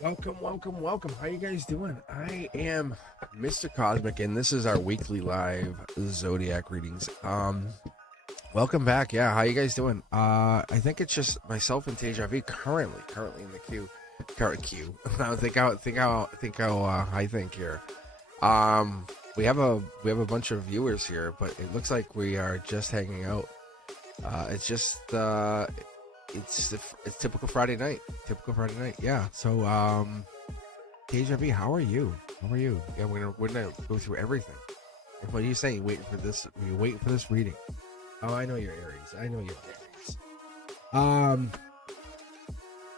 Welcome. How you guys doing? I am Mr. Cosmic, and this is our weekly live Zodiac readings. Welcome back. Yeah, how you guys doing? I think it's just myself and Teja V currently in the queue. Now think how I think here. We have a bunch of viewers here, but it looks like we are just hanging out. It's typical Friday night. Yeah. So, Teja V, how are you? Yeah, we're gonna go through everything. And what are you saying? You waiting for this reading? Oh, I know you're Aries.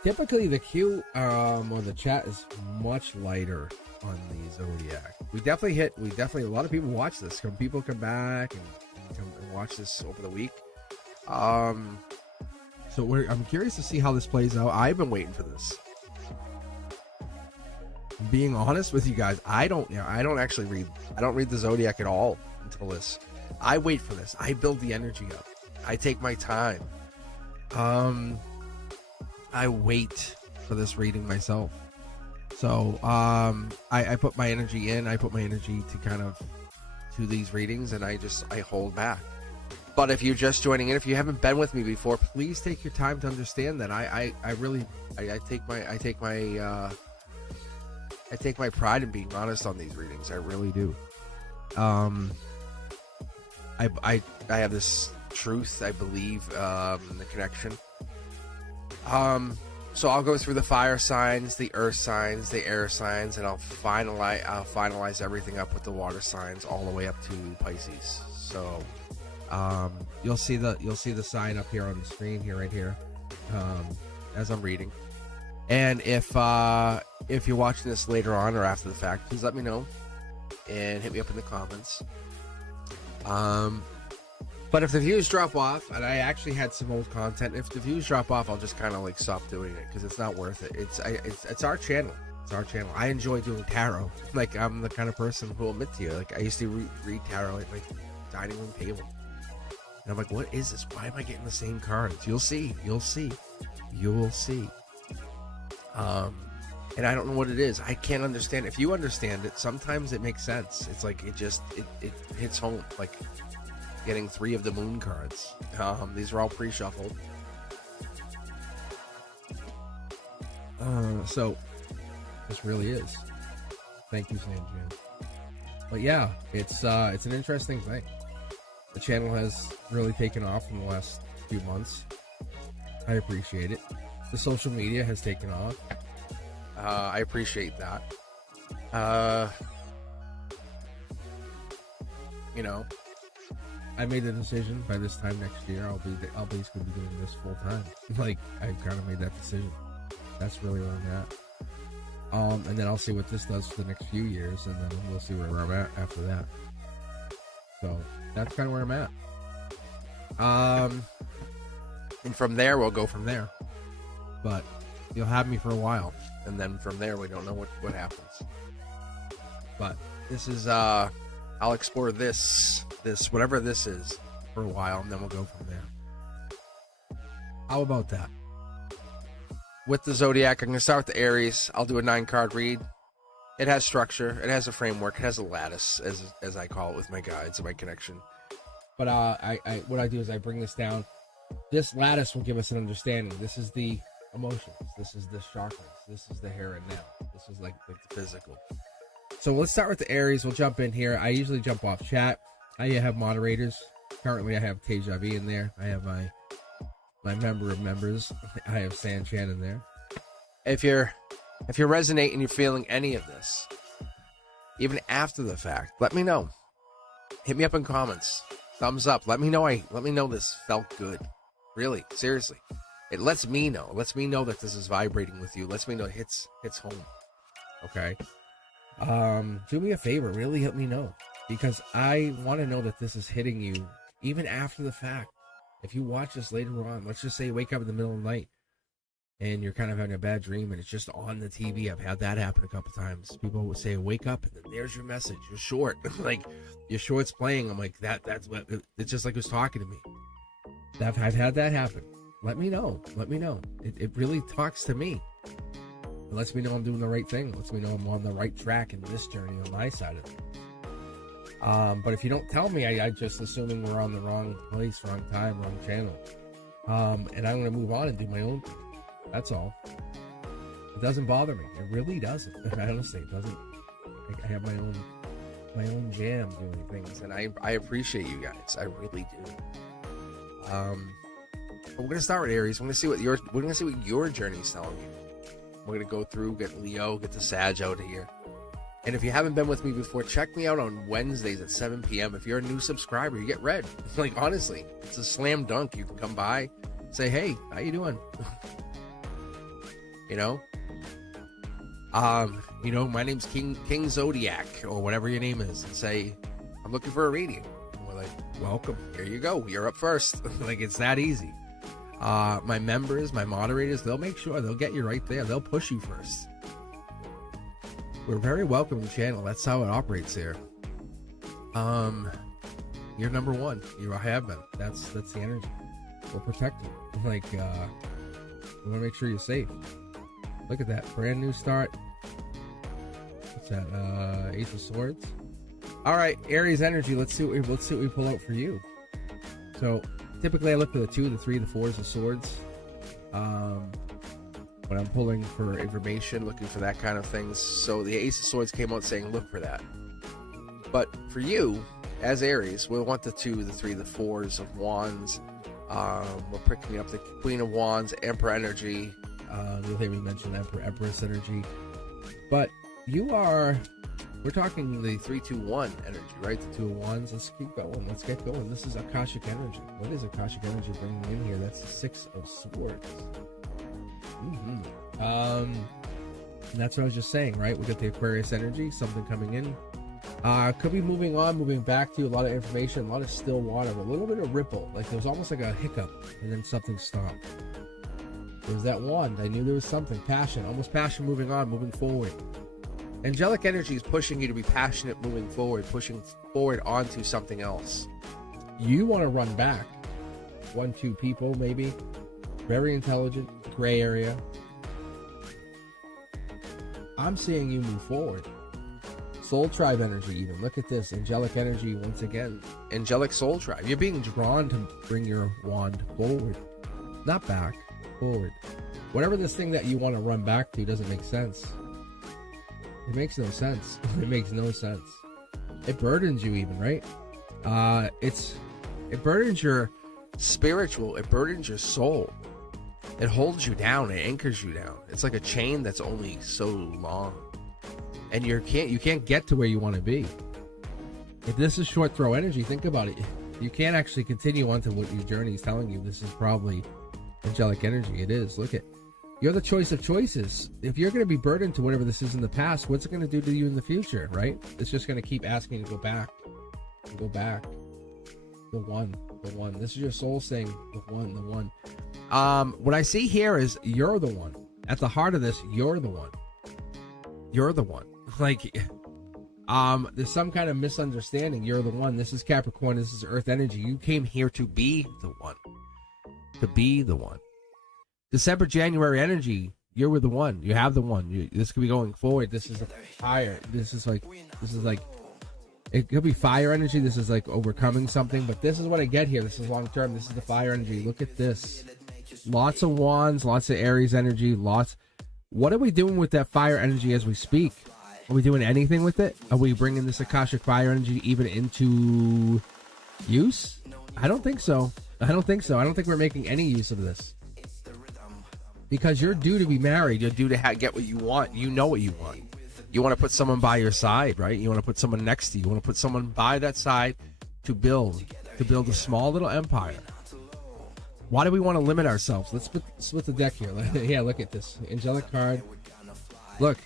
Typically the queue or the chat is much lighter on the Zodiac. We definitely a lot of people watch this. People come back and watch this over the week. So I'm curious to see how this plays out. I've been waiting for this. Being honest with you guys, I don't actually read. I don't read the Zodiac at all until this. I wait for this. I build the energy up. I take my time. I wait for this reading myself. So I put my energy in. I put my energy to these readings, and I hold back. But if you're just joining in, if you haven't been with me before, please take your time to understand that I take my pride in being honest on these readings. I really do. I have this truth. I believe in the connection. So I'll go through the fire signs, the earth signs, the air signs, and I'll finalize everything up with the water signs all the way up to Pisces. So. You'll see the sign up here on the screen here, right here, as I'm reading. And if you're watching this later on or after the fact, please let me know and hit me up in the comments. But if the views drop off, and I actually had some old content, if the views drop off, I'll just kind of stop doing it because it's not worth it. It's our channel. It's our channel. I enjoy doing tarot. I'm the kind of person who will admit to you, I used to read tarot at my dining room table. And I'm like, what is this? Why am I getting the same cards? You'll see. And I don't know what it is. I can't understand. If you understand it, sometimes it makes sense. It's like it hits home. Like getting 3 of the moon cards. These are all pre-shuffled. So this really is. Thank you, Sanjan. But yeah, it's an interesting thing. The channel has really taken off in the last few months. I appreciate it. the social media has taken off. I appreciate that. You know, I made the decision by this time next year I'll basically be doing this full time. Like, I've kind of made that decision. That's really where I'm at. And then I'll see what this does for the next few years, and then we'll see where I'm at after that. So that's kind of where I'm at. And from there we'll go from there. But you'll have me for a while, and then from there we don't know what happens. But this is I'll explore this whatever this is for a while, and then we'll go from there. How about that? With the Zodiac, I'm going to start with the Aries. I'll do a 9-card read. It has structure. It has a framework. It has a lattice, as I call it, with my guides and my connection. But what I do is I bring this down. This lattice will give us an understanding. This is the emotions. This is the chakras. This is the here and now. This is like the physical. So let's start with the Aries. We'll jump in here. I usually jump off chat. I have moderators. Currently, I have Teja V in there. I have my member of members. I have Sanchan in there. If you're resonating and you're feeling any of this, even after the fact, let me know. Hit me up in comments. Thumbs up. Let me know this felt good. Really, seriously. It lets me know. It lets me know that this is vibrating with you. It lets me know it hits home. Okay. Do me a favor. Really help me know, because I want to know that this is hitting you even after the fact. If you watch this later on, let's just say you wake up in the middle of the night and you're kind of having a bad dream and it's just on the TV. I've had that happen a couple times. People would say, wake up, and then there's your message. You're short. Like, your short's playing. I'm like, that's what, it's just like it was talking to me. I've had that happen. Let me know. It really talks to me. It lets me know I'm doing the right thing. It lets me know I'm on the right track in this journey on my side of it. But if you don't tell me, I just assuming we're on the wrong place, wrong time, wrong channel. And I'm going to move on and do my own thing. That's all. It doesn't bother me. It really doesn't. Honestly, it doesn't. I have my own jam doing things, and I appreciate you guys. I really do. But we're gonna start with Aries. We're gonna see what your journey's telling you. We're gonna go through, get Leo, get the Sag out of here. And if you haven't been with me before, check me out on Wednesdays at 7 p.m. If you're a new subscriber, you get read. Like, honestly, it's a slam dunk. You can come by, say, hey, how you doing? You know, my name's King ZODIAC, or whatever your name is, and say, I'm looking for a reading. And we're like, welcome. Here you go. You're up first. Like, it's that easy. My members, my moderators, they'll make sure they'll get you right there. They'll push you first. We're a very welcoming channel. That's how it operates here. You're number one. You have been. That's the energy. We'll protect you. Like, we want to make sure you're safe. Look at that. Brand new start. What's that? Ace of Swords. All right, Aries energy. Let's see what we pull out for you. So typically I look for the 2, the 3, the 4s of swords. When I'm pulling for information, looking for that kind of things. So the Ace of Swords came out saying look for that. But for you, as Aries, we'll want the 2, the 3, the 4s of Wands. We're picking up the Queen of Wands, Emperor energy. You'll hear me mention Empress energy. But we're talking the 3-2-1 energy, right? The 2 of Wands. Let's keep going. Let's get going. This is Akashic energy. What is Akashic energy bringing in here? That's the 6 of Swords. That's what I was just saying, right? We got the Aquarius energy, something coming in. Could be moving on, moving back to a lot of information, a lot of still water, a little bit of ripple. Like there was almost like a hiccup, and then something stopped. There's that wand. I knew there was something. Passion, almost passion, moving on, moving forward. Angelic energy is pushing you to be passionate, moving forward, pushing forward onto something else. You want to run back. 1, 2 people, maybe. Very intelligent, gray area. I'm seeing you move forward. Soul tribe energy even. Look at this. Angelic energy once again. Angelic soul tribe. You're being drawn to bring your wand forward. Not back. Forward. Whatever this thing that you want to run back to doesn't make sense. It makes no sense. It makes no sense. It burdens you even, right? It burdens your spiritual. It burdens your soul. It holds you down. It anchors you down. It's like a chain that's only so long, and you can't get to where you want to be. If this is short throw energy, think about it. You can't actually continue on to what your journey is telling you. This is probably angelic energy. It is. Look at, you're the choice of choices. If you're going to be burdened to whatever this is in the past, what's it going to do to you in the future, right? It's just going to keep asking you to go back. Go back. The one. This is your soul saying the one. What I see here is you're the one. At the heart of this, you're the one. You're the one. Like, there's some kind of misunderstanding. You're the one. This is Capricorn. This is Earth energy. You came here to be the one. To be the one. December, January energy. You're with the one. You have the one. This could be going forward. This is higher. This is like. It could be fire energy. This is like overcoming something. But this is what I get here. This is long term. This is the fire energy. Look at this. Lots of wands. Lots of Aries energy. Lots. What are we doing with that fire energy as we speak? Are we doing anything with it? Are we bringing this Akashic fire energy even into use? I don't think so. I don't think we're making any use of this. Because you're due to be married. You're due to get what you want. You know what you want. You want to put someone by your side, right? You want to put someone next to you. You want to put someone by that side to build a small little empire. Why do we want to limit ourselves? Let's split the deck here. Yeah, look at this. Angelic card. Look.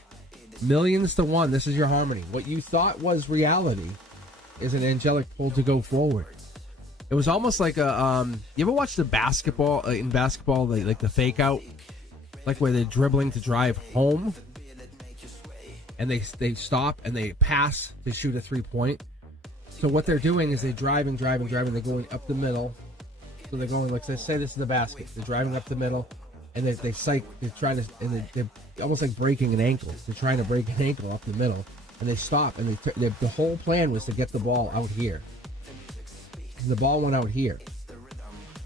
Millions to one. This is your harmony. What you thought was reality is an angelic pull to go forward. It was almost like a you ever watch the basketball in basketball, like the fake out, like where they're dribbling to drive home, and they stop and they pass to shoot a 3-point. So what they're doing is they're driving. They're going up the middle. So they're going, like, let's say this is the basket. They're driving up the middle. And they're almost like breaking an ankle. They're trying to break an ankle up the middle, and they stop. And the whole plan was to get the ball out here. And the ball went out here.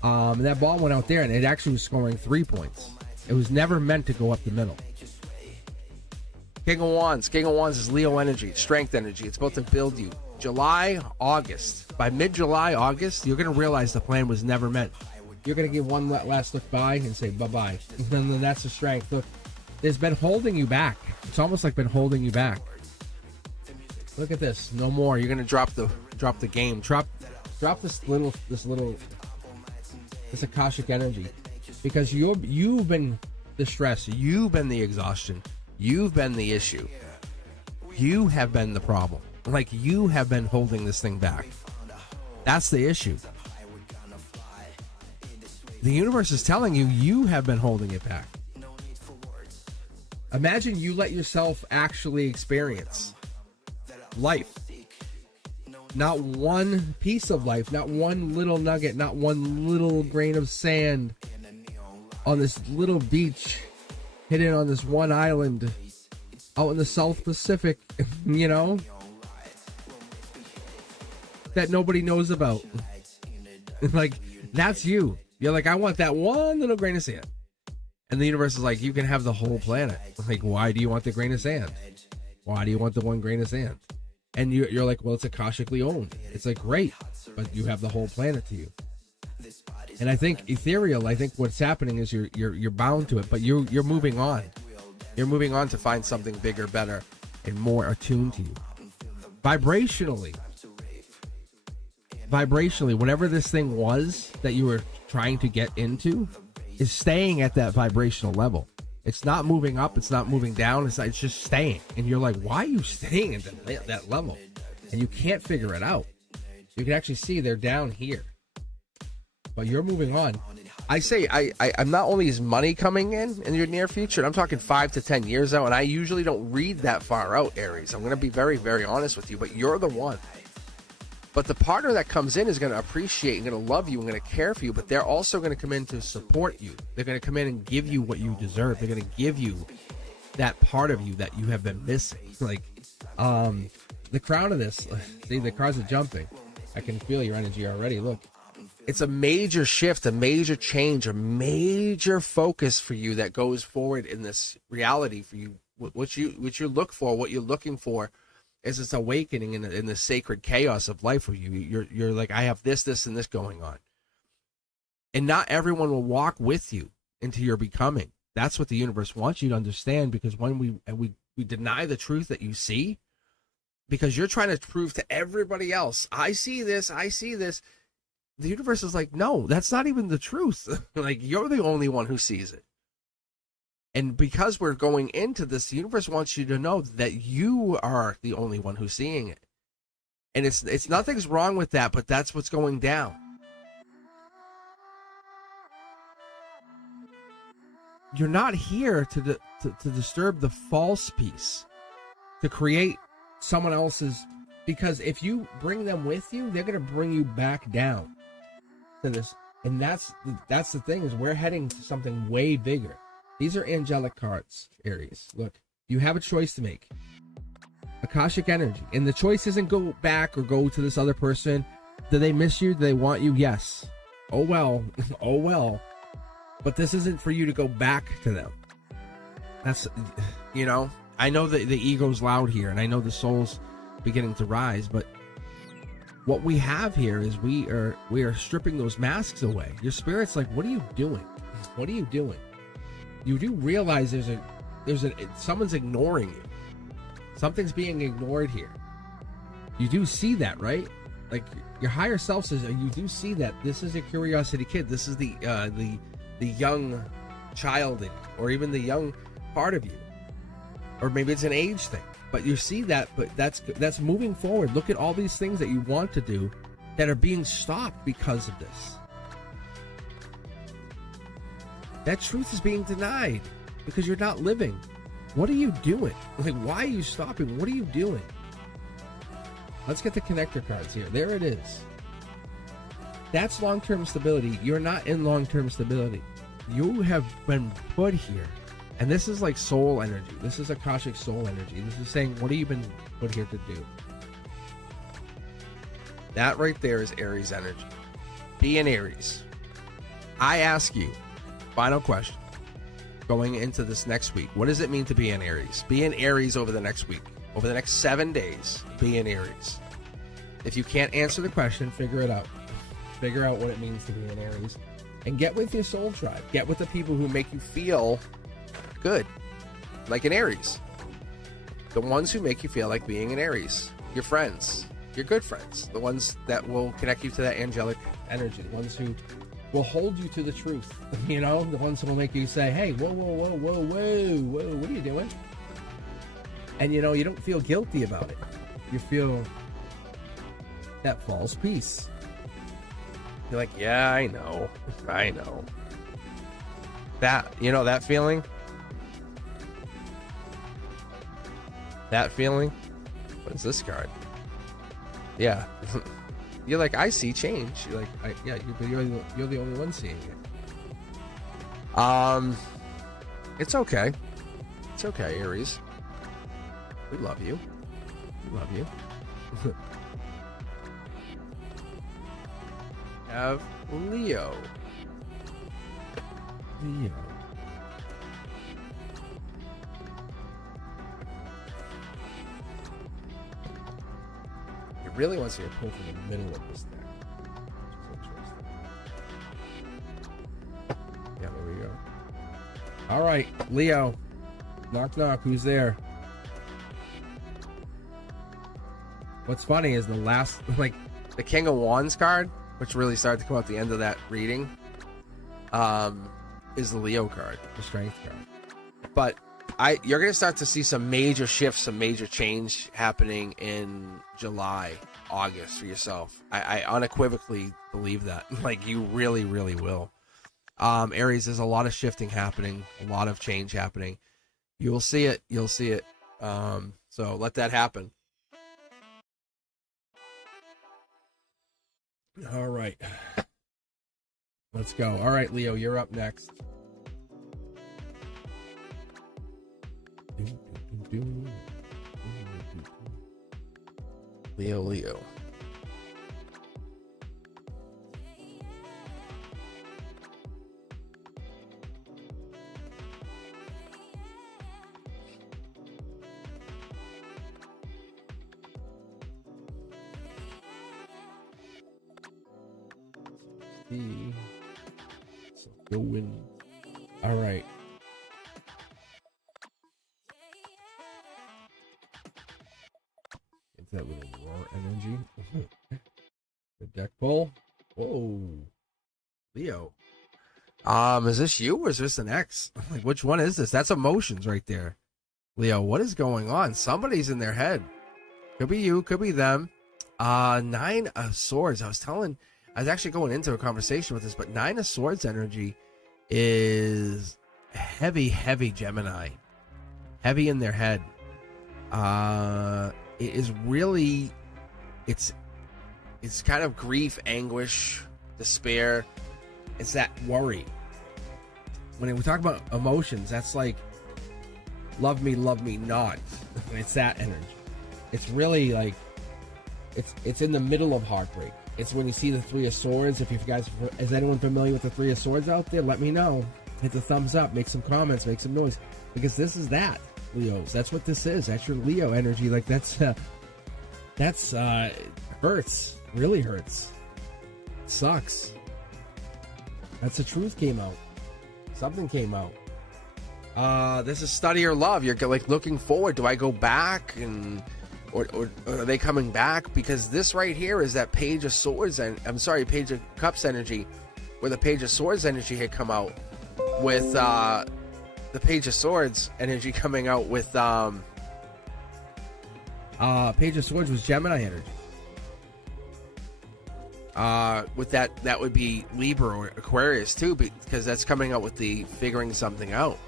And that ball went out there, and it actually was scoring 3 points. It was never meant to go up the middle. King of Wands. King of Wands is Leo energy, strength energy. It's about to build you. July, August. By mid-July, August, you're going to realize the plan was never meant. You're going to give one last look by and say bye-bye. And then that's the strength. Look, it's been holding you back. It's almost like been holding you back. Look at this. No more. You're going to drop the game. Drop this Akashic energy. Because you've been the stress. You've been the exhaustion. You've been the issue. You have been the problem. Like, you have been holding this thing back. That's the issue. The universe is telling you you have been holding it back. Imagine you let yourself actually experience life. Not one piece of life, not one little nugget, not one little grain of sand on this little beach hidden on this one island out in the South Pacific, you know, that nobody knows about. Like, that's you. You're like, I want that one little grain of sand. And the universe is like, you can have the whole planet. Like, why do you want the grain of sand? Why do you want the one grain of sand? And you're like, well, it's Akashically owned. It's like, great, but you have the whole planet to you. And I think ethereal, I think what's happening is you're bound to it, but you're moving on. You're moving on to find something bigger, better, and more attuned to you. Vibrationally, whatever this thing was that you were trying to get into is staying at that vibrational level. It's not moving up. It's not moving down. It's just staying. And you're like, why are you staying at that level? And you can't figure it out. You can actually see they're down here. But you're moving on. I say, I'm not only is money coming in your near future, and I'm talking 5 to 10 years out, and I usually don't read that far out, Aries. I'm going to be very, very honest with you, but you're the one. But the partner that comes in is going to appreciate and going to love you and going to care for you, but they're also going to come in to support you. They're going to come in and give you what you deserve. They're going to give you that part of you that you have been missing. Like, the crown of this, see, the cards are jumping. I can feel your energy already. Look, it's a major shift, a major change, a major focus for you that goes forward in this reality for you. What you look for, what you're looking for, is this awakening in the sacred chaos of life for you. You're like, I have this, and this going on. And not everyone will walk with you. into your becoming. That's what the universe wants you to understand, because when we deny the truth that you see, because you're trying to prove to everybody else, I see this, the universe is like, no, that's not even the truth. Like, you're the only one who sees it. And because we're going into this, the universe wants you to know that you are the only one who's seeing it. And it's nothing's wrong with that, but that's what's going down. You're not here to disturb the false peace, to create someone else's, because if you bring them with you, they're going to bring you back down to this. And that's the thing, is we're heading to something way bigger. These are angelic cards, Aries. Look, you have a choice to make. Akashic energy. And the choice isn't go back or go to this other person. Do they miss you? Do they want you? Yes. Oh well. Oh well. But this isn't for you to go back to them. That's, you know, I know that the ego's loud here, and I know the soul's beginning to rise, but what we have here is we are stripping those masks away. Your spirit's like, what are you doing? What are you doing? You do realize someone's ignoring you. Something's being ignored here. You do see that, right? Like, your higher self says, you do see that this is a curiosity kid. This is the young child in you, or even the young part of you, or maybe it's an age thing. But you see that, but that's moving forward. Look at all these things that you want to do that are being stopped because of this. That truth is being denied because you're not living. What are you doing? Like, why are you stopping? What are you doing? Let's get the connector cards here. There it is. That's long-term stability. You're not in long-term stability. You have been put here. And this is like soul energy. This is Akashic soul energy. This is saying, what have you been put here to do? That right there is Aries energy. Be an Aries. I ask you, final question, going into this next week, what does it mean to be an Aries? Be an Aries over the next week. Over the next 7 days, be an Aries. If you can't answer the question, figure it out. Figure out what it means to be an Aries. And get with your soul tribe. Get with the people who make you feel good, like an Aries. The ones who make you feel like being an Aries. Your friends, your good friends, the ones that will connect you to that angelic energy, the ones who will hold you to the truth, you know, the ones who will make you say, hey, whoa, what are you doing? And, you know, you don't feel guilty about it. You feel that false peace. You're like, yeah, I know. That, you know, that feeling? That feeling? What is this card? Yeah. You're like, I see change. You're like, you're the only one seeing it. It's okay. It's okay, Aries. We love you. We love you. Have Leo. Leo. It really wants you to pull from the middle of this thing, which is interesting. Yeah, there we go. All right, Leo. Knock, knock. Who's there? What's funny is the last, like, the King of Wands card, which really started to come out at the end of that reading, is the Leo card, the Strength card. But you're going to start to see some major shifts, some major change happening in July, August for yourself. I unequivocally believe that. Like, you really, really will. Aries, there's a lot of shifting happening, a lot of change happening. You'll see it. You'll see it. So let that happen. All right. Let's go. All right, Leo, you're up next. Leo. So going All right. Into that little roar energy. The deck pull. Whoa. Leo. Is this you or is this an X? Like, which one is this? That's emotions right there. Leo, what is going on? Somebody's in their head. Could be you, could be them. 9 of Swords. I was actually going into a conversation with this, but 9 of Swords energy is heavy Gemini. Heavy in their head. It is really, it's kind of grief, anguish, despair. It's that worry. When we talk about emotions, that's like love me not. It's that energy. It's really like it's in the middle of heartbreak. It's when you see the 3 of Swords. If you guys, is anyone familiar with the 3 of Swords out there? Let me know. Hit the thumbs up. Make some comments. Make some noise. Because this is that, Leos. That's what this is. That's your Leo energy. Like that's hurts. Really hurts. Sucks. That's the truth came out. Something came out. This is study or love. You're like looking forward. Do I go back or are they coming back? Because this right here is that Page of Swords and Page of Cups energy, where the Page of Swords energy had come out with the Page of Swords energy coming out with Page of Swords was Gemini energy. With that would be Libra or Aquarius too, because that's coming out with the figuring something out.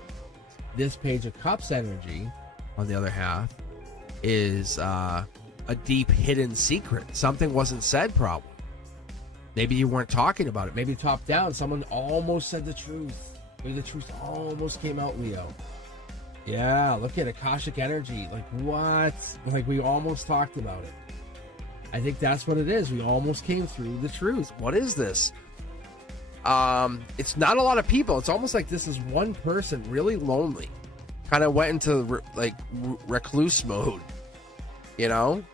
This Page of Cups energy, on the other half, is a deep hidden secret. Something wasn't said, probably. Maybe you weren't talking about it. Maybe top down, someone almost said the truth. Maybe the truth almost came out, Leo. Yeah, look at Akashic energy. Like, what? Like, we almost talked about it. I think that's what it is. We almost came through the truth. What is this? It's not a lot of people. It's almost like this is one person, really lonely. Kind of went into recluse mode. You know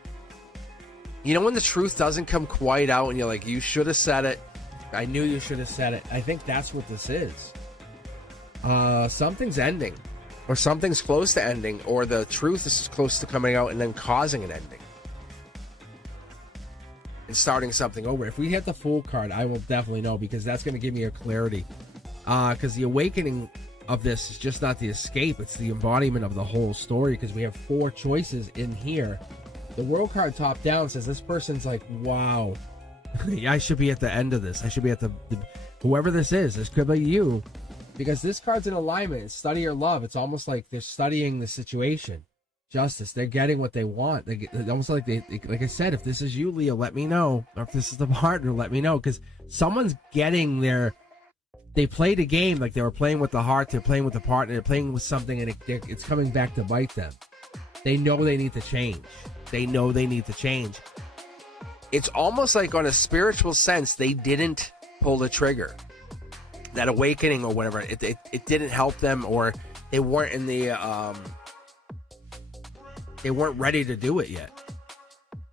when the truth doesn't come quite out and you're like, you should have said it. I knew you should have said it. I think that's what this is. Something's ending, or something's close to ending, or the truth is close to coming out and then causing an ending and starting something over. If we hit the Fool card, I will definitely know, because that's going to give me a clarity. Because the awakening of this is just not the escape, it's the embodiment of the whole story, because we have 4 choices in here. The World card top down says this person's like, wow, I should be at the end of this. I should be at the whoever this is. This could be you, because this card's in alignment. It's study or love. It's almost like they're studying the situation. Justice. They're getting what they want. They almost like like I said, if this is you, Leo, let me know. Or if this is the partner, let me know, because someone's getting their. They played a game like they were playing with the heart. They're playing with the partner. They're playing with something, and it's coming back to bite them. They know they need to change. It's almost like, on a spiritual sense, they didn't pull the trigger. That awakening or whatever, it didn't help them, or they weren't in the they weren't ready to do it yet.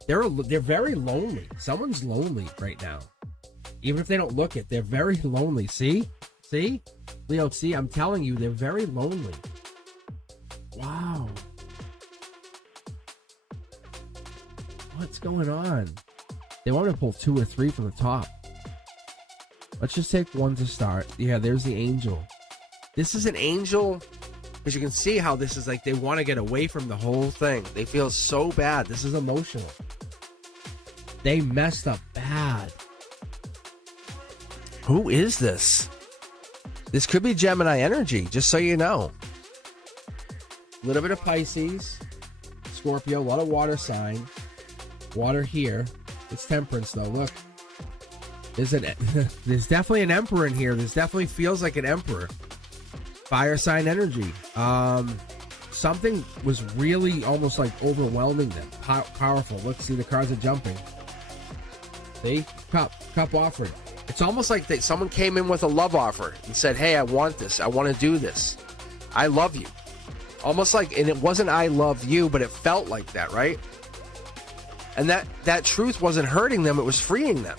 They're very lonely. Someone's lonely right now. Even if they don't look it, they're very lonely. See? Leo, see, I'm telling you, they're very lonely. Wow. What's going on? They want to pull 2 or 3 from the top. Let's just take 1 to start. Yeah, there's the angel. This is an angel, because you can see how this is like they want to get away from the whole thing. They feel so bad. This is emotional. They messed up bad. Who is this? This could be Gemini energy, just so you know. A little bit of Pisces, Scorpio, a lot of water sign. Water here. It's Temperance, though. Look. There's definitely an Emperor in here. This definitely feels like an Emperor. Fire sign energy. Something was really almost like overwhelming them. Powerful. Look, see, the cards are jumping. See? Cup offering. It's almost like someone came in with a love offer and said, hey, I want this. I want to do this. I love you. Almost like, and it wasn't I love you, but it felt like that, right? And that truth wasn't hurting them. It was freeing them.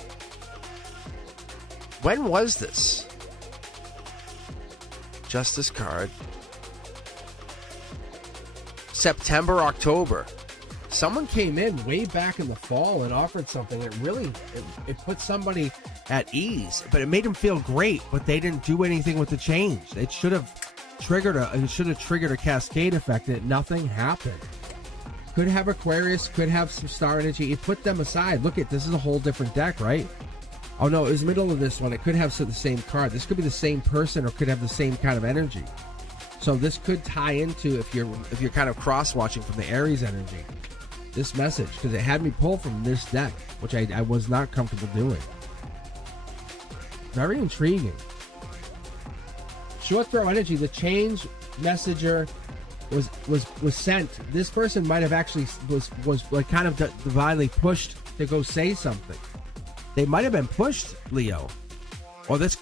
When was this? Justice card. September, October. Someone came in way back in the fall and offered something. It put somebody at ease, but it made them feel great, but they didn't do anything with the change. It should have triggered a cascade effect, and nothing happened. Could have Aquarius, could have some star energy. It put them aside. Look at this is a whole different deck, right? Oh no, it was middle of this one. It could have the same card. This could be the same person or could have the same kind of energy. So this could tie into if you're kind of cross watching from the Aries energy. This message, because it had me pull from this deck, which I was not comfortable doing. Very intriguing. Short throw energy. The change messenger was sent. This person might have actually was like kind of divinely pushed to go say something. They might have been pushed, Leo, or this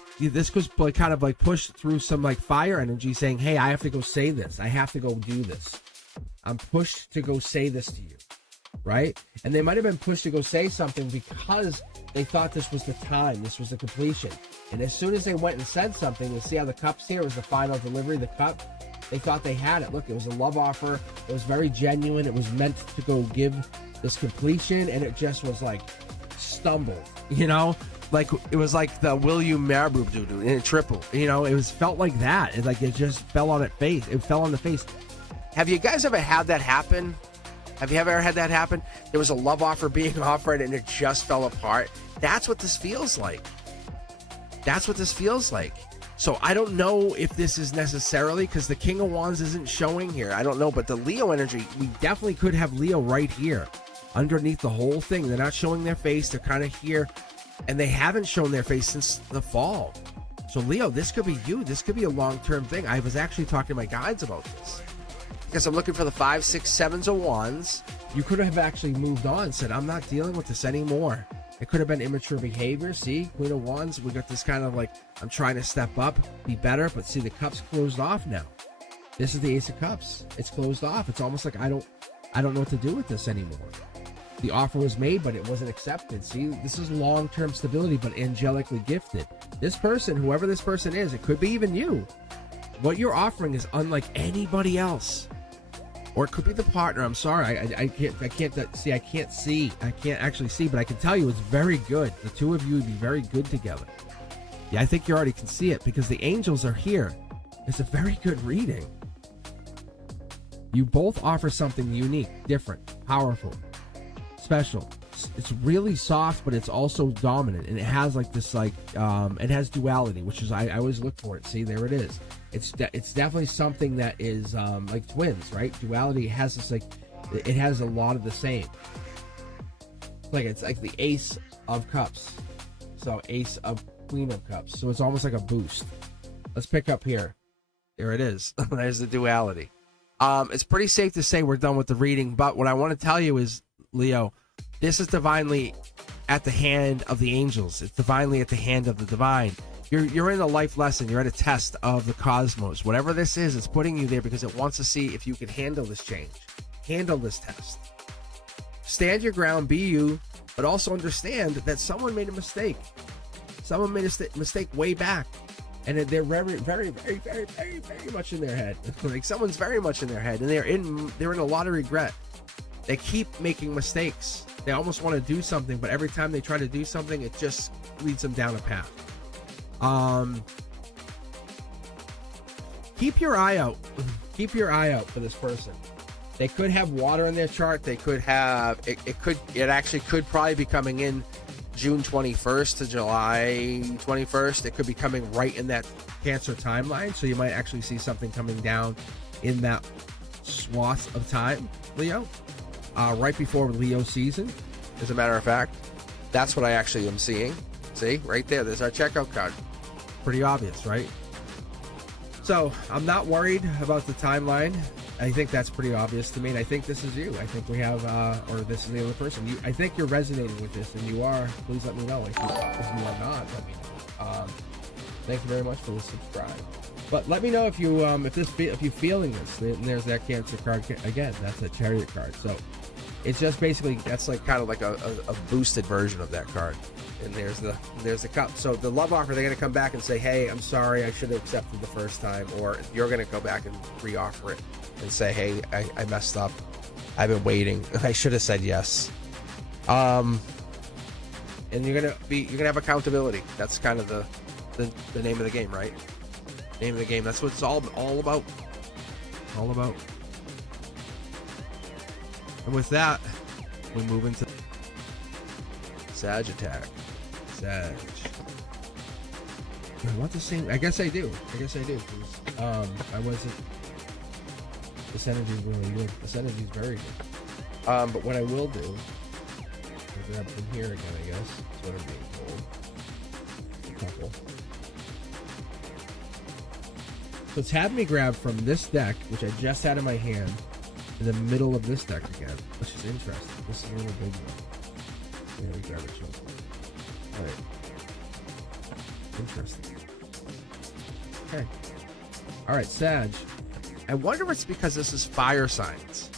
was like kind of like pushed through some like fire energy, saying, "Hey, I have to go say this. I have to go do this. I'm pushed to go say this to you." Right? And they might have been pushed to go say something because they thought this was the time, this was the completion. And as soon as they went and said something, you'll see how the cups here was the final delivery, the cup. They thought they had it. Look, it was a love offer. It was very genuine. It was meant to go give this completion, and it just was like stumbled, you know? Like it was like the will you marry in a triple, you know? It was felt like that. It just fell on its face. It fell on the face. Have you guys ever had that happen? Have you ever had that happen? There was a love offer being offered and it just fell apart. That's what this feels like. That's what this feels like. So I don't know if this is necessarily, because the King of Wands isn't showing here. I don't know, but the Leo energy, we definitely could have Leo right here underneath the whole thing. They're not showing their face. They're kind of here, and they haven't shown their face since the fall. So Leo, this could be you. This could be a long-term thing. I was actually talking to my guides about this, because I'm looking for the 5, 6, 7s of Wands. You could have actually moved on, said, I'm not dealing with this anymore. It could have been immature behavior. See, Queen of Wands, we got this kind of like, I'm trying to step up, be better, but see, the cup's closed off now. This is the Ace of Cups. It's closed off. It's almost like I don't know what to do with this anymore. The offer was made, but it wasn't accepted. See, this is long-term stability, but angelically gifted. This person, whoever this person is, it could be even you. What you're offering is unlike anybody else. Or it could be the partner. I'm sorry, I can't actually see, but I can tell you it's very good. The two of you would be very good together. Yeah, I think you already can see it because the angels are here. It's a very good reading. You both offer something unique, different, powerful, special. It's really soft, but it's also dominant, and it has like this it has duality, which is I always look for it. See, there it is. It's definitely something that is like twins, right? Duality has this it has a lot of the same. It's like the Ace of Cups, so Ace of Queen of Cups. So it's almost like a boost. Let's pick up here. There it is. There's the duality. It's pretty safe to say we're done with the reading, but what I want to tell you is, Leo, this is divinely at the hand of the angels. It's divinely at the hand of the divine. You're in a life lesson. You're at a test of the cosmos. Whatever this is, it's putting you there because it wants to see if you can handle this change. Handle this test. Stand your ground, be you, but also understand that someone made a mistake. Someone made a mistake way back. And they're very, very, very, very, very, very much in their head. Like someone's very much in their head, and they're in a lot of regret. They keep making mistakes. They almost want to do something, but every time they try to do something, it just leads them down a path. Keep your eye out. Keep your eye out for this person. They could have water in their chart. They could have it actually could probably be coming in June 21st to July 21st. It could be coming right in that Cancer timeline, so you might actually see something coming down in that swath of time, Leo, right before Leo season. As a matter of fact, that's what I actually am seeing. See, right there, there's our checkout card. Pretty obvious, right? So I'm not worried about the timeline. I think that's pretty obvious to me, and I think this is you. I think we have, or this is the other person. I think you're resonating with this, and you are. Please let me know if you are not. Let me know. Thank you very much for the subscribe. But let me know if you're feeling this. And there's that Cancer card again. That's a Chariot card. So It's just basically, that's like kind of like a boosted version of that card. And there's the cup. So the love offer, they're going to come back and say, hey, I'm sorry, I should have accepted the first time. Or you're going to go back and re-offer it and say, hey, I messed up. I've been waiting. I should have said yes. And you're gonna have accountability. That's kind of the name of the game, right? Name of the game. That's what it's all about. All about. And with that, we move into Sag attack. Sag. I want the same. I guess I do. I wasn't. This energy is really good. This energy is very good. But what I will do, I'll grab from here again, I guess. That's what I'm being told. A couple. So it's had me grab from this deck, which I just had in my hand, in the middle of this deck again, which is interesting. This is a little big one. Yeah, we grab it. Alright. Interesting. Okay. Alright, Sag. I wonder if it's because this is fire signs.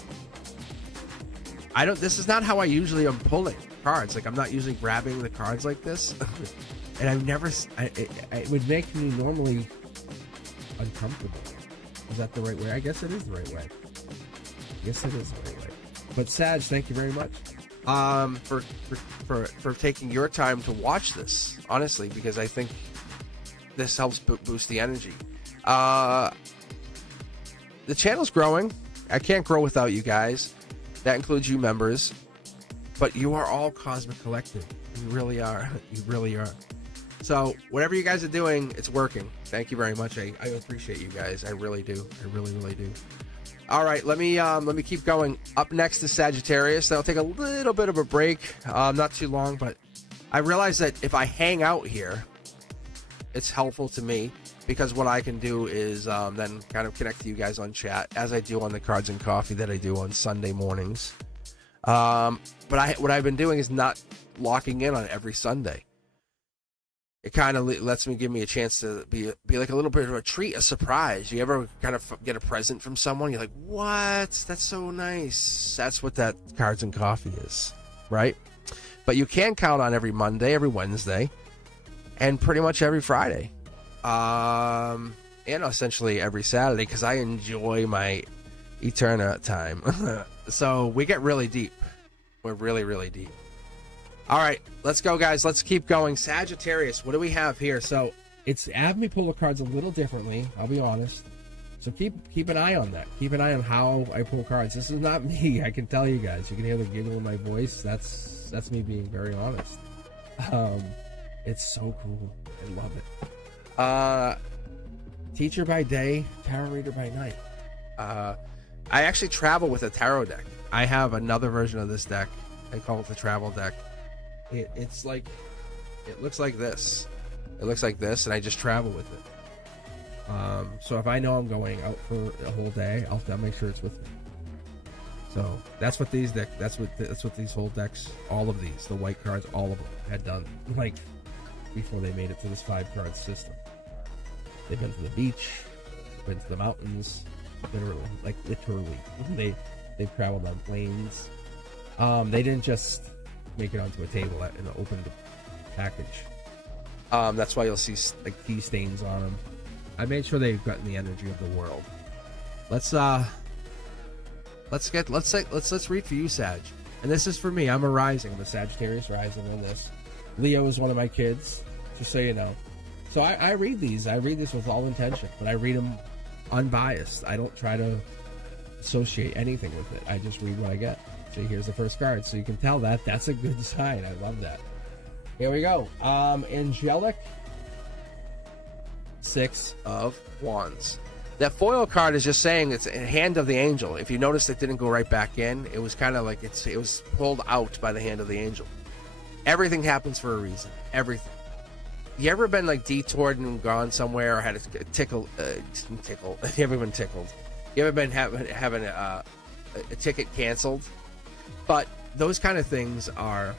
This is not how I usually am pulling cards. Like, I'm not usually grabbing the cards like this. And I've never, it would make me normally uncomfortable. Is that the right way? I guess it is the right way. But Sag, thank you very much. For taking your time to watch this, honestly, because I think this helps boost the energy. The channel's growing. I can't grow without you guys. That includes you members. But you are all Cosmic Collective. You really are. You really are. So whatever you guys are doing, it's working. Thank you very much. I appreciate you guys. I really do. I really, really do. All right, let me keep going. Up next is Sagittarius. That'll take a little bit of a break. Not too long, but I realize that if I hang out here, it's helpful to me. Because what I can do is then kind of connect to you guys on chat, as I do on the Cards and Coffee that I do on Sunday mornings. But what I've been doing is not locking in on every Sunday. It kind of lets me give me a chance to be like a little bit of a treat, a surprise. You ever kind of get a present from someone? You're like, what? That's so nice. That's what that Cards and Coffee is, right? But you can count on every Monday, every Wednesday, and pretty much every Friday. And essentially every Saturday, because I enjoy my Eterna time. So we get really deep. We're really, really deep. All right, let's go, guys. Let's keep going. Sagittarius, what do we have here? So it's have me pull the cards a little differently, I'll be honest. So keep an eye on that. Keep an eye on how I pull cards. This is not me, I can tell you guys. You can hear the giggle in my voice. That's me being very honest. It's so cool. I love it. Teacher by day, tarot reader by night. I actually travel with a tarot deck. I have another version of this deck. I call it the travel deck. It's like, it looks like this. It looks like this, and I just travel with it. So if I know I'm going out for a whole day, I'll make sure it's with me. So that's what these decks. That's what these whole decks. All of these, the white cards, all of them had done. Like before they made it to this 5-card system. They've been to the beach, been to the mountains, literally. They've traveled on planes. They didn't just make it onto a table and open the package. That's why you'll see like tea stains on them. I made sure they've gotten the energy of the world. Let's read for you, Sag. And this is for me. I'm a rising. I'm a Sagittarius rising on this. Leo is one of my kids, just so you know. So I read these. I read this with all intention, but I read them unbiased. I don't try to associate anything with it. I just read what I get. So here's the first card. So you can tell that's a good sign. I love that. Here we go. Angelic 6 of Wands. That foil card is just saying it's a hand of the angel. If you notice, it didn't go right back in. It was kind of like it was pulled out by the hand of the angel. Everything happens for a reason. Everything. You ever been like detoured and gone somewhere or had a tickle? You ever been tickled? You ever been having a ticket canceled? But those kind of things are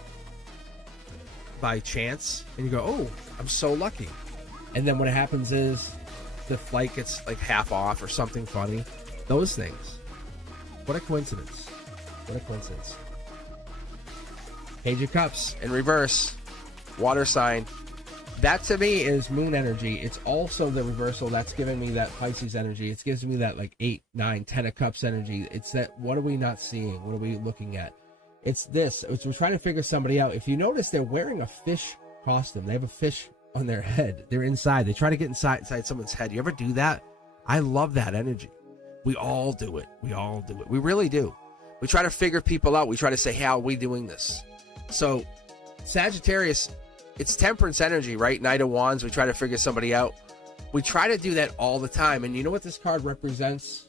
by chance, and you go, "Oh, I'm so lucky." And then what happens is the flight gets like half off or something funny. Those things. What a coincidence! What a coincidence! Page of Cups in reverse. Water sign. That to me is moon energy. It's also the reversal that's giving me that Pisces energy. It gives me that like 8, 9, 10 of Cups energy. It's that, what are we not seeing? What are we looking at? It's this. We're trying to figure somebody out. If you notice, they're wearing a fish costume. They have a fish on their head. They're inside. They try to get inside someone's head. You ever do that? I love that energy. We all do it. We all do it. We really do. We try to figure people out. We try to say, how are we doing this? So, Sagittarius, it's temperance energy, right? Knight of Wands. We try to figure somebody out. We try to do that all the time. And you know what this card represents?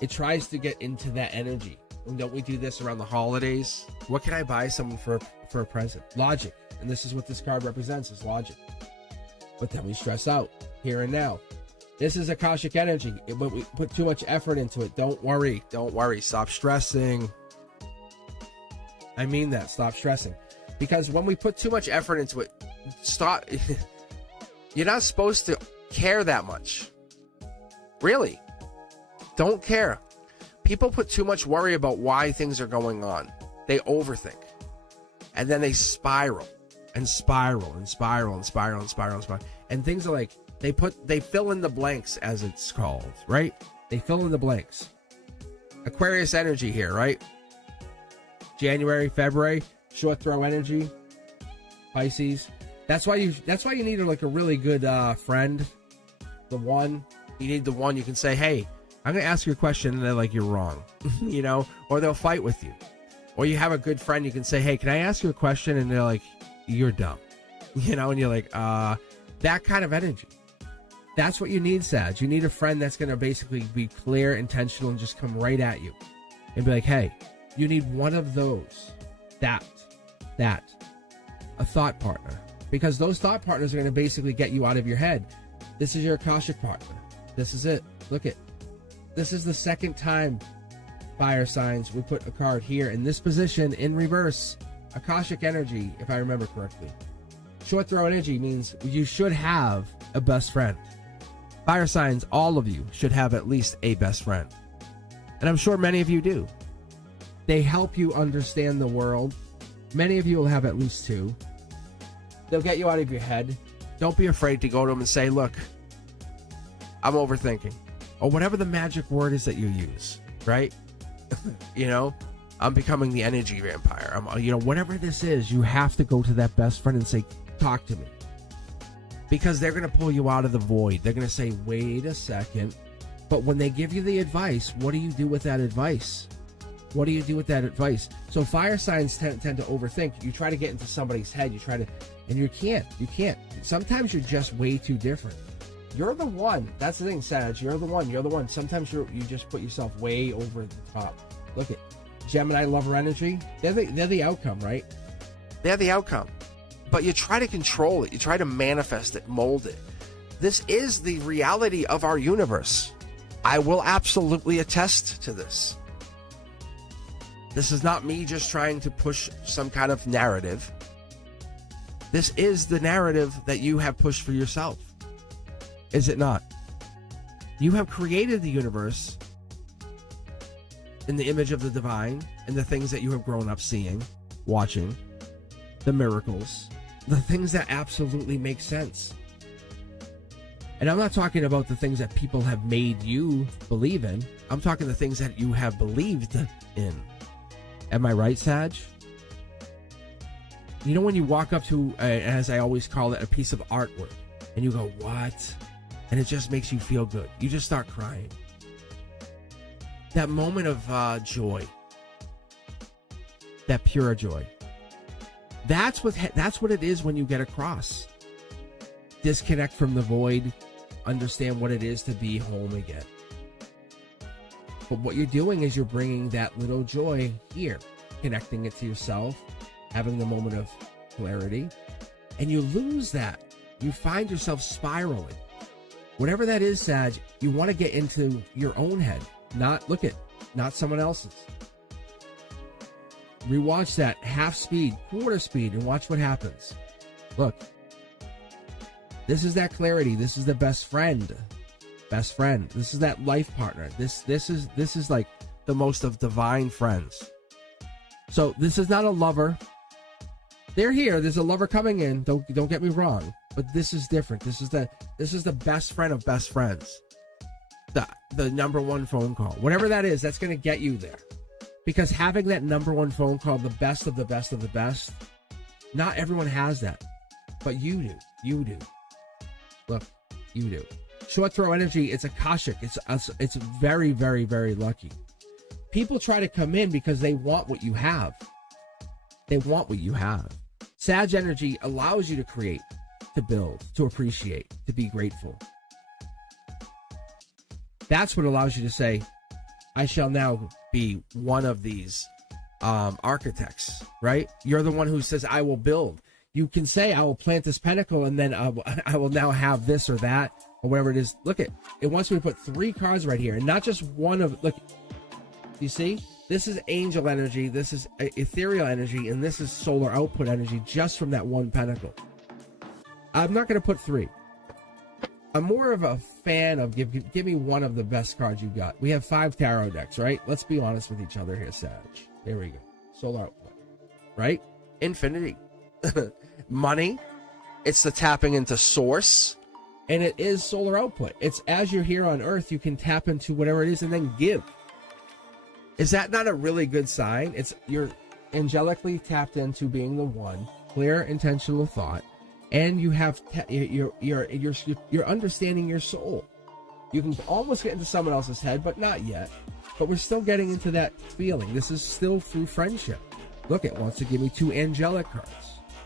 It tries to get into that energy. And don't we do this around the holidays? What can I buy someone for a present? Logic. And this is what this card represents, is logic. But then we stress out here and now. This is Akashic energy. But we put too much effort into it. Don't worry. Don't worry. Stop stressing. I mean that. Stop stressing. Because when we put too much effort into it, stop. You're not supposed to care that much. Really. Don't care. People put too much worry about why things are going on. They overthink. And then they spiral and spiral and spiral and spiral and spiral and spiral. And things are like, they fill in the blanks, as it's called, right? They fill in the blanks. Aquarius energy here, right? January, February, short throw energy. Pisces. That's why you need like a really good friend. The one. You need the one you can say, hey, I'm going to ask you a question, and they're like, you're wrong, you know, or they'll fight with you. Or you have a good friend, you can say, hey, can I ask you a question? And they're like, you're dumb, you know, and you're like, that kind of energy. That's what you need, Sag. You need a friend that's going to basically be clear, intentional, and just come right at you and be like, hey, you need one of those, that, a thought partner, because those thought partners are going to basically get you out of your head. This is your Akashic partner. This is it. Look at. This is the second time, fire signs, we put a card here in this position in reverse. Akashic energy, if I remember correctly. Short throw energy means you should have a best friend. Fire signs, all of you should have at least a best friend. And I'm sure many of you do. They help you understand the world. Many of you will have at least two. They'll get you out of your head. Don't be afraid to go to them and say, look, I'm overthinking. Or whatever the magic word is that you use, right? You know, I'm becoming the energy vampire. Whatever this is, you have to go to that best friend and say, talk to me. Because they're going to pull you out of the void. They're going to say, wait a second. But when they give you the advice, what do you do with that advice? What do you do with that advice? So fire signs tend to overthink. You try to get into somebody's head. And you can't. You can't. Sometimes you're just way too different. You're the one. That's the thing, Sag. You're the one. You're the one. Sometimes you just put yourself way over the top. Look at Gemini lover energy. They're the outcome, right? They're the outcome. But you try to control it. You try to manifest it, mold it. This is the reality of our universe. I will absolutely attest to this. This is not me just trying to push some kind of narrative. This is the narrative that you have pushed for yourself. Is it not? You have created the universe in the image of the divine and the things that you have grown up seeing, watching, the miracles, the things that absolutely make sense. And I'm not talking about the things that people have made you believe in. I'm talking the things that you have believed in. Am I right, Sag? You know when you walk up to, as I always call it, a piece of artwork, and you go, what? And it just makes you feel good. You just start crying. That moment of joy. That pure joy. That's what it is when you get across. Disconnect from the void. Understand what it is to be home again. But what you're doing is you're bringing that little joy here. Connecting it to yourself. Having the moment of clarity. And you lose that. You find yourself spiraling. Whatever that is, Sag, you want to get into your own head. Not someone else's. Rewatch that half speed, quarter speed, and watch what happens. Look. This is that clarity. This is the best friend. Best friend. This is that life partner. This is like the most of divine friends. So this is not a lover. They're here. There's a lover coming in. Don't get me wrong. But this is different. This is the best friend of best friends. The number one phone call. Whatever that is, that's going to get you there. Because having that number one phone call, the best of the best of the best, not everyone has that. But you do. You do. Look, you do. Short throw energy, it's Akashic. It's very, very, very lucky. People try to come in because they want what you have. They want what you have. Sag energy allows you to create, to build, to appreciate, to be grateful. That's what allows you to say, I shall now be one of these architects, right? You're the one who says, I will build. You can say, I will plant this pentacle, and then I will now have this or that, or whatever it is. Look at it. Wants me to put 3 cards right here, and not just one of, look, you see? This is angel energy, this is ethereal energy, and this is solar output energy just from that one pentacle. I'm not going to put 3. I'm more of a fan of give me one of the best cards you got. We have 5 tarot decks, right? Let's be honest with each other here, Sag. There we go. Solar output, right? Infinity. Money. It's the tapping into source. And it is solar output. It's as you're here on Earth, you can tap into whatever it is and then give. Is that not a really good sign? It's you're angelically tapped into being the one, clear, intentional thought, and you have you're understanding your soul. You can almost get into someone else's head, but not yet. But we're still getting into that feeling. This is still through friendship. Look, it wants to give me 2 angelic cards.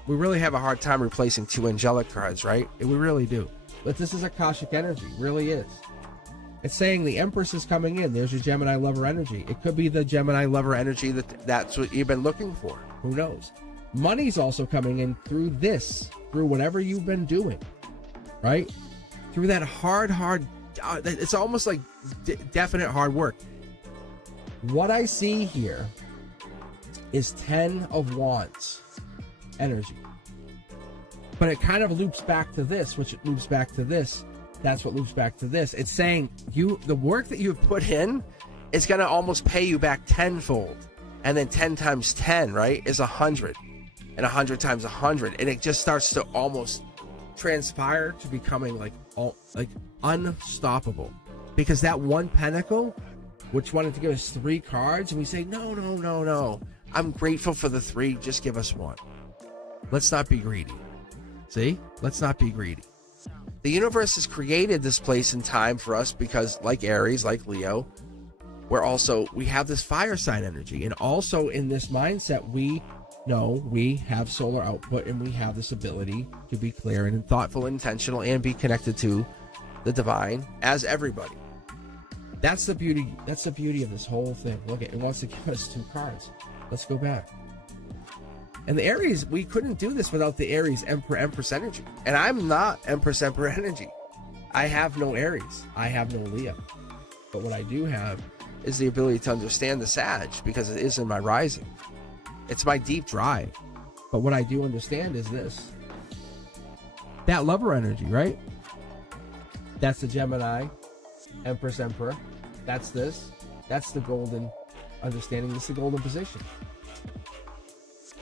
We really have a hard time replacing 2 angelic cards, right? We really do. But this is Akashic energy, really is. It's saying the Empress is coming in. There's your Gemini lover energy. It could be the Gemini lover energy that's what you've been looking for. Who knows? Money's also coming in through this, through whatever you've been doing, right? Through that hard, it's almost like definite hard work. What I see here is 10 of Wands energy. But it kind of loops back to this, which it loops back to this. That's what loops back to this. It's saying the work that you've put in is going to almost pay you back tenfold. And then 10 times 10, right, is 100. And 100 times 100. And it just starts to almost transpire to becoming like unstoppable. Because that one pentacle, which wanted to give us 3 cards, and we say, no. I'm grateful for the 3. Just give us 1. Let's not be greedy. See? Let's not be greedy. The universe has created this place and time for us because, like Aries, like Leo, we have this fire sign energy. And also in this mindset, we know we have solar output and we have this ability to be clear and thoughtful, intentional, and be connected to the divine as everybody. That's the beauty. That's the beauty of this whole thing. Look, it wants to give us 2 cards. Let's go back. And the Aries, we couldn't do this without the Aries Empress energy. And I'm not Empress energy. I have no Aries. I have no Leo. But what I do have is the ability to understand the Sag because it is in my rising. It's my deep drive. But what I do understand is this. That lover energy, right? That's the Gemini Empress Emperor. That's this. That's the golden understanding. This is the golden position.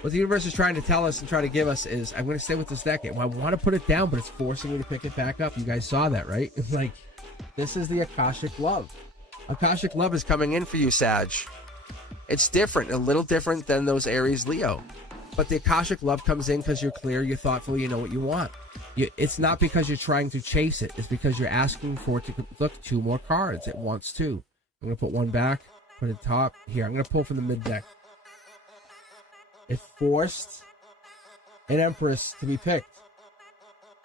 What the universe is trying to tell us and try to give us is, I'm going to stay with this deck. Well, I want to put it down, but it's forcing me to pick it back up. You guys saw that, right? It's like, this is the Akashic love. Akashic love is coming in for you, Sag. It's different, a little different than those Aries Leo. But the Akashic love comes in because you're clear, you're thoughtful, you know what you want. It's not because you're trying to chase it. It's because you're asking for it to look 2 more cards. It wants 2. I'm going to put 1 back, put it top. Here, I'm going to pull from the mid deck. It forced an Empress to be picked.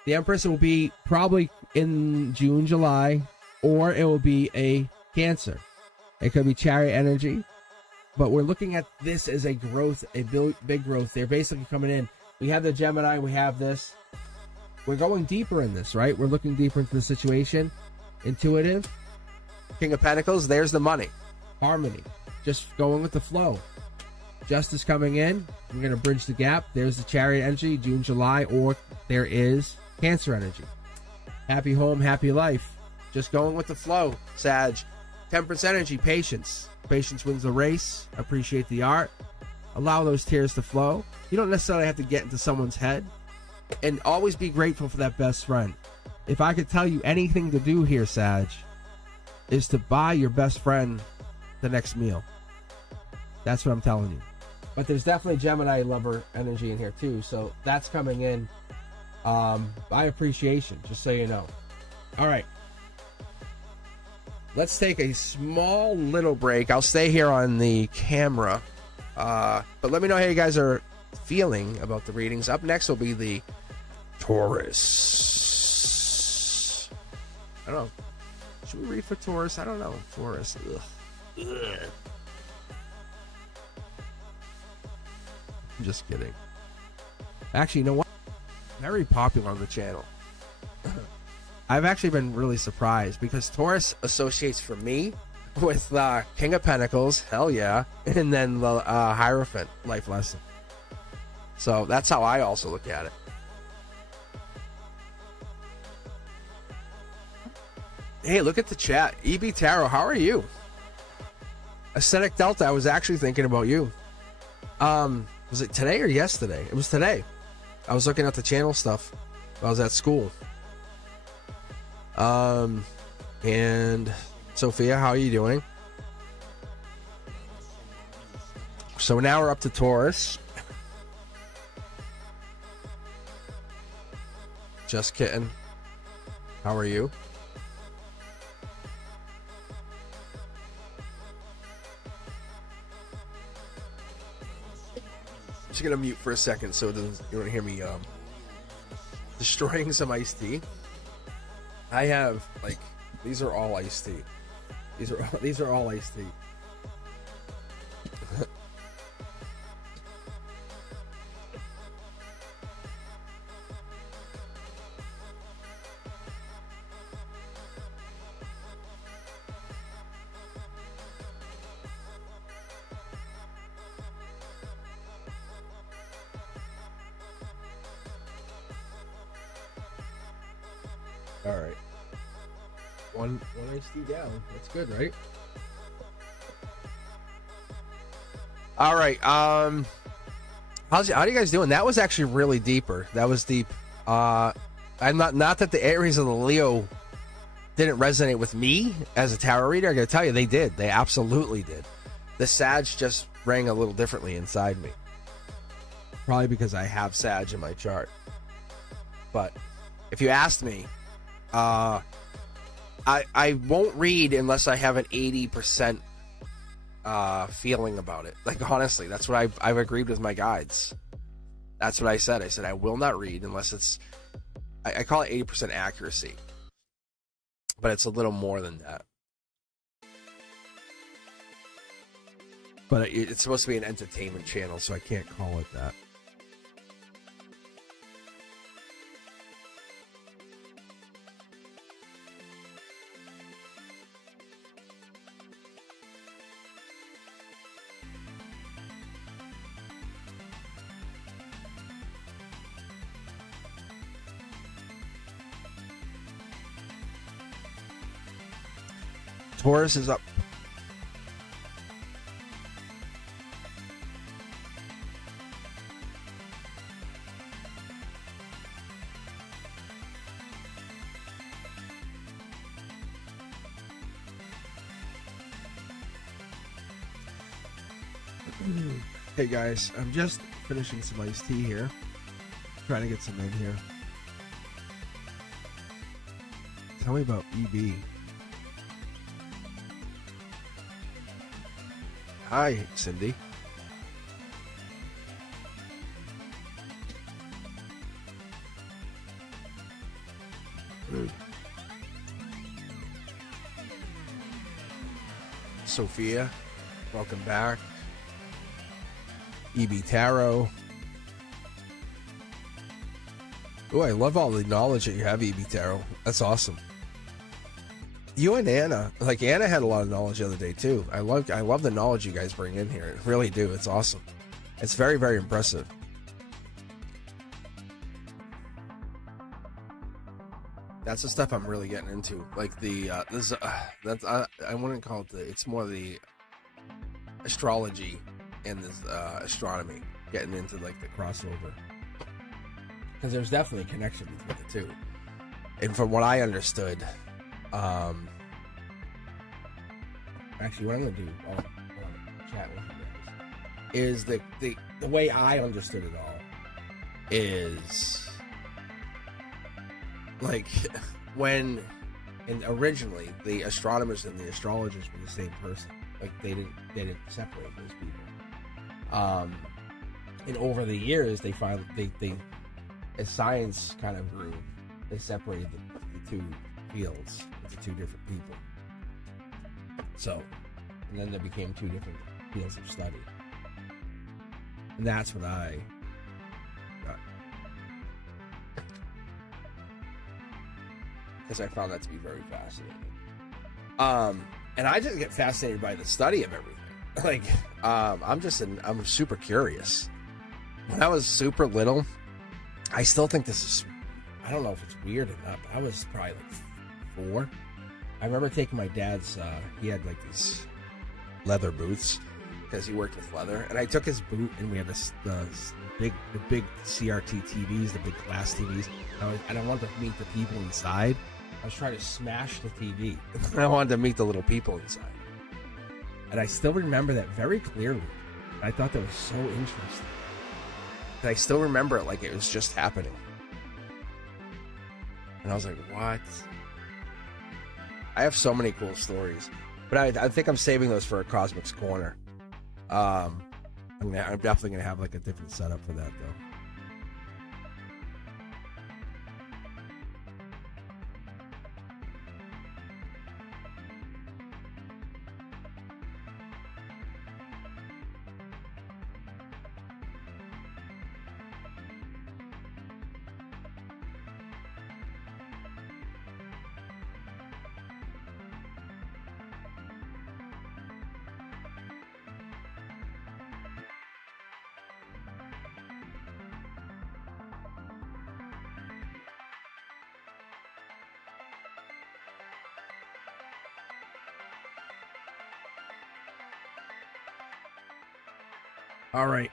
The Empress will be probably in June, July, or it will be a Cancer. It could be Chariot energy, but we're looking at this as a growth, a big growth. They're basically coming in. We have the Gemini, we have this. We're going deeper in this, right? We're looking deeper into the situation. Intuitive. King of Pentacles, there's the money. Harmony. Just going with the flow. Justice coming in. We're going to bridge the gap. There's the Chariot energy, June, July, or there is Cancer energy. Happy home, happy life. Just going with the flow, Sag. Temperance energy, patience. Patience wins the race. Appreciate the art. Allow those tears to flow. You don't necessarily have to get into someone's head. And always be grateful for that best friend. If I could tell you anything to do here, Sag, is to buy your best friend the next meal. That's what I'm telling you. But there's definitely Gemini lover energy in here too. So that's coming in by appreciation, just so you know. All right. Let's take a small little break. I'll stay here on the camera. But let me know how you guys are feeling about the readings. Up next will be the Taurus. I don't know. Should we read for Taurus? I don't know. Taurus. Ugh. Ugh. I'm just kidding. Actually, you know what? Very popular on the channel. I've actually been really surprised because Taurus associates for me with King of Pentacles, hell yeah, and then the Hierophant, life lesson. So that's how I also look at it. Hey, look at the chat. EB Tarot, how are you? Aesthetic Delta, I was actually thinking about you. Was it today or yesterday? It was today. I was looking at the channel stuff. I was at school. And Sophia, how are you doing? So now we're up to Taurus. Just kidding. How are you? Just gonna mute for a second so you don't hear me destroying some iced tea. I have like these are all iced tea. These are all iced tea. All right, one iced tea down. That's good, right? All right. How are you guys doing? That was actually really deeper. That was deep. I'm not that the Aries and the Leo didn't resonate with me as a tarot reader. I gotta tell you, they did. They absolutely did. The Sag just rang a little differently inside me. Probably because I have Sag in my chart. But if you asked me, I won't read unless I have an 80% feeling about it. Like, honestly, that's what I've agreed with my guides. That's what I said. I said I will not read unless it's, I call it 80% accuracy, but it's a little more than that. But it's supposed to be an entertainment channel, so I can't call it that. Taurus is up. Hey guys, I'm just finishing some iced tea here. Trying to get some in here. Tell me about EB. Hi, Cindy. Sophia, welcome back. EB Tarot. Oh, I love all the knowledge that you have, EB Tarot. That's awesome. You and Anna, like Anna had a lot of knowledge the other day too. I love the knowledge you guys bring in here. I really do. It's awesome. It's very, very impressive. That's the stuff I'm really getting into. Like the I wouldn't call it it's more the astrology in this astronomy, getting into like the crossover, because there's definitely a connection between the two. And from what I understood, actually, what I'm gonna do, chat with you guys, is the way I understood it all is like when, and originally the astronomers and the astrologers were the same person. Like they didn't separate those people. And over the years, they as science kind of grew, they separated the two fields into two different people. So, and then there became two different fields of study. And that's what I got. Because I found that to be very fascinating. And I just get fascinated by the study of everything. Like, I'm super curious. When I was super little, I still think this is, I don't know if it's weird or not, but I was probably like 4. I remember taking my dad's, he had like these leather boots because he worked with leather. And I took his boot and we had the big CRT TVs, the big glass TVs. And I wanted to meet the people inside. I was trying to smash the TV. I wanted to meet the little people inside. And I still remember that very clearly. I thought that was so interesting. And I still remember it like it was just happening. And I was like, what? I have so many cool stories. But I think I'm saving those for a Cosmic's Corner. I'm definitely going to have like a different setup for that, though. All right.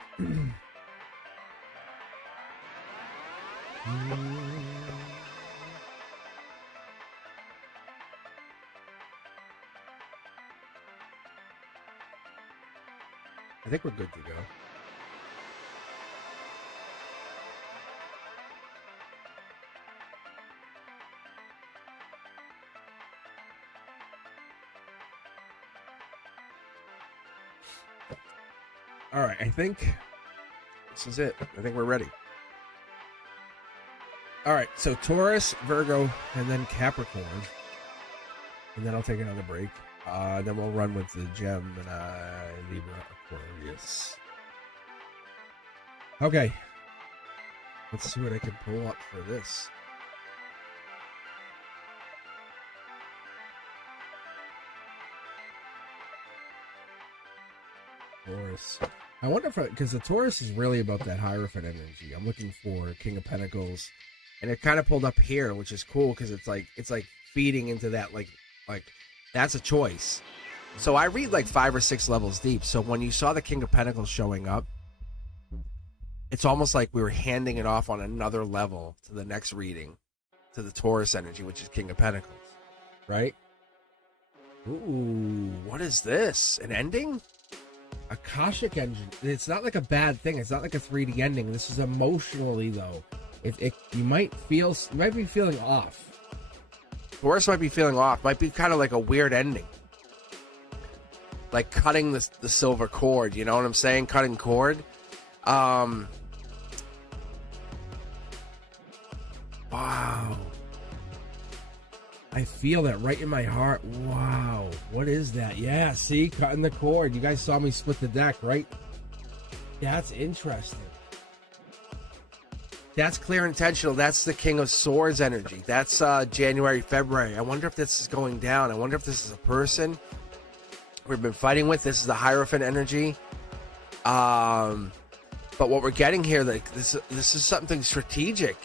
I think we're good to go. All right, I think this is it. I think we're ready. All right, so Taurus, Virgo, and then Capricorn. And then I'll take another break. Then we'll run with the Gemini, Libra, Aquarius. Okay. Let's see what I can pull up for this. Taurus. I wonder if, because the Taurus is really about that Hierophant energy. I'm looking for King of Pentacles, and it kind of pulled up here, which is cool because it's like feeding into that, like that's a choice. So I read like 5 or 6 levels deep. So when you saw the King of Pentacles showing up, it's almost like we were handing it off on another level to the next reading, to the Taurus energy, which is King of Pentacles, right? Ooh, what is this? An ending? Akashic engine. It's not like a bad thing. It's not like a 3D ending. This is emotionally though. You might be feeling off. Taurus might be feeling off. Might be kind of like a weird ending. Like cutting the silver cord. You know what I'm saying? Cutting cord. Wow. I feel that right in my heart. Wow. What is that? Yeah, see? Cutting the cord. You guys saw me split the deck, right? That's interesting. That's clear intentional. That's the King of Swords energy. That's January, February. I wonder if this is going down. I wonder if this is a person we've been fighting with. This is the Hierophant energy. But what we're getting here, like this is something strategic.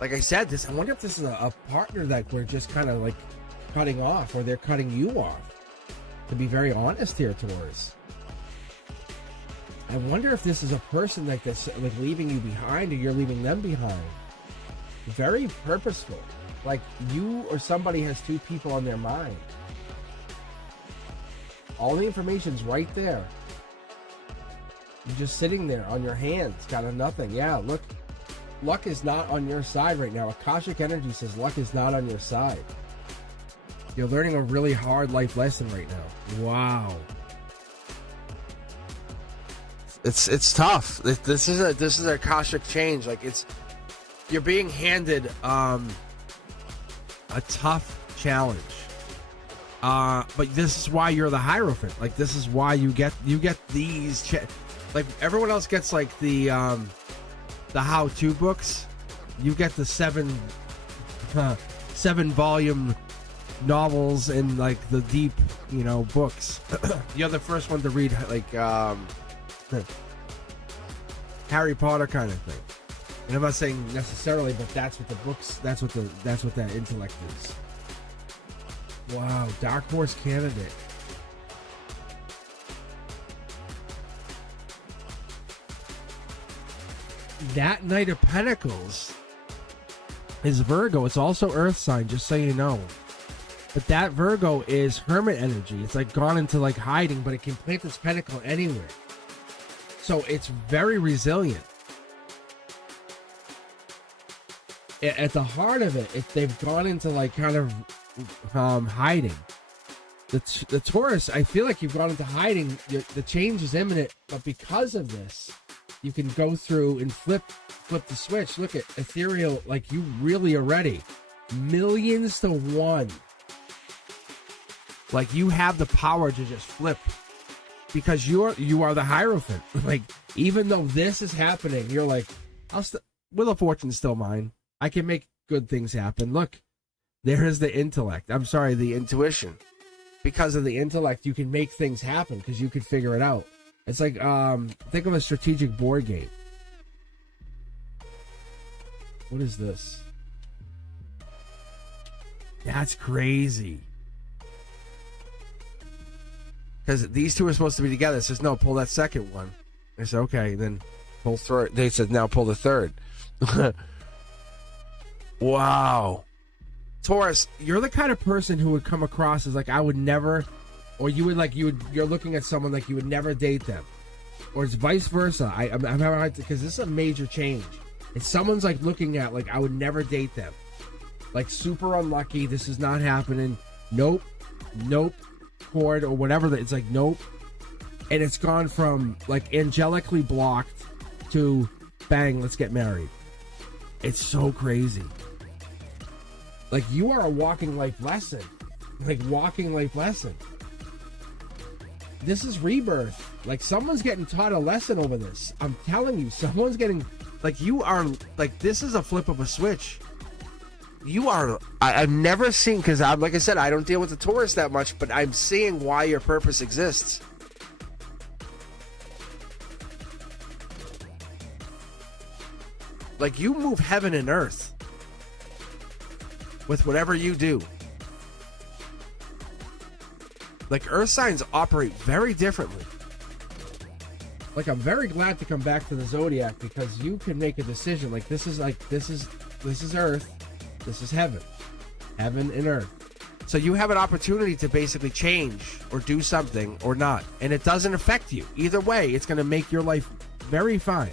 Like I said, I wonder if this is a partner that we're just kind of like cutting off, or they're cutting you off. To be very honest here, Taurus. I wonder if this is a person like this, like leaving you behind, or you're leaving them behind. Very purposeful. Like you or somebody has two people on their mind. All the information's right there. You're just sitting there on your hands, kind of nothing. Yeah, look. Luck is not on your side right now. Akashic energy says luck is not on your side. You're learning a really hard life lesson right now. Wow. It's tough. This is a Akashic change. Like you're being handed a tough challenge. But this is why you're the Hierophant. Like this is why you get these like everyone else gets like the how-to books. You get the seven volume novels and like the deep, books. You're the first one to read like Harry Potter kind of thing. And I'm not saying necessarily, but that's what the books, that's what that intellect is. Wow, Dark Horse candidate. That Knight of Pentacles is Virgo. It's also Earth sign, just so you know. But that Virgo is Hermit energy. It's like gone into like hiding, but it can plant its pentacle anywhere. So it's very resilient. At the heart of it, they've gone into like kind of hiding. The Taurus, I feel like you've gone into hiding. The change is imminent, but because of this, you can go through and flip the switch. Look at ethereal, like you really are ready. Millions to one. Like you have the power to just flip because you are the Hierophant. Like even though this is happening, you're like, Wheel of Fortune's still mine. I can make good things happen. Look, there is the intellect. I'm sorry, the intuition. Because of the intellect, you can make things happen because you can figure it out. It's like, think of a strategic board game. What is this? That's crazy. Because these two are supposed to be together. It says, no, pull that second one. I said, okay, then pull third. They said, now pull the third. Wow. Taurus, you're the kind of person who would come across as like, I would never, or you're looking at someone like you would never date them. Or it's vice versa. I'm having a hard time, because this is a major change. It's someone's like looking at like, I would never date them. Like super unlucky. This is not happening. Nope. Cord or whatever. It's like, nope. And it's gone from like angelically blocked to bang, let's get married. It's so crazy. Like you are a walking life lesson. Like walking life lesson. This is rebirth. Like someone's getting taught a lesson over this. I'm telling you, someone's getting, like you are, like this is a flip of a switch. You are, I've never seen, because I'm, like I said, I don't deal with the Taurus that much, but I'm seeing why your purpose exists. Like you move heaven and earth with whatever you do. Like earth signs operate very differently. Like I'm very glad to come back to the Zodiac because you can make a decision. Like this is earth, this is heaven. Heaven and earth. So you have an opportunity to basically change or do something or not. And it doesn't affect you. Either way, it's going to make your life very fine.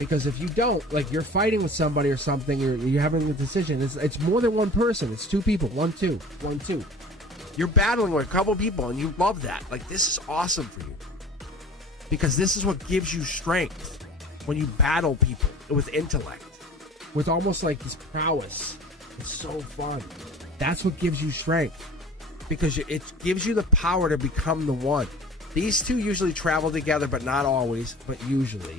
Because if you don't, like you're fighting with somebody or something, you're having a decision. It's more than one person. It's two people. 1, 2, 1, 2. You're battling with a couple people, and you love that. Like this is awesome for you, because this is what gives you strength when you battle people with intellect, with almost like this prowess. It's so fun. That's what gives you strength, because it gives you the power to become the one. These two usually travel together, but not always, but usually.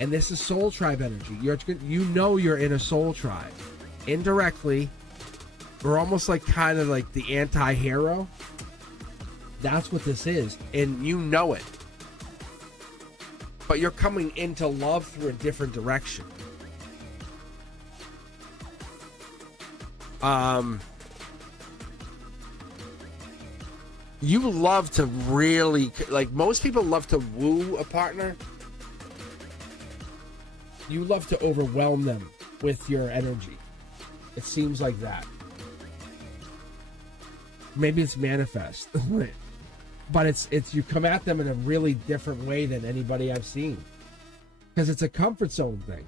And this is soul tribe energy. You're in a soul tribe. Indirectly, or almost like kind of like the anti-hero. That's what this is. And you know it. But you're coming into love through a different direction. You love to really, like most people love to woo a partner. You love to overwhelm them with your energy. It seems like that. Maybe it's manifest. But it's you come at them in a really different way than anybody I've seen. Because it's a comfort zone thing.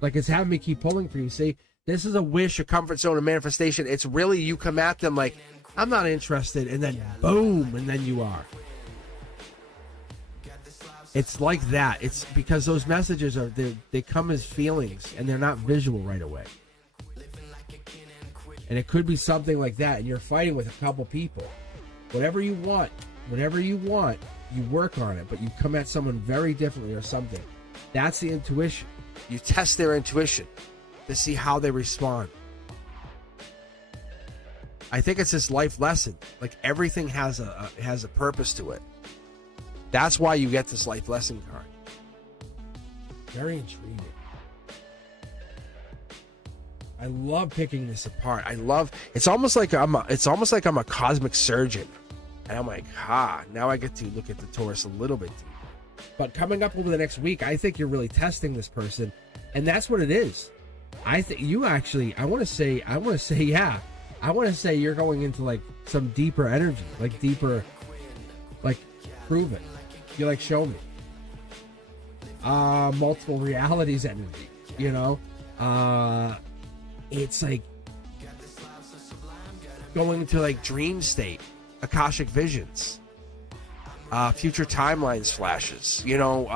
Like, it's having me keep pulling for you. See, this is a wish, a comfort zone, a manifestation. It's really, you come at them like, I'm not interested, and then boom, and then you are. It's like that. It's because those messages are, they come as feelings, and they're not visual right away. And it could be something like that, and you're fighting with a couple people. Whatever you want, you work on it, but you come at someone very differently or something. That's the intuition. You test their intuition to see how they respond. I think it's this life lesson. Like, everything has a purpose to it. That's why you get this life lesson card. Very intriguing. I love picking this apart. It's almost like I'm a cosmic surgeon. And I'm like, now I get to look at the Taurus a little bit deeper. But coming up over the next week, I think you're really testing this person, and that's what it is. I think you actually, I want to say you're going into like some deeper energy, like prove it. You like, show me. Multiple realities energy, you know? It's like going to like dream state. Akashic visions, future timelines flashes, you know,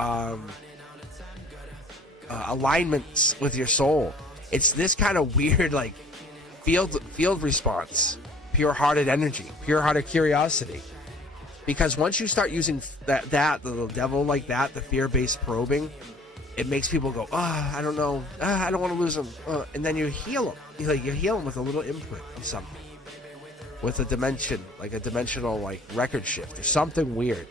alignments with your soul. It's this kind of weird, like, field response, pure-hearted energy, pure-hearted curiosity. Because once you start using that the little devil like that, the fear-based probing, it makes people go, I don't know, I don't want to lose them, and then you heal them. You heal them with a little imprint of something. With a dimension, like a dimensional, like, record shift or something weird.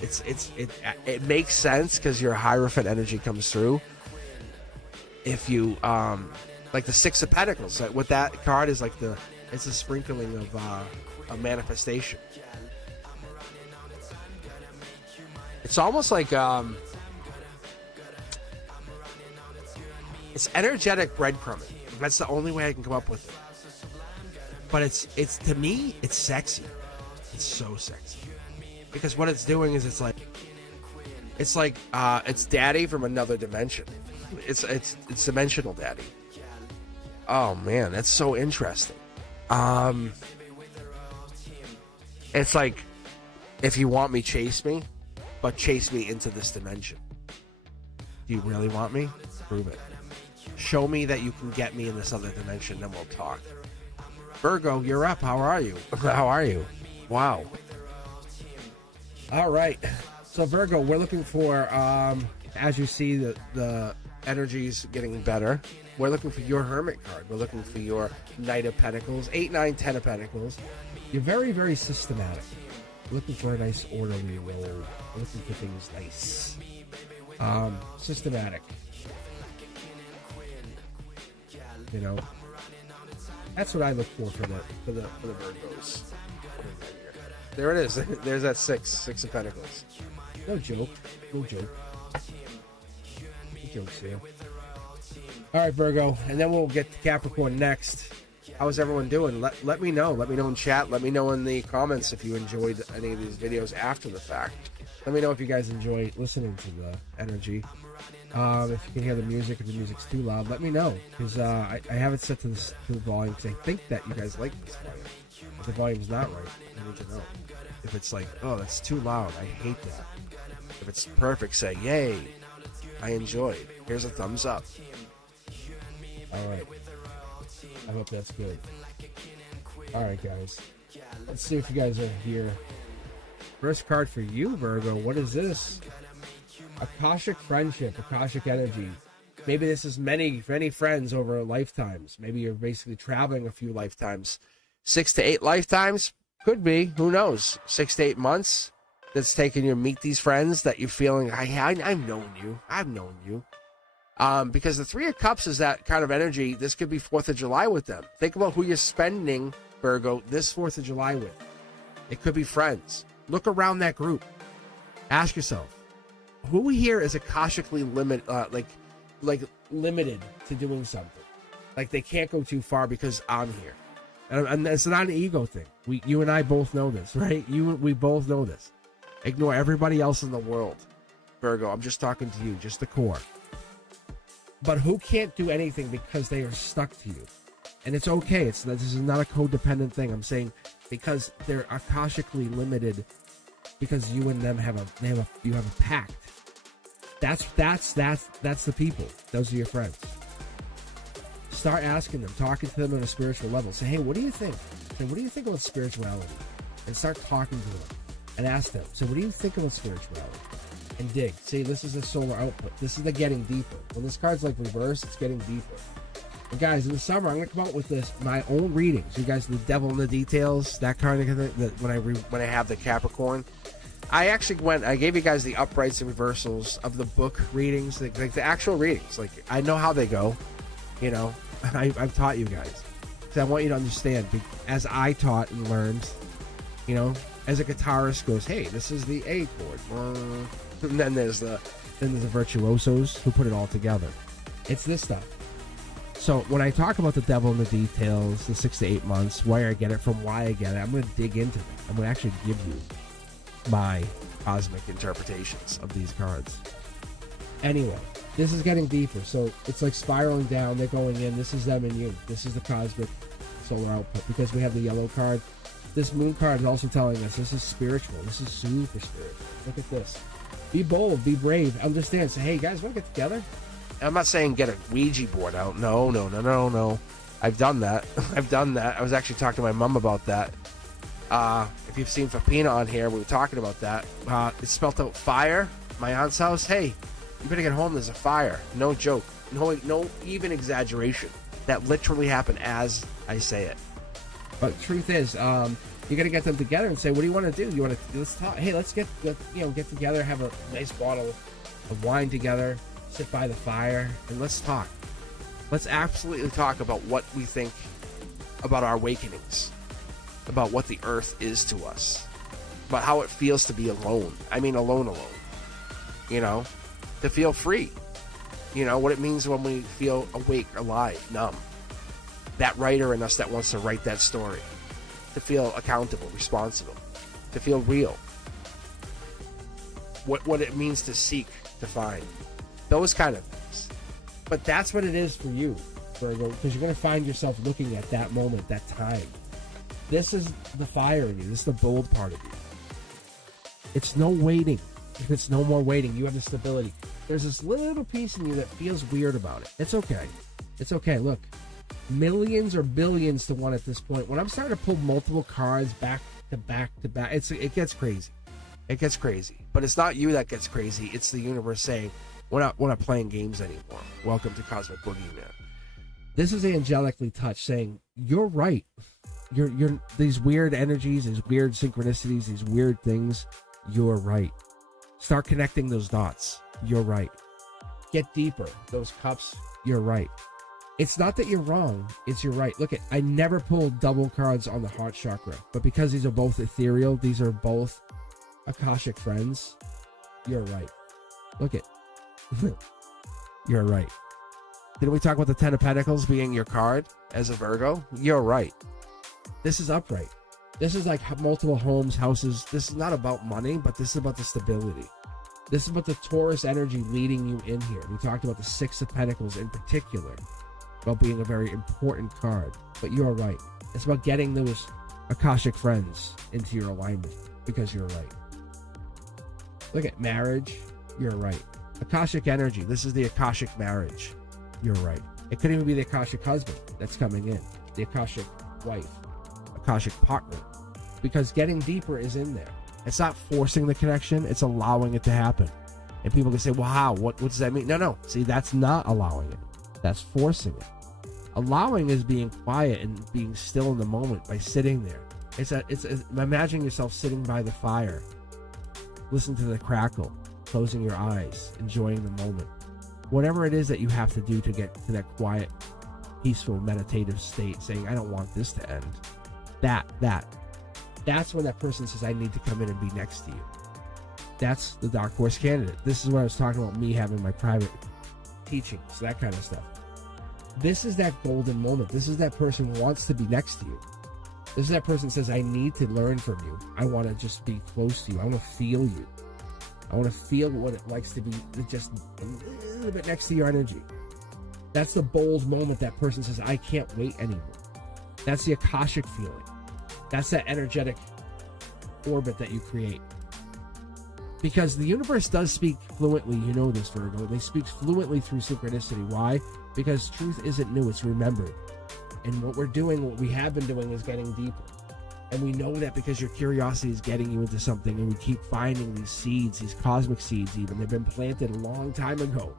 It makes sense because your Hierophant energy comes through. If you like the Six of Pentacles, like what that card is, like it's a sprinkling of a manifestation. It's almost like it's energetic breadcrumbing. That's the only way I can come up with it. But it's to me, it's sexy. It's so sexy. Because what it's doing is it's daddy from another dimension. It's dimensional daddy. Oh man, that's so interesting. It's like, if you want me, chase me, but chase me into this dimension. Do you really want me? Prove it. Show me that you can get me in this other dimension, then we'll talk. Virgo, you're up. How are you? How are you? Wow. All right. So Virgo, we're looking for, as you see, the energy's getting better. We're looking for your Hermit card. We're looking for your Knight of Pentacles, 8, 9, 10 of Pentacles. You're very, very systematic. Looking for a nice orderly roll. Looking for things nice. Systematic. You know. That's what I look for the Virgos. There it is. There's that six of Pentacles. No joke. No jokes here. All right, Virgo, and then we'll get to Capricorn next. How is everyone doing? Let me know. Let me know in chat. Let me know in the comments if you enjoyed any of these videos after the fact. Let me know if you guys enjoy listening to the energy. If you can hear the music, if the music's too loud, let me know, because I have it set to the volume, because I think that you guys like this volume. If the volume's not right, I need to know. If it's like, oh, that's too loud, I hate that. If it's perfect, say, yay, I enjoyed. Here's a thumbs up. All right. I hope that's good. All right, guys. Let's see if you guys are here. First card for you, Virgo. What is this? Akashic friendship, Akashic energy. Maybe this is many friends over lifetimes. Maybe you're basically traveling a few lifetimes. 6 to 8 lifetimes? Could be. Who knows? 6 to 8 months that's taken you to meet these friends that you're feeling, I've known you. I've known you. Because the 3 of Cups is that kind of energy. This could be 4th of July with them. Think about who you're spending, Virgo, this 4th of July with. It could be friends. Look around that group. Ask yourself, Who here is akashically limited to doing something? Like they can't go too far because I'm here. And it's not an ego thing. You and I both know this, right? We both know this. Ignore everybody else in the world. Virgo, I'm just talking to you, just the core. But who can't do anything because they are stuck to you? And it's okay. This is not a codependent thing. I'm saying because they're akashically limited because you and them have a pact. That's the people. Those are your friends. Start asking them, talking to them on a spiritual level. Say, hey, what do you think? Say, what do you think about spirituality? And start talking to them and ask them. So what do you think about spirituality? And dig. See, this is the solar output. This is the getting deeper. When this card's like reverse, it's getting deeper. And guys, in the summer, I'm gonna come out with my own readings. You guys, the devil in the details, that kind of thing. When I have the Capricorn, I gave you guys the uprights and reversals of the book readings, like the actual readings. Like I know how they go, you know. I've taught you guys because I want you to understand. As I taught and learned, you know, as a guitarist goes, hey, this is the A chord, and then there's the virtuosos who put it all together. It's this stuff. So when I talk about the devil in the details, the 6 to 8 months, where I get it from, why I get it, I'm going to dig into it. I'm going to actually give you my cosmic interpretations of these cards. Anyway, this is getting deeper. So it's like spiraling down. They're going in. This is them and you. This is the cosmic solar output. Because we have the yellow card, this moon card is also telling us this is spiritual. This is super spiritual. Look at this. Be bold. Be brave. Understand. Say, hey, guys, want to get together? I'm not saying get a Ouija board out. No. I've done that. I was actually talking to my mom about that. If you've seen Fapina on here, we were talking about that. It spelled out fire. My aunt's house. Hey, you better get home. There's a fire. No joke. No even exaggeration. That literally happened as I say it. But truth is, you got to get them together and say, what do you want to do? Let's talk. Hey, let's get together, have a nice bottle of wine together, sit by the fire, and let's talk. Let's absolutely talk about what we think about our awakenings, about what the earth is to us, about how it feels to be alone. I mean, alone. You know, to feel free. You know, what it means when we feel awake, alive, numb. That writer in us that wants to write that story. To feel accountable, responsible. To feel real. What it means to seek, to find. Those kind of things. But that's what it is for you, Virgo, because you're going to find yourself looking at that moment, that time. This is the fire in you. This is the bold part of you. It's no waiting. If it's no more waiting, you have the stability. There's this little piece in you that feels weird about it. It's okay. It's okay. Look, millions or billions to one at this point. When I'm starting to pull multiple cards back to back to back, it gets crazy. It gets crazy. But it's not you that gets crazy. It's the universe saying, we're not playing games anymore. Welcome to Cosmic Boogeyman. This is angelically touched, saying, you're right. You're these weird energies, these weird synchronicities, these weird things. You're right. Start connecting those dots. You're right. Get deeper. Those cups. You're right. It's not that you're wrong. It's you're right. Look, I never pulled double cards on the heart chakra, but because these are both ethereal, these are both Akashic friends. You're right. Look it. You're right. Didn't we talk about the Ten of Pentacles being your card as a Virgo? You're right. This is upright. This is like multiple homes, houses. This is not about money, but this is about the stability. This is about the Taurus energy leading you in here. We talked about the Six of Pentacles in particular, about being a very important card. But you're right. It's about getting those Akashic friends into your alignment because you're right. Look at marriage. You're right. Akashic energy. This is the Akashic marriage. You're right. It could even be the Akashic husband that's coming in. The Akashic wife. Akashic partner. Because getting deeper is in there. It's not forcing the connection. It's allowing it to happen. And people can say, well, how? What does that mean? No. See, that's not allowing it. That's forcing it. Allowing is being quiet and being still in the moment by sitting there. It's imagine yourself sitting by the fire. Listen to the crackle. Closing your eyes. Enjoying the moment. Whatever it is that you have to do to get to that quiet, peaceful, meditative state, saying, I don't want this to end. That's when that person says, I need to come in and be next to you. That's the dark horse candidate. This is what I was talking about, me having my private teachings, that kind of stuff. This is that golden moment. This is that person who wants to be next to you. This is that person that says, I need to learn from you. I want to just be close to you. I want to feel you. I want to feel what it likes to be just a little bit next to your energy. That's the bold moment that person says, I can't wait anymore. That's the Akashic feeling. That's that energetic orbit that you create. Because the universe does speak fluently, you know this, Virgo. They speak fluently through synchronicity. Why? Because truth isn't new, it's remembered. And what we're doing, what we have been doing, is getting deeper. And we know that because your curiosity is getting you into something, and we keep finding these seeds, these cosmic seeds even. They've been planted a long time ago.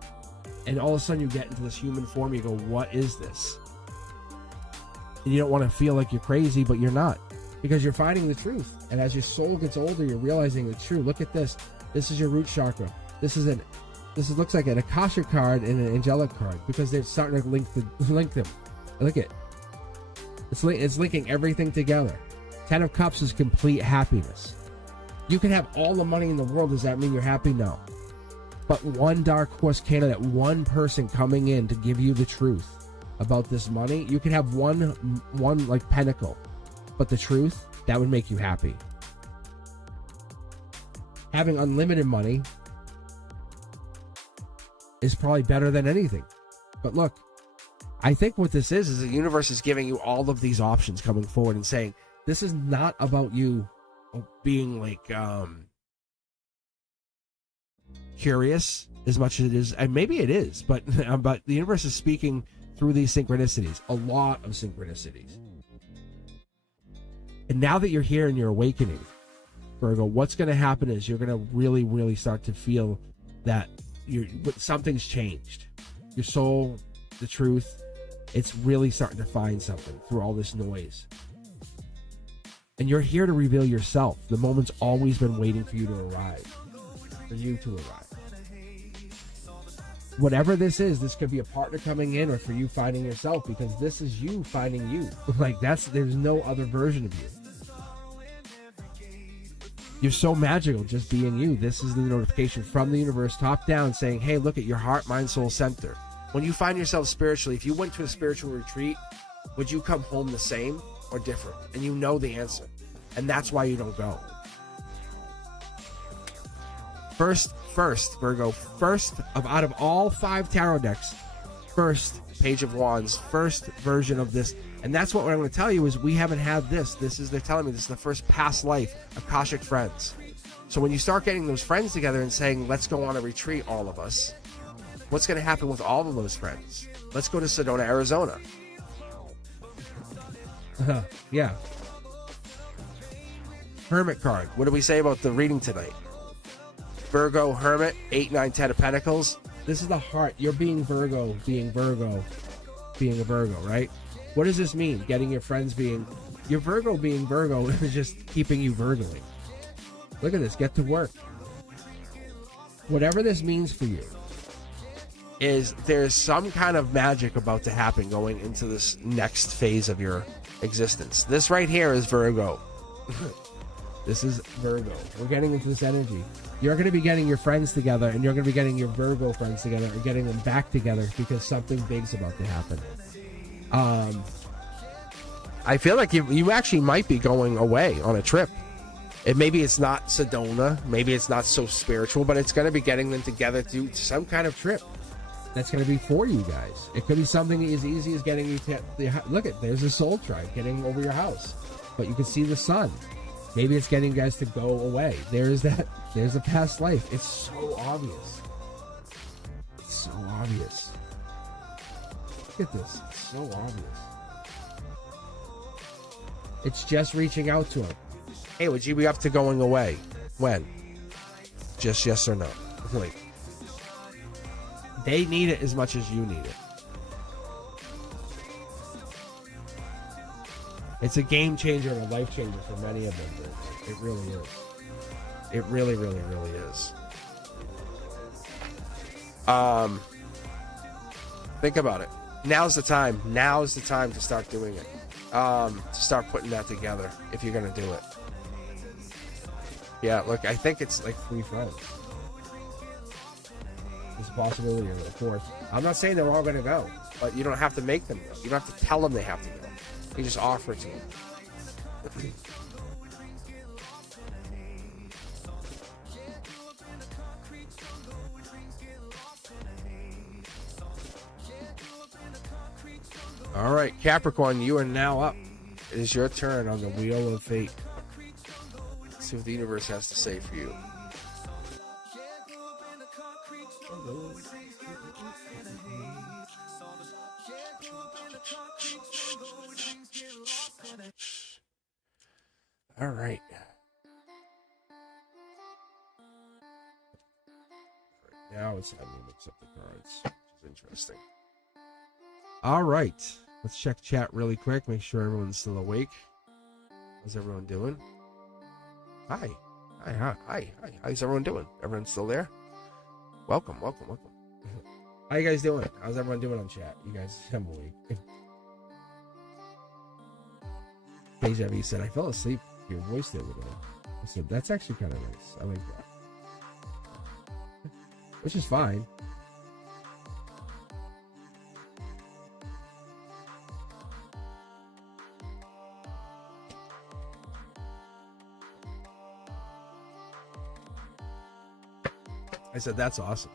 And all of a sudden you get into this human form, you go, what is this? And you don't want to feel like you're crazy, but you're not. Because you're finding the truth. And as your soul gets older, you're realizing it's true. Look at this. This is your root chakra. This looks like an Akashic card and an angelic card, because they're starting to link them. Look at it. It's linking everything together. 10 of Cups is complete happiness. You can have all the money in the world. Does that mean you're happy? No. But one dark horse candidate, one person coming in to give you the truth about this money, you can have one like pentacle, but the truth, that would make you happy. Having unlimited money is probably better than anything. But look, I think what this is the universe is giving you all of these options coming forward and saying, this is not about you being like curious as much as it is, and maybe it is, but the universe is speaking through these synchronicities, a lot of synchronicities. And now that you're here and you're awakening, Virgo, what's going to happen is you're going to really, really start to feel that something's changed. Your soul, the truth, it's really starting to find something through all this noise. And you're here to reveal yourself. The moment's always been waiting for you to arrive. For you to arrive. Whatever this is, this could be a partner coming in, or for you finding yourself, because this is you finding you. Like, there's no other version of you. You're so magical just being you. This is the notification from the universe, top down, saying, hey, look at your heart, mind, soul center. When you find yourself spiritually, if you went to a spiritual retreat, would you come home the same or different? And you know the answer. And that's why you don't go. First, Virgo, first out of all 5 tarot decks, first Page of Wands, first version of this. And that's what I'm going to tell you is we haven't had this. They're telling me this is the first past life Akashic friends. So when you start getting those friends together and saying, let's go on a retreat, all of us, what's going to happen with all of those friends? Let's go to Sedona, Arizona. Yeah. Hermit card. What do we say about the reading tonight? Virgo, Hermit, 8, 9, 10 of Pentacles. This is the heart. You're being Virgo, being a Virgo, right? What does this mean? Getting your friends being... Your Virgo being Virgo is just keeping you Virgoing. Look at this. Get to work. Whatever this means for you is there's some kind of magic about to happen going into this next phase of your existence. This right here is Virgo. This is Virgo. We're getting into this energy. You're going to be getting your friends together, and you're going to be getting your Virgo friends together, and getting them back together because something big's about to happen. I feel like you actually might be going away on a trip. Maybe it's not Sedona, maybe it's not so spiritual, but it's going to be getting them together to do some kind of trip that's going to be for you guys. It could be something as easy as getting you to look at, there's a soul tribe getting over your house, but you can see the sun. Maybe it's getting you guys to go away. There's a past life. It's so obvious. It's so obvious. Look at this. It's so obvious. It's just reaching out to him. Hey, would you be up to going away? When? Just yes or no. Like, they need it as much as you need it. It's a game changer and a life changer for many of them. It really is. It really, really, really is. Think about it. Now's the time. Now's the time to start doing it. To start putting that together if you're going to do it. Yeah, look, I think it's like 3 friends. There's a possibility of a fourth. I'm not saying they're all going to go, but you don't have to make them go. You don't have to tell them they have to go. You just offer it to them. All right, Capricorn, you are now up. It is your turn on the Wheel of Fate. Let's see what the universe has to say for you. All right. Now it's time to mix up the cards, which is interesting. All right. Let's check chat really quick. Make sure everyone's still awake. How's everyone doing? Hi. How's everyone doing? Everyone's still there? Welcome. How you guys doing? How's everyone doing on chat? You guys, I'm awake. Deja Vu said, I fell asleep to your voice the other day. I said, that's actually kind of nice. I like that. Which is fine. I said, that's awesome.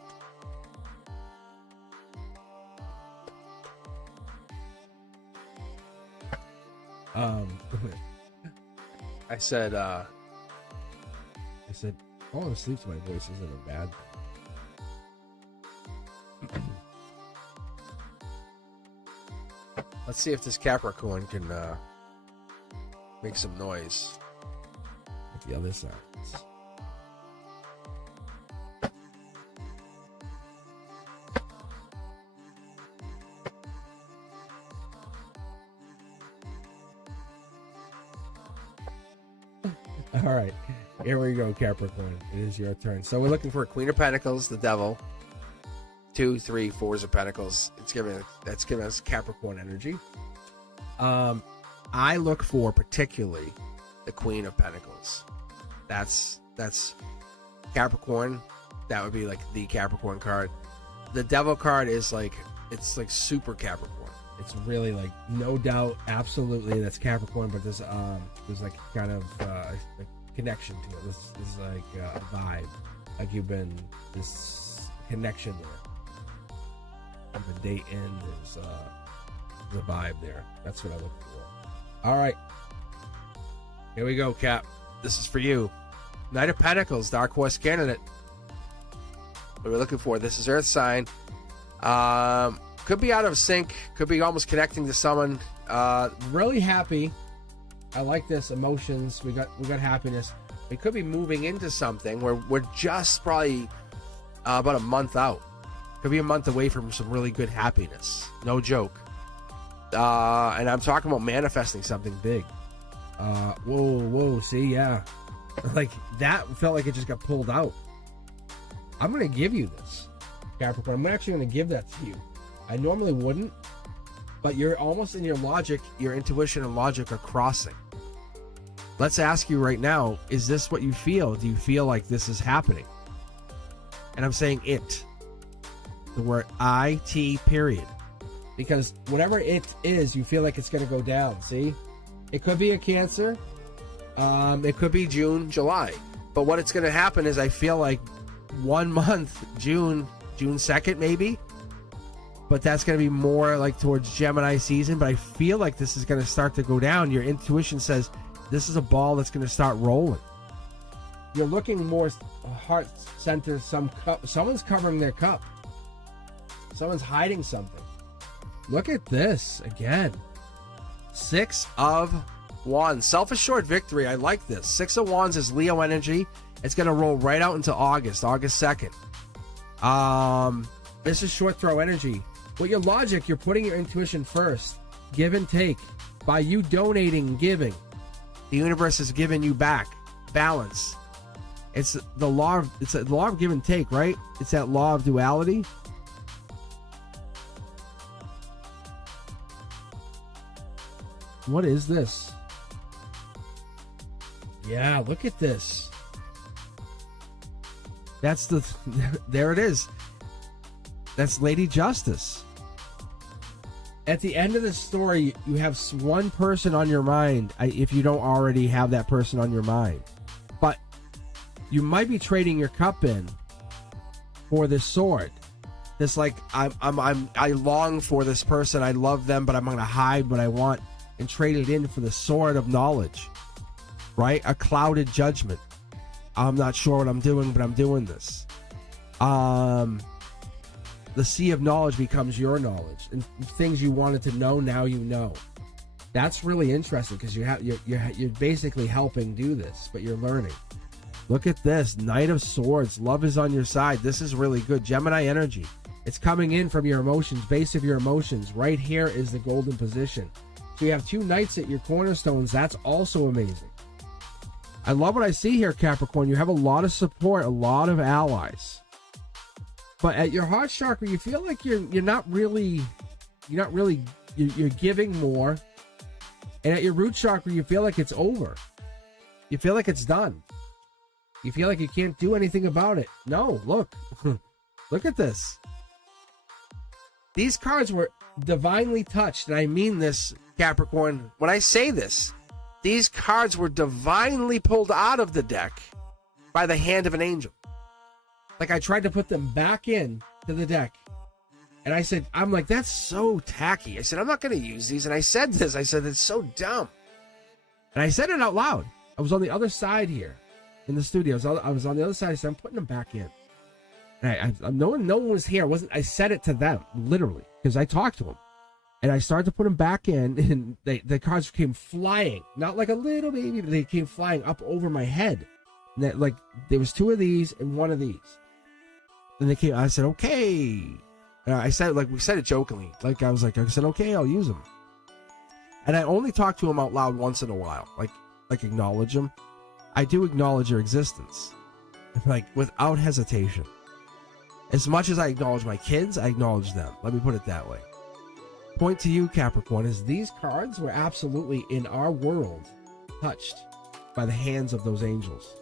I said, falling asleep to my voice isn't a bad thing. Let's see if this Capricorn can make some noise. Like the other side. All right, here we go, Capricorn. It is your turn. So we're looking for a Queen of Pentacles, the Devil. 2, 3, 4s of Pentacles. That's giving us Capricorn energy. I look for particularly the Queen of Pentacles. That's Capricorn. That would be like the Capricorn card. The Devil card is like, it's like super Capricorn. It's really like, no doubt, absolutely, that's Capricorn, but there's like kind of a connection to it. This is like a vibe. Like you've been, this connection there. And the date end is the vibe there. That's what I look for. All right. Here we go, Cap. This is for you. Knight of Pentacles, Dark Horse candidate. What we're looking for. This is Earth sign. Could be out of sync. Could be almost connecting to someone. Really happy. I like this. Emotions. We got happiness. We could be moving into something where we're just probably about a month out. Could be a month away from some really good happiness. No joke. And I'm talking about manifesting something big. Whoa. See, yeah. Like, that felt like it just got pulled out. I'm going to give you this, Capricorn. I'm actually going to give that to you. I normally wouldn't, but you're almost in your logic, your intuition and logic are crossing. Let's ask you right now, is this what you feel? Do you feel like this is happening? And I'm saying it. The word IT, period. Because whatever it is, you feel like it's going to go down, see? It could be a Cancer. It could be June, July. But what it's going to happen is I feel like 1 month, June 2nd maybe. But that's going to be more like towards Gemini season. But I feel like this is going to start to go down. Your intuition says this is a ball that's going to start rolling. You're looking more heart center. Someone's covering their cup. Someone's hiding something. Look at this again. 6 of Wands. Self-assured victory. I like this. 6 of Wands is Leo energy. It's going to roll right out into August 2nd. This is short throw energy. With your logic, you're putting your intuition first. Give and take. By you donating and giving, the universe is giving you back. Balance. It's the law of give and take, right? It's that law of duality. What is this? Yeah, look at this. That's the there it is. That's Lady Justice. At the end of the story, you have one person on your mind, if you don't already have that person on your mind. But you might be trading your cup in for this sword. This, like, I long for this person, I love them, but I'm gonna hide what I want and trade it in for the sword of knowledge. Right? A clouded judgment. I'm not sure what I'm doing, but I'm doing this. The sea of knowledge becomes your knowledge, and things you wanted to know, now you know. That's really interesting, because you're basically helping do this, but you're learning. Look at this, Knight of Swords. Love is on your side. This is really good. Gemini energy. It's coming in from your emotions, base of your emotions. Right here is the golden position. So you have two knights at your cornerstones. That's also amazing. I love what I see here, Capricorn. You have a lot of support, a lot of allies. But at your heart chakra, you feel like you're giving more. And at your root chakra, you feel like it's over. You feel like it's done. You feel like you can't do anything about it. No, look. Look at this. These cards were divinely touched, and I mean this, Capricorn. When I say this, these cards were divinely pulled out of the deck by the hand of an angel. Like, I tried to put them back in to the deck. And I said, I'm like, that's so tacky. I said, I'm not going to use these. And I said this. I said, it's so dumb. And I said it out loud. I was on the other side here in the studio. I was on the other side. I said, I'm putting them back in. And no one was here. I said it to them, literally, because I talked to them. And I started to put them back in, and the cards came flying. Not like a little baby, but they came flying up over my head. And like, there was two of these and one of these. And they came, I said, okay. I said, like, we said it jokingly. Like, I said, okay, I'll use them. And I only talk to them out loud once in a while. Like acknowledge them. I do acknowledge your existence. Like, without hesitation. As much as I acknowledge my kids, I acknowledge them. Let me put it that way. Point to you, Capricorn, is these cards were absolutely, in our world, touched by the hands of those angels.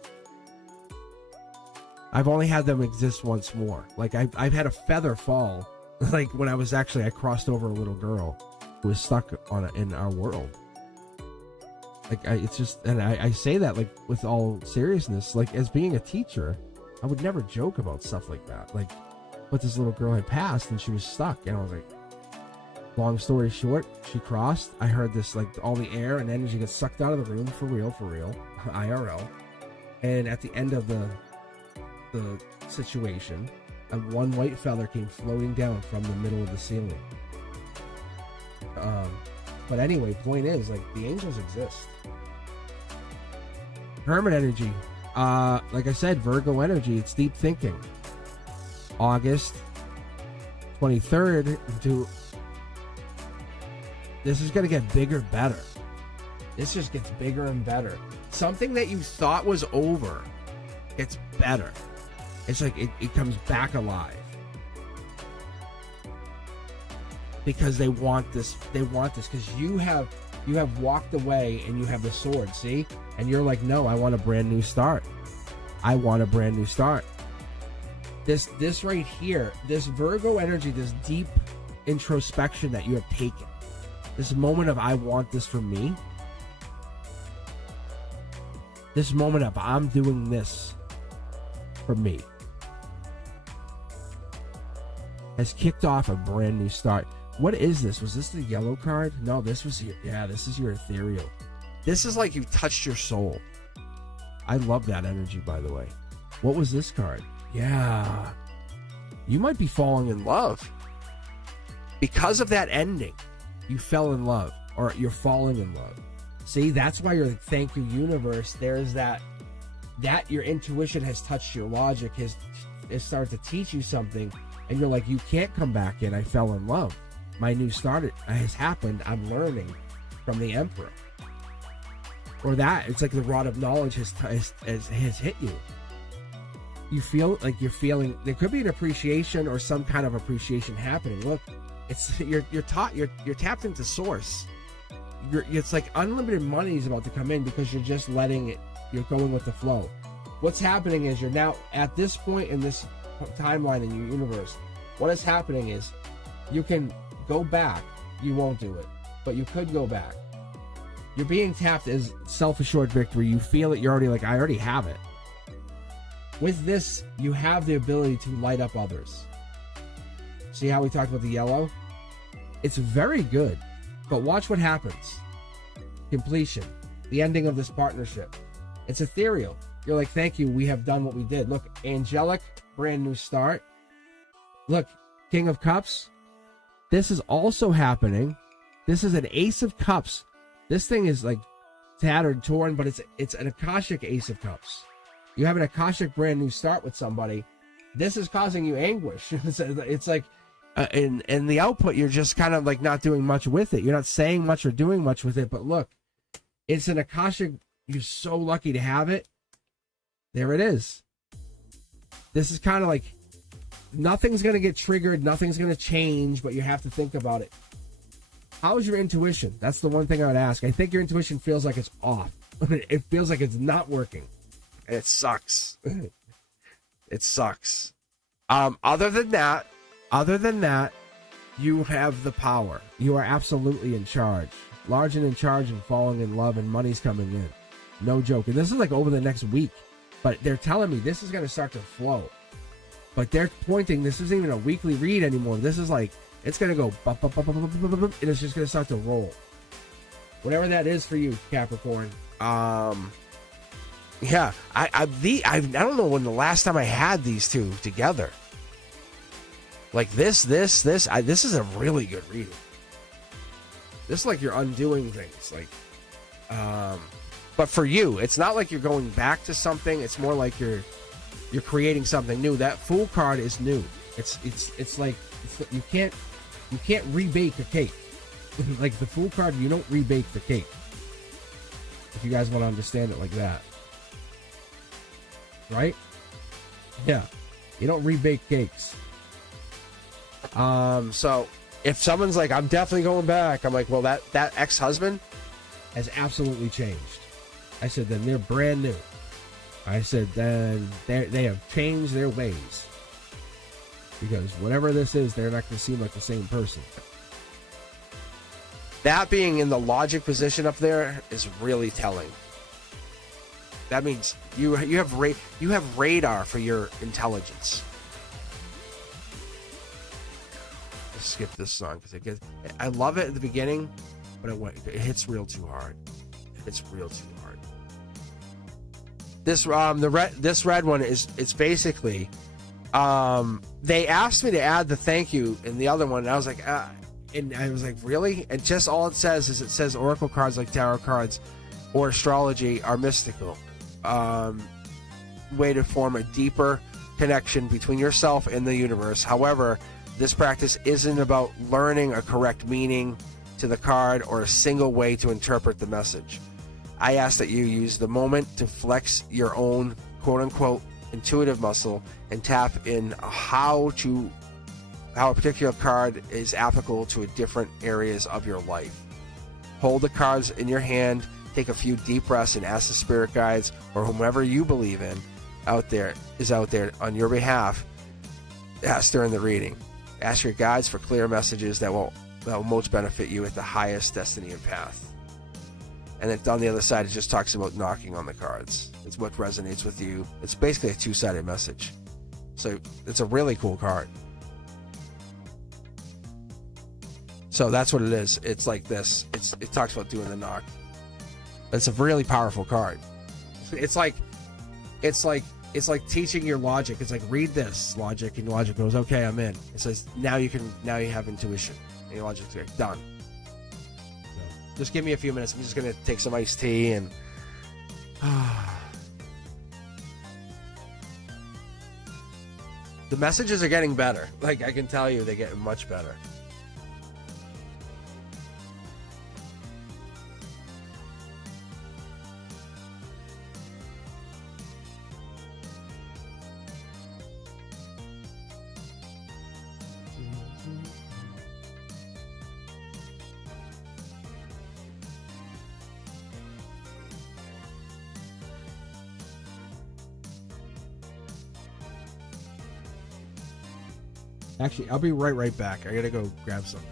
I've only had them exist once more. Like, I've had a feather fall. Like, when I crossed over a little girl who was stuck in our world. Like, it's just, and I say that, like, with all seriousness, like, as being a teacher, I would never joke about stuff like that. Like, but this little girl had passed and she was stuck, and I was like, long story short, she crossed. I heard this, like, all the air and energy get sucked out of the room, for real, IRL. And at the end of the situation, one white feather came floating down from the middle of the ceiling. But anyway, point is, like, the angels exist. Hermit energy. Like I said, Virgo energy, it's deep thinking. August 23rd to... This is going to get bigger, better. This just gets bigger and better. Something that you thought was over gets better. It's like it comes back alive. Because they want this. They want this because you have walked away and you have the sword, see? And you're like, no, I want a brand new start. I want a brand new start. This right here, this Virgo energy, this deep introspection that you have taken. This moment of I want this for me. This moment of I'm doing this for me. Has kicked off a brand new start. What is this? Was this the yellow card? No, this was this is your ethereal. This is like you've touched your soul. I love that energy, by the way. What was this card? Yeah. You might be falling in love. Because of that ending, you fell in love, or you're falling in love. See, that's why you're like, thank you, universe. There's that your intuition has touched your logic, has started to teach you something, and you're like, you can't come back in. I fell in love. My new start has happened. I'm learning from the Emperor. Or that, it's like the rod of knowledge has hit you. You feel like you're feeling, there could be an appreciation or some kind of appreciation happening. Look, it's you're tapped into source. It's like unlimited money is about to come in because you're just letting it, you're going with the flow. what's happening is you're now at this point in this timeline in your universe. What is happening is you can go back. You won't do it, but you could go back. You're being tapped as self-assured victory. You feel it. You're already like, I already have it. With this, you have the ability to light up others. See how we talked about the yellow? It's very good, but watch what happens. Completion, the ending of this partnership. It's ethereal. You're like, thank you, we have done what we did. Look, angelic, brand new start. Look, King of Cups. This is also happening. This is an Ace of Cups. This thing is like tattered, torn, but it's an Akashic Ace of Cups. You have an Akashic brand new start with somebody. This is causing you anguish. It's like, in the output, you're just kind of like not doing much with it. You're not saying much or doing much with it. But look, it's an Akashic. You're so lucky to have it. There it is. This is kind of like nothing's going to get triggered. Nothing's going to change, but you have to think about it. How's your intuition? That's the one thing I would ask. I think your intuition feels like it's off. It feels like it's not working. And it sucks. It sucks. Other than that, you have the power. You are absolutely in charge. Large and in charge and falling in love, and money's coming in. No joke. And this is like over the next week. But they're telling me this is going to start to flow. But they're pointing, this isn't even a weekly read anymore. This is like, it's going to go, and it's just going to start to roll. Whatever that is for you, Capricorn. Yeah, I don't know when the last time I had these two together. Like this is a really good reading. This is like you're undoing things, like, but for you, it's not like you're going back to something. It's more like you're creating something new. That Fool card is new. It's like you can't rebake a cake. Like the Fool card, you don't rebake the cake. If you guys want to understand it like that, right? Yeah, you don't rebake cakes. So if someone's like, I'm definitely going back, I'm like, well, that ex-husband has absolutely changed. I said, then they're brand new. I said, then they have changed their ways. Because whatever this is, they're not going to seem like the same person. That being in the logic position up there is really telling. That means you have radar for your intelligence. Let's skip this song because I love it at the beginning, but it hits real too hard. It's real too hard. This this red one it's basically they asked me to add the thank you in the other one, and I was like, really? And just all it says oracle cards like tarot cards or astrology are mystical. Way to form a deeper connection between yourself and the universe. However, this practice isn't about learning a correct meaning to the card or a single way to interpret the message. I ask that you use the moment to flex your own quote-unquote intuitive muscle and tap in how a particular card is applicable to different areas of your life. Hold the cards in your hand, take a few deep breaths, and ask the spirit guides or whomever you believe in out there on your behalf. Ask during the reading. Ask your guides for clear messages that will most benefit you at the highest destiny and path. And then on the other side, it just talks about knocking on the cards. It's what resonates with you. It's basically a two-sided message. So it's a really cool card. So that's what it is. It's like this. It talks about doing the knock. It's a really powerful card. It's like teaching your logic. It's like, read this logic, and logic goes, okay, I'm in. It says now you have intuition, and your logic's like, done. So just give me a few minutes. I'm just gonna take some iced tea and the messages are getting better. Like, I can tell you, they're getting much better. Actually, I'll be right back. I gotta go grab something.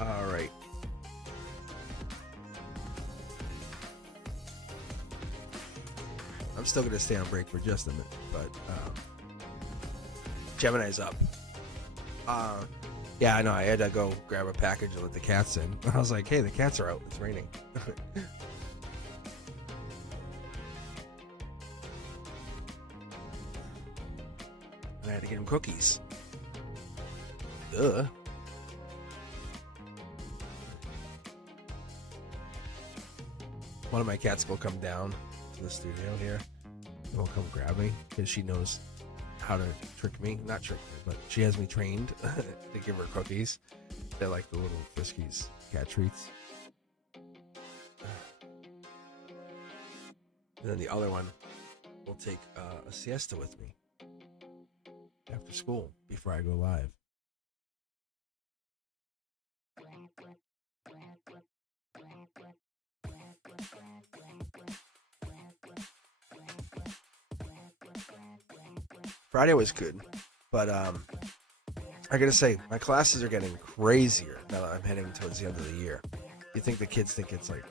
All right. I'm still going to stay on break for just a minute, but Gemini's up. Yeah, I know. I had to go grab a package and let the cats in. I was like, hey, the cats are out. It's raining. I had to get him cookies. Ugh. One of my cats will come down to the studio here and will come grab me because she knows how to trick me. Not trick me, but she has me trained to give her cookies. They're like the little Friskies cat treats. And then the other one will take a siesta with me after school before I go live. Friday was good, but I gotta say, my classes are getting crazier now that I'm heading towards the end of the year. You think the kids think it's like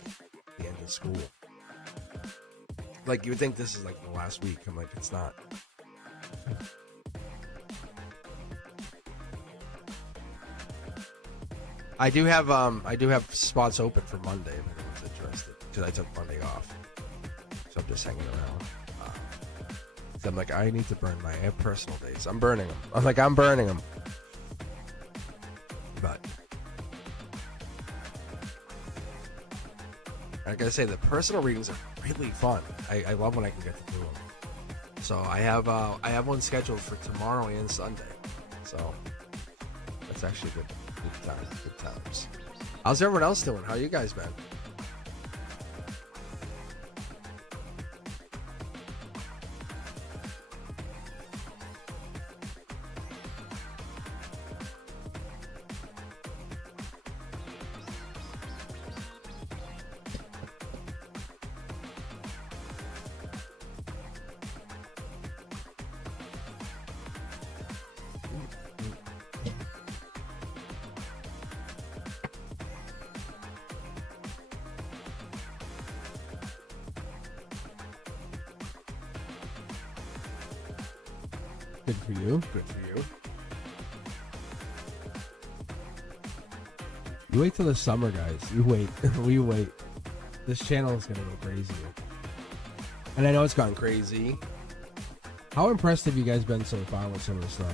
the end of school. Like, you would think this is like the last week. I'm like, it's not. I do have spots open for Monday if anyone's interested, because I took Monday off, so I'm just hanging around. So I'm like, I need to burn my personal days. I'm burning them. I'm burning them. But I gotta say, the personal readings are really fun. I love when I can get to do them. So I have one scheduled for tomorrow and Sunday. So that's actually good times. How's everyone else doing? How you guys been? Good for you. Good for you. You wait till the summer, guys. You wait. We wait. This channel is gonna go crazy. And I know it's gone crazy. How impressed have you guys been so far with some of the stuff?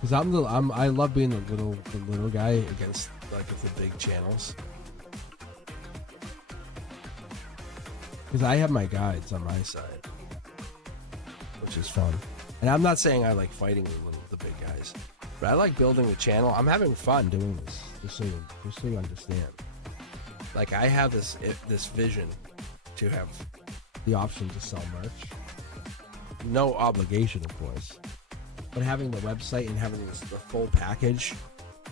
Because I love being the little guy against like the big channels. Because I have my guides on my side, which is fun. And I'm not saying I like fighting the big guys, but I like building the channel. I'm having fun doing this, just so you understand. Like, I have this vision to have the option to sell merch. No obligation, of course. But having the website and having the full package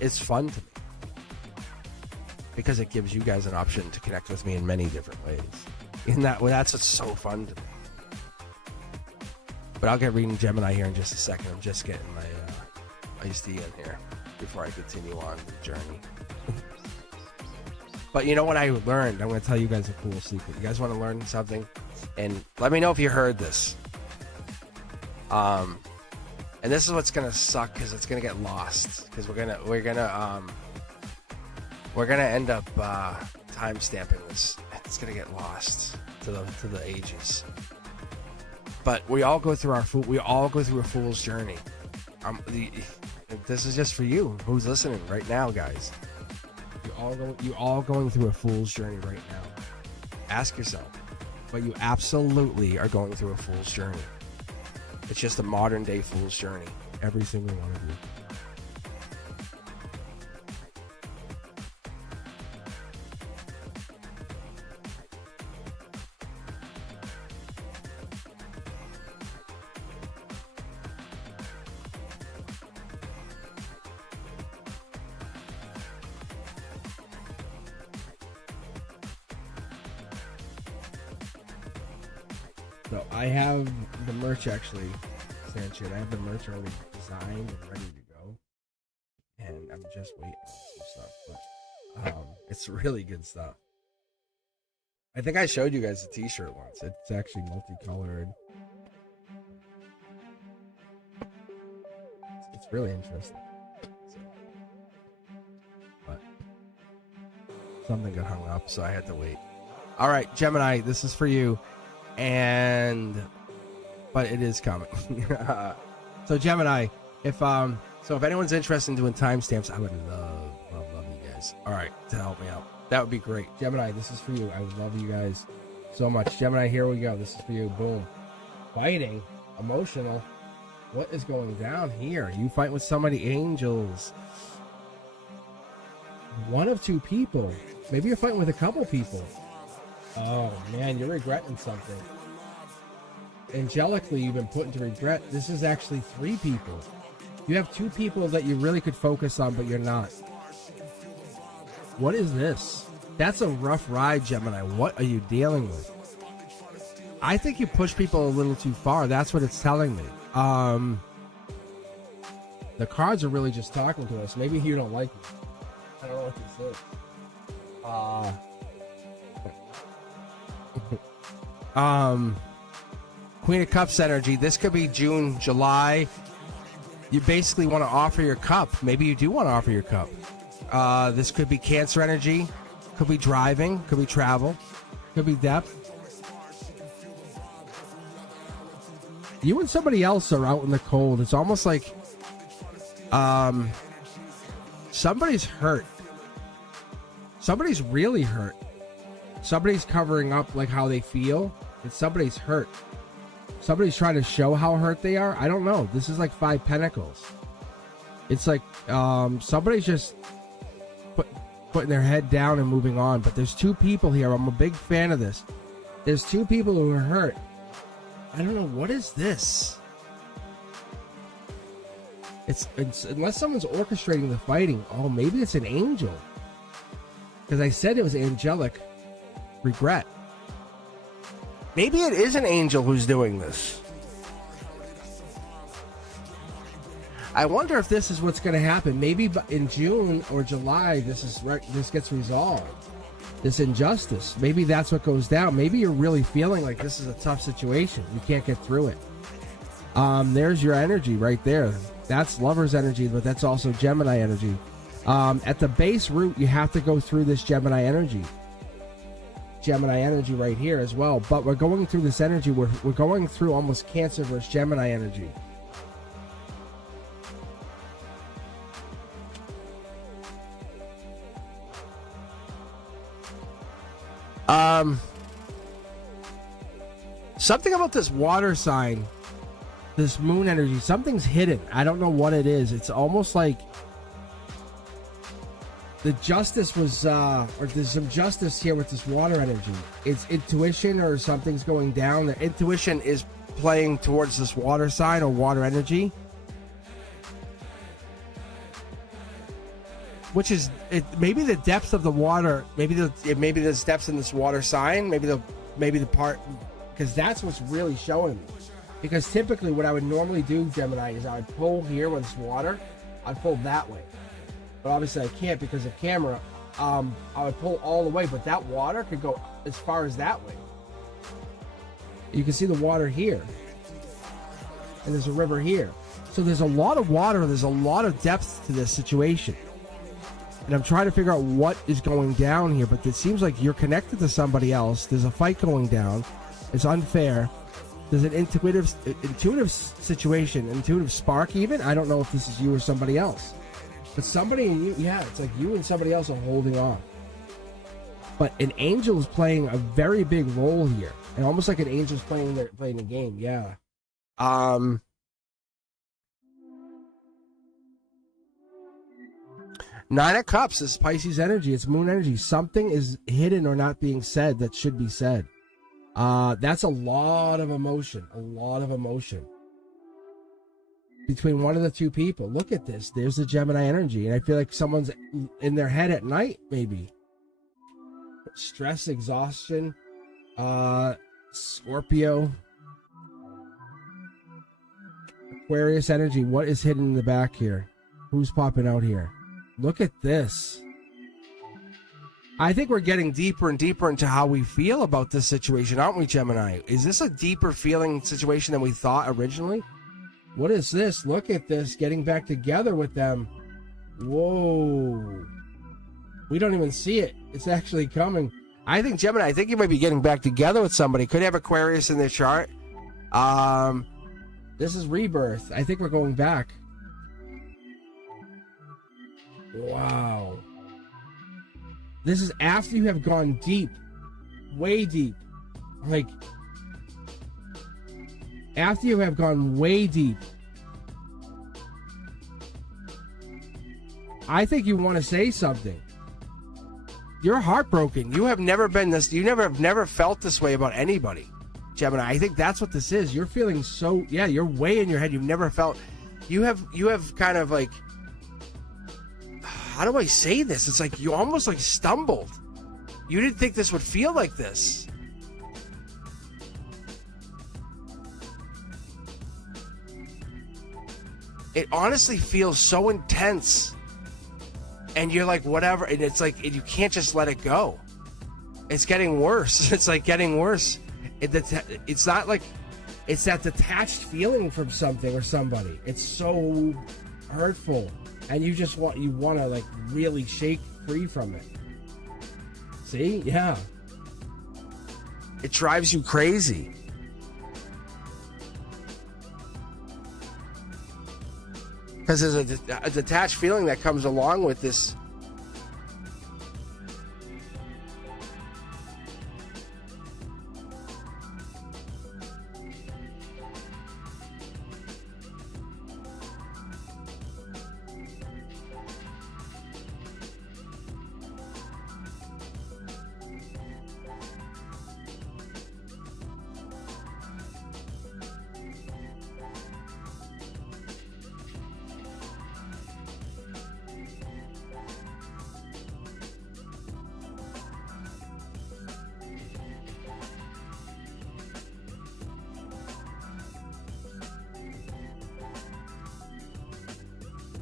is fun to me. Because it gives you guys an option to connect with me in many different ways. And that's what's so fun to me. But I'll get reading Gemini here in just a second. I'm just getting my iced tea in here before I continue on the journey. But you know what I learned? I'm going to tell you guys a cool secret. You guys want to learn something? And let me know if you heard this. And this is what's going to suck, because it's going to get lost. Because we're gonna end up time stamping this. It's gonna get lost to the ages. But we all go through a fool's journey. This is just for you who's listening right now, guys. You all going through a fool's journey right now. Ask yourself, but you absolutely are going through a fool's journey. It's just a modern day fool's journey. Every single one of you. So I have the merch actually, Sanchez. I have the merch already designed and ready to go, and I'm just waiting on some stuff. But it's really good stuff. I think I showed you guys the T-shirt once. It's actually multicolored. It's really interesting. So, but something got hung up, so I had to wait. All right, Gemini, this is for you. But it is coming. So Gemini, if anyone's interested in doing timestamps, I would love you readings. All right, to help me out. That would be great. Gemini, this is for you. I love you guys so much. Gemini, here we go. This is for you. Boom. Fighting. Emotional. What is going down here? You fight with so many angels. One of two people. Maybe you're fighting with a couple people. Oh, man, you're regretting something. Angelically, you've been put into regret. This is actually 3 people. You have 2 people that you really could focus on, but you're not. What is this? That's a rough ride, Gemini. What are you dealing with? I think you push people a little too far. That's what it's telling me. The cards are really just talking to us. Maybe you don't like me. I don't know what this is. Queen of Cups energy. This could be June, July. You basically want to offer your cup. Maybe you do want to offer your cup. This could be Cancer energy. Could be driving. Could be travel. Could be depth. You and somebody else are out in the cold. It's almost like somebody's hurt. Somebody's really hurt. Somebody's covering up like how they feel. And somebody's hurt. Somebody's trying to show how hurt they are. I don't know. This is like 5 Pentacles. It's like somebody's just putting their head down and moving on. But there's 2 people here. I'm a big fan of this. There's 2 people who are hurt. I don't know. What is this? It's unless someone's orchestrating the fighting. Oh, maybe it's an angel. Because I said it was angelic regret. Maybe it is an angel who's doing this. I wonder if this is what's going to happen. Maybe in June or July, this gets resolved. This injustice. Maybe that's what goes down. Maybe you're really feeling like this is a tough situation. You can't get through it. There's your energy right there. That's Lover's energy, but that's also Gemini energy. At the base root, you have to go through this Gemini energy. Gemini energy right here as well. But we're going through this energy. We're going through almost Cancer versus Gemini energy. Something about this water sign, this moon energy, something's hidden. I don't know what it is. It's almost like the justice was, or there's some justice here with this water energy. It's intuition or something's going down. The intuition is playing towards this water sign or water energy. Which is, maybe the depth of the water, maybe there's depths in this water sign, maybe the part, because that's what's really showing me. Because typically what I would normally do, Gemini, is I would pull here with this water, I'd pull that way. But obviously I can't because of camera. I would pull all the way, but that water could go as far as that way. You can see the water here. And there's a river here. So there's a lot of water, there's a lot of depth to this situation. And I'm trying to figure out what is going down here, but it seems like you're connected to somebody else. There's a fight going down. It's unfair. There's an intuitive situation, intuitive spark even. I don't know if this is you or somebody else. But somebody and you, yeah, it's like you and somebody else are holding on. But an angel is playing a very big role here. And almost like an angel's playing the game, yeah. Nine of Cups is Pisces energy. It's moon energy. Something is hidden or not being said that should be said. That's a lot of emotion. A lot of emotion. Between one of the 2 people. Look at this. There's the Gemini energy. And I feel like someone's in their head at night, maybe. Stress, exhaustion. Scorpio. Aquarius energy. What is hidden in the back here? Who's popping out here? Look at this. I think we're getting deeper and deeper into how we feel about this situation, aren't we, Gemini? Is this a deeper feeling situation than we thought originally? What is this? Look at this. Getting back together with them. Whoa. We don't even see it. It's actually coming. I think, Gemini, I think you might be getting back together with somebody. Could have Aquarius in their chart. This is rebirth. I think we're going back. Wow. This is after you have gone deep, way deep. Like, after you have gone way deep. I think you want to say something. You're heartbroken. You have never been this. You have never felt this way about anybody, Gemini. I think that's what this is. You're feeling so. Yeah, you're way in your head. You've never felt. You have kind of like. How do I say this? It's like you almost like stumbled. You didn't think this would feel like this. It honestly feels so intense. And you're like, whatever. And it's like, you can't just let it go. It's getting worse. It's like getting worse. It's not like, it's that detached feeling from something or somebody. It's so hurtful. And you want to like really shake free from it. See? Yeah. It drives you crazy. Because there's a detached feeling that comes along with this.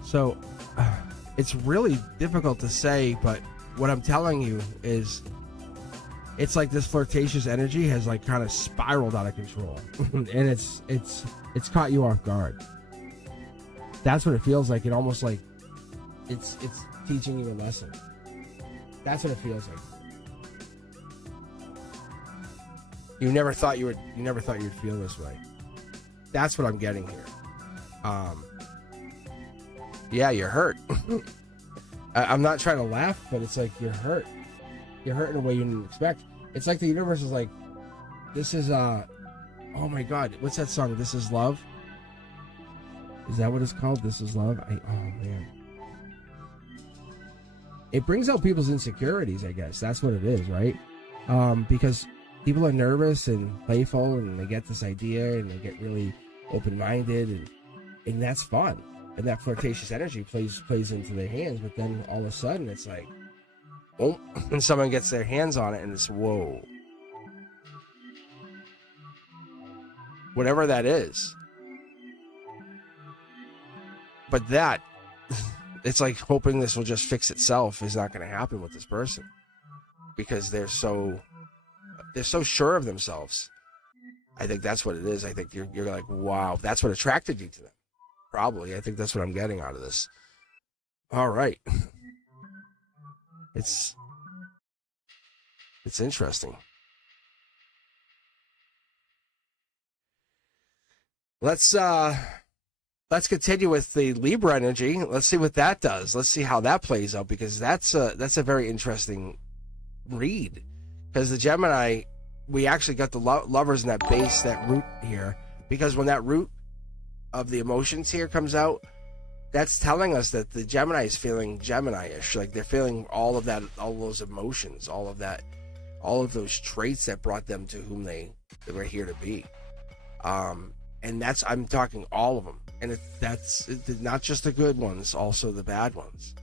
So, it's really difficult to say, but what I'm telling you is, it's like this flirtatious energy has like kind of spiraled out of control, and it's caught you off guard. That's what it feels like. It almost like it's teaching you a lesson. That's what it feels like. You never thought you'd feel this way. That's what I'm getting here. Yeah, you're hurt. I'm not trying to laugh, but it's like you're hurt. You're hurt in a way you didn't expect. It's like the universe is like, this is oh my God, what's that song? This Is Love? Is that what it's called? This Is Love? Oh man. It brings out people's insecurities, I guess. That's what it is, right? Because people are nervous and playful, and they get this idea, and they get really open-minded, and that's fun. And that flirtatious energy plays into their hands, but then all of a sudden it's like, oh, and someone gets their hands on it, and it's whoa. Whatever that is. But that, it's like hoping this will just fix itself is not going to happen with this person. Because they're so sure of themselves. I think that's what it is. I think you're like, wow, that's what attracted you to them. Probably. I think that's what I'm getting out of this. All right. It's interesting. Let's continue with the Libra energy. Let's see what that does. Let's see how that plays out, because that's a very interesting read. Because the Gemini, we actually got the lovers in that base, that root here, because when that root of the emotions here comes out, that's telling us that the Gemini is feeling Gemini-ish. Like they're feeling all of that, all those emotions, all of those traits that brought them to whom they were here to be. And I'm talking all of them. And it's not just the good ones, also the bad ones,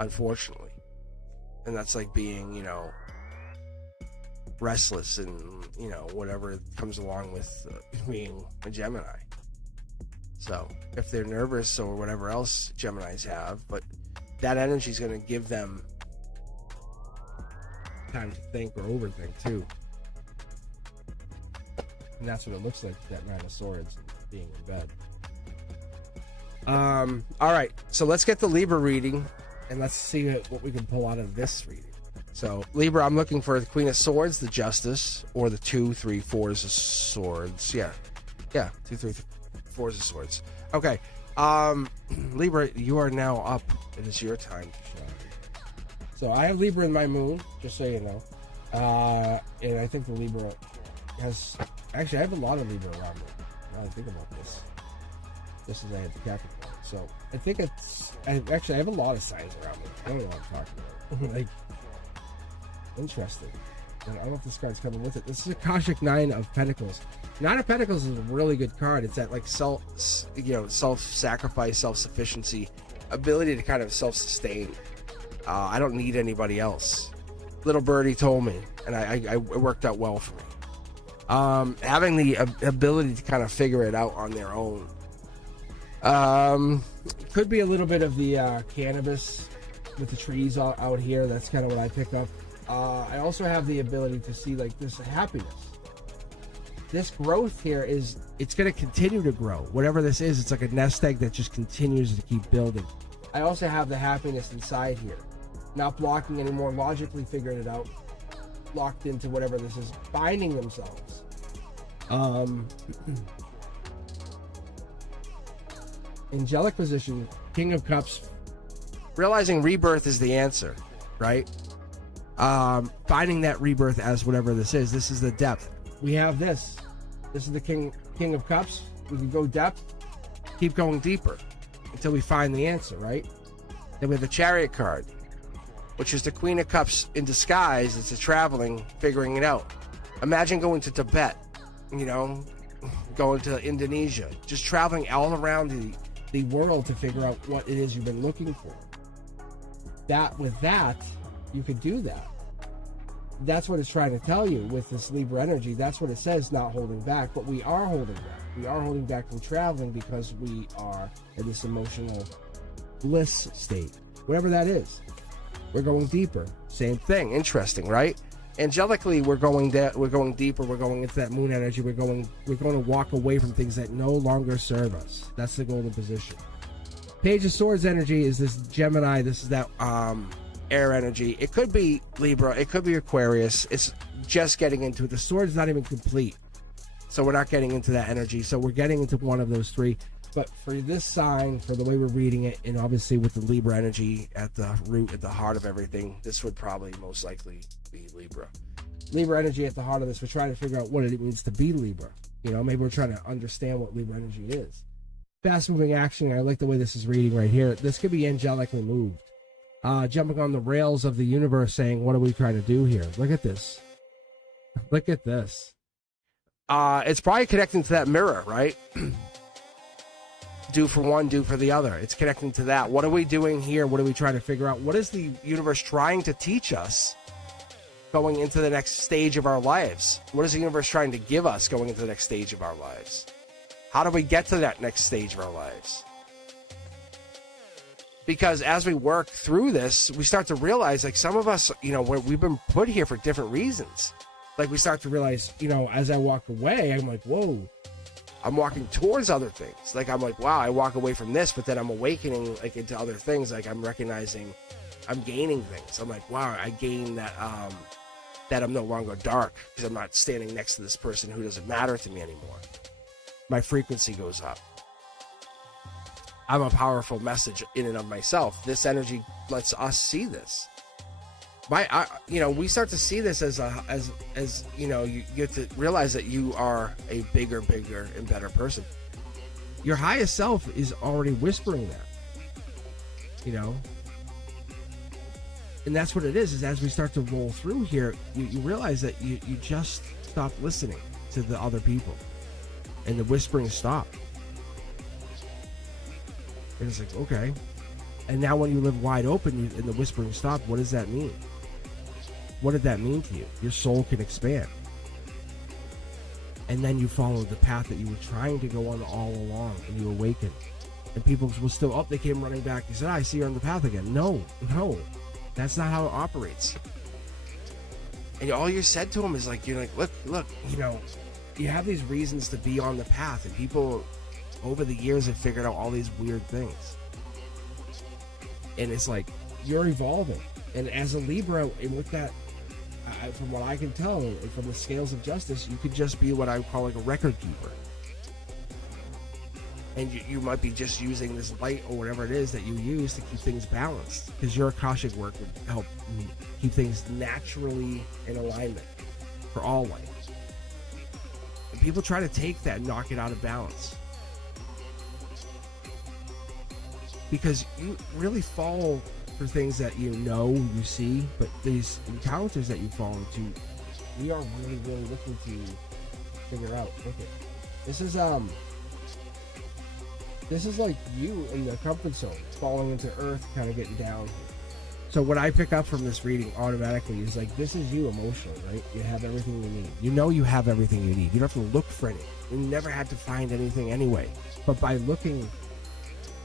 unfortunately. And that's like being, restless and, whatever comes along with being a Gemini. So if they're nervous or whatever else Geminis have, but that energy is going to give them time to think or overthink too. And that's what it looks like, that Nine of Swords being in bed. All right, so let's get the Libra reading, and let's see what we can pull out of this reading. So Libra, I'm looking for the Queen of Swords, the Justice, or the 2, 3, 4s of Swords. Yeah, 2, 3, 4s of Swords. Okay, Libra, you are now up. It is your time to shine. So I have Libra in my moon, just so you know. And I think the Libra has... Actually, I have a lot of Libra around me. Now I think about this. Just as I had the Capricorn. So I think it's... I have a lot of signs around me. I don't know what I'm talking about. Like, interesting. And I don't know if this card's coming with it. This is a Akashic Nine of Pentacles. Nine of Pentacles is a really good card. It's that like self-sacrifice, self-sufficiency, ability to kind of self-sustain. I don't need anybody else. Little birdie told me, and it worked out well for me. Having the ability to kind of figure it out on their own. Could be a little bit of the cannabis with the trees out here. That's kind of what I pick up. I also have the ability to see like this happiness. This growth here it's going to continue to grow. Whatever this is, it's like a nest egg that just continues to keep building. I also have the happiness inside here. Not blocking anymore, logically figuring it out. Locked into whatever this is, finding themselves. Angelic position, King of Cups. Realizing rebirth is the answer, right? Finding that rebirth as whatever this is. This is the depth. We have this. This is the King of Cups. We can go depth, keep going deeper until we find the answer, right? Then we have the Chariot card, which is the Queen of Cups in disguise. It's a traveling, figuring it out. Imagine going to Tibet, going to Indonesia, just traveling all around the world to figure out what it is you've been looking for. With that, you could do that. That's what it's trying to tell you with this Libra energy. That's what it says, not holding back, but we are holding back. We are holding back from traveling because we are in this emotional bliss state, whatever that is. We're going deeper. Same thing. Interesting, right? Angelically, we're going deeper. We're going into that moon energy. We're going to walk away from things that no longer serve us. That's the golden position. Page of Swords energy is this Gemini. This is that air energy. It could be Libra. It could be Aquarius. It's just getting into it. The sword's not even complete, so we're not getting into that energy. So we're getting into one of those three. But for this sign, for the way we're reading it, and obviously with the Libra energy at the root, at the heart of everything, this would probably most likely be Libra. Libra energy at the heart of this. We're trying to figure out what it means to be Libra. Maybe we're trying to understand what Libra energy is. Fast moving action. I like the way this is reading right here. This could be angelically moved. Jumping on the rails of the universe, saying, what are we trying to do here? Look at this. Look at this. It's probably connecting to that mirror, right? Do for one, do for the other. It's connecting to that. What are we doing here? What are we trying to figure out? What is the universe trying to teach us going into the next stage of our lives? What is the universe trying to give us going into the next stage of our lives? How do we get to that next stage of our lives? Because as we work through this, we start to realize, like, some of us, we've been put here for different reasons. Like, we start to realize, as I walk away, I'm like, whoa, I'm walking towards other things. Like, I'm like, wow, I walk away from this, but then I'm awakening, like, into other things. Like, I'm recognizing I'm gaining things. I'm like, wow, I gain that, that I'm no longer dark because I'm not standing next to this person who doesn't matter to me anymore. My frequency goes up. I'm a powerful message in and of myself. This energy lets us see this. We start to see this as you get to realize that you are a bigger and better person. Your highest self is already whispering that, and that's what it is as we start to roll through here, you realize that you just stop listening to the other people, and the whispering stopped. And it's like, okay. And now when you live wide open and the whispering stopped, what does that mean? What did that mean to you? Your soul can expand. And then you follow the path that you were trying to go on all along, and you awaken. And people will still, they came running back. They said, I see you're on the path again. No. That's not how it operates. And all you said to them is like, you're like, look, you have these reasons to be on the path, and people over the years have figured out all these weird things. And it's like, you're evolving. And as a Libra, and with that, from what I can tell, and from the scales of justice, you could just be what I would call like a record keeper. And you might be just using this light or whatever it is that you use to keep things balanced, because your Akashic work would help keep things naturally in alignment for all life. And people try to take that and knock it out of balance, because you really fall for things that you see, but these encounters that you fall into, we are really, really looking to figure out. Okay, this is like you in the comfort zone, falling into earth, kind of getting down here. So what I pick up from this reading automatically is like, this is you emotionally, right? You have everything you need. You know you have everything you need. You don't have to look for anything. You never had to find anything anyway. But by looking,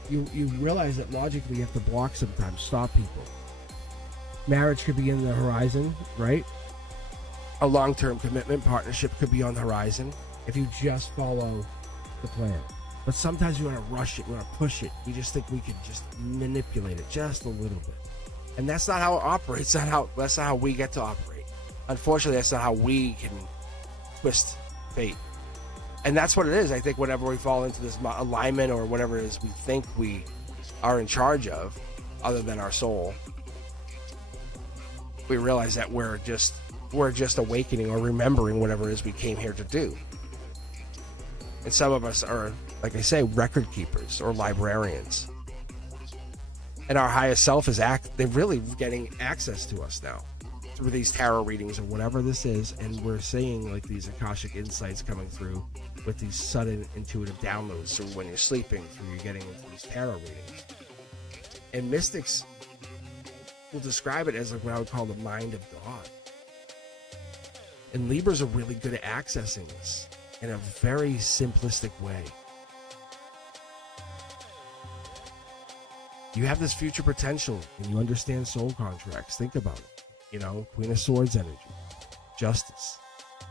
you realize that logically you have to block sometimes, stop people. Marriage could be in the horizon, right? A long-term commitment, partnership could be on the horizon if you just follow the plan. But sometimes we want to rush it, we want to push it. We just think we can just manipulate it just a little bit. And that's not how it operates. That's not how we get to operate. Unfortunately, that's not how we can twist fate. And that's what it is. I think whenever we fall into this alignment or whatever it is we think we are in charge of, other than our soul, we realize that we're just awakening or remembering whatever it is we came here to do. And some of us are, like I say, record keepers or librarians. And our highest self is they're really getting access to us now through these tarot readings or whatever this is. And we're seeing like these Akashic insights coming through with these sudden intuitive downloads through when you're sleeping, through you're getting into these tarot readings. And mystics will describe it as like what I would call the mind of God. And Libras are really good at accessing this in a very simplistic way. You have this future potential and you understand soul contracts. Think about it. You know, Queen of Swords energy, Justice,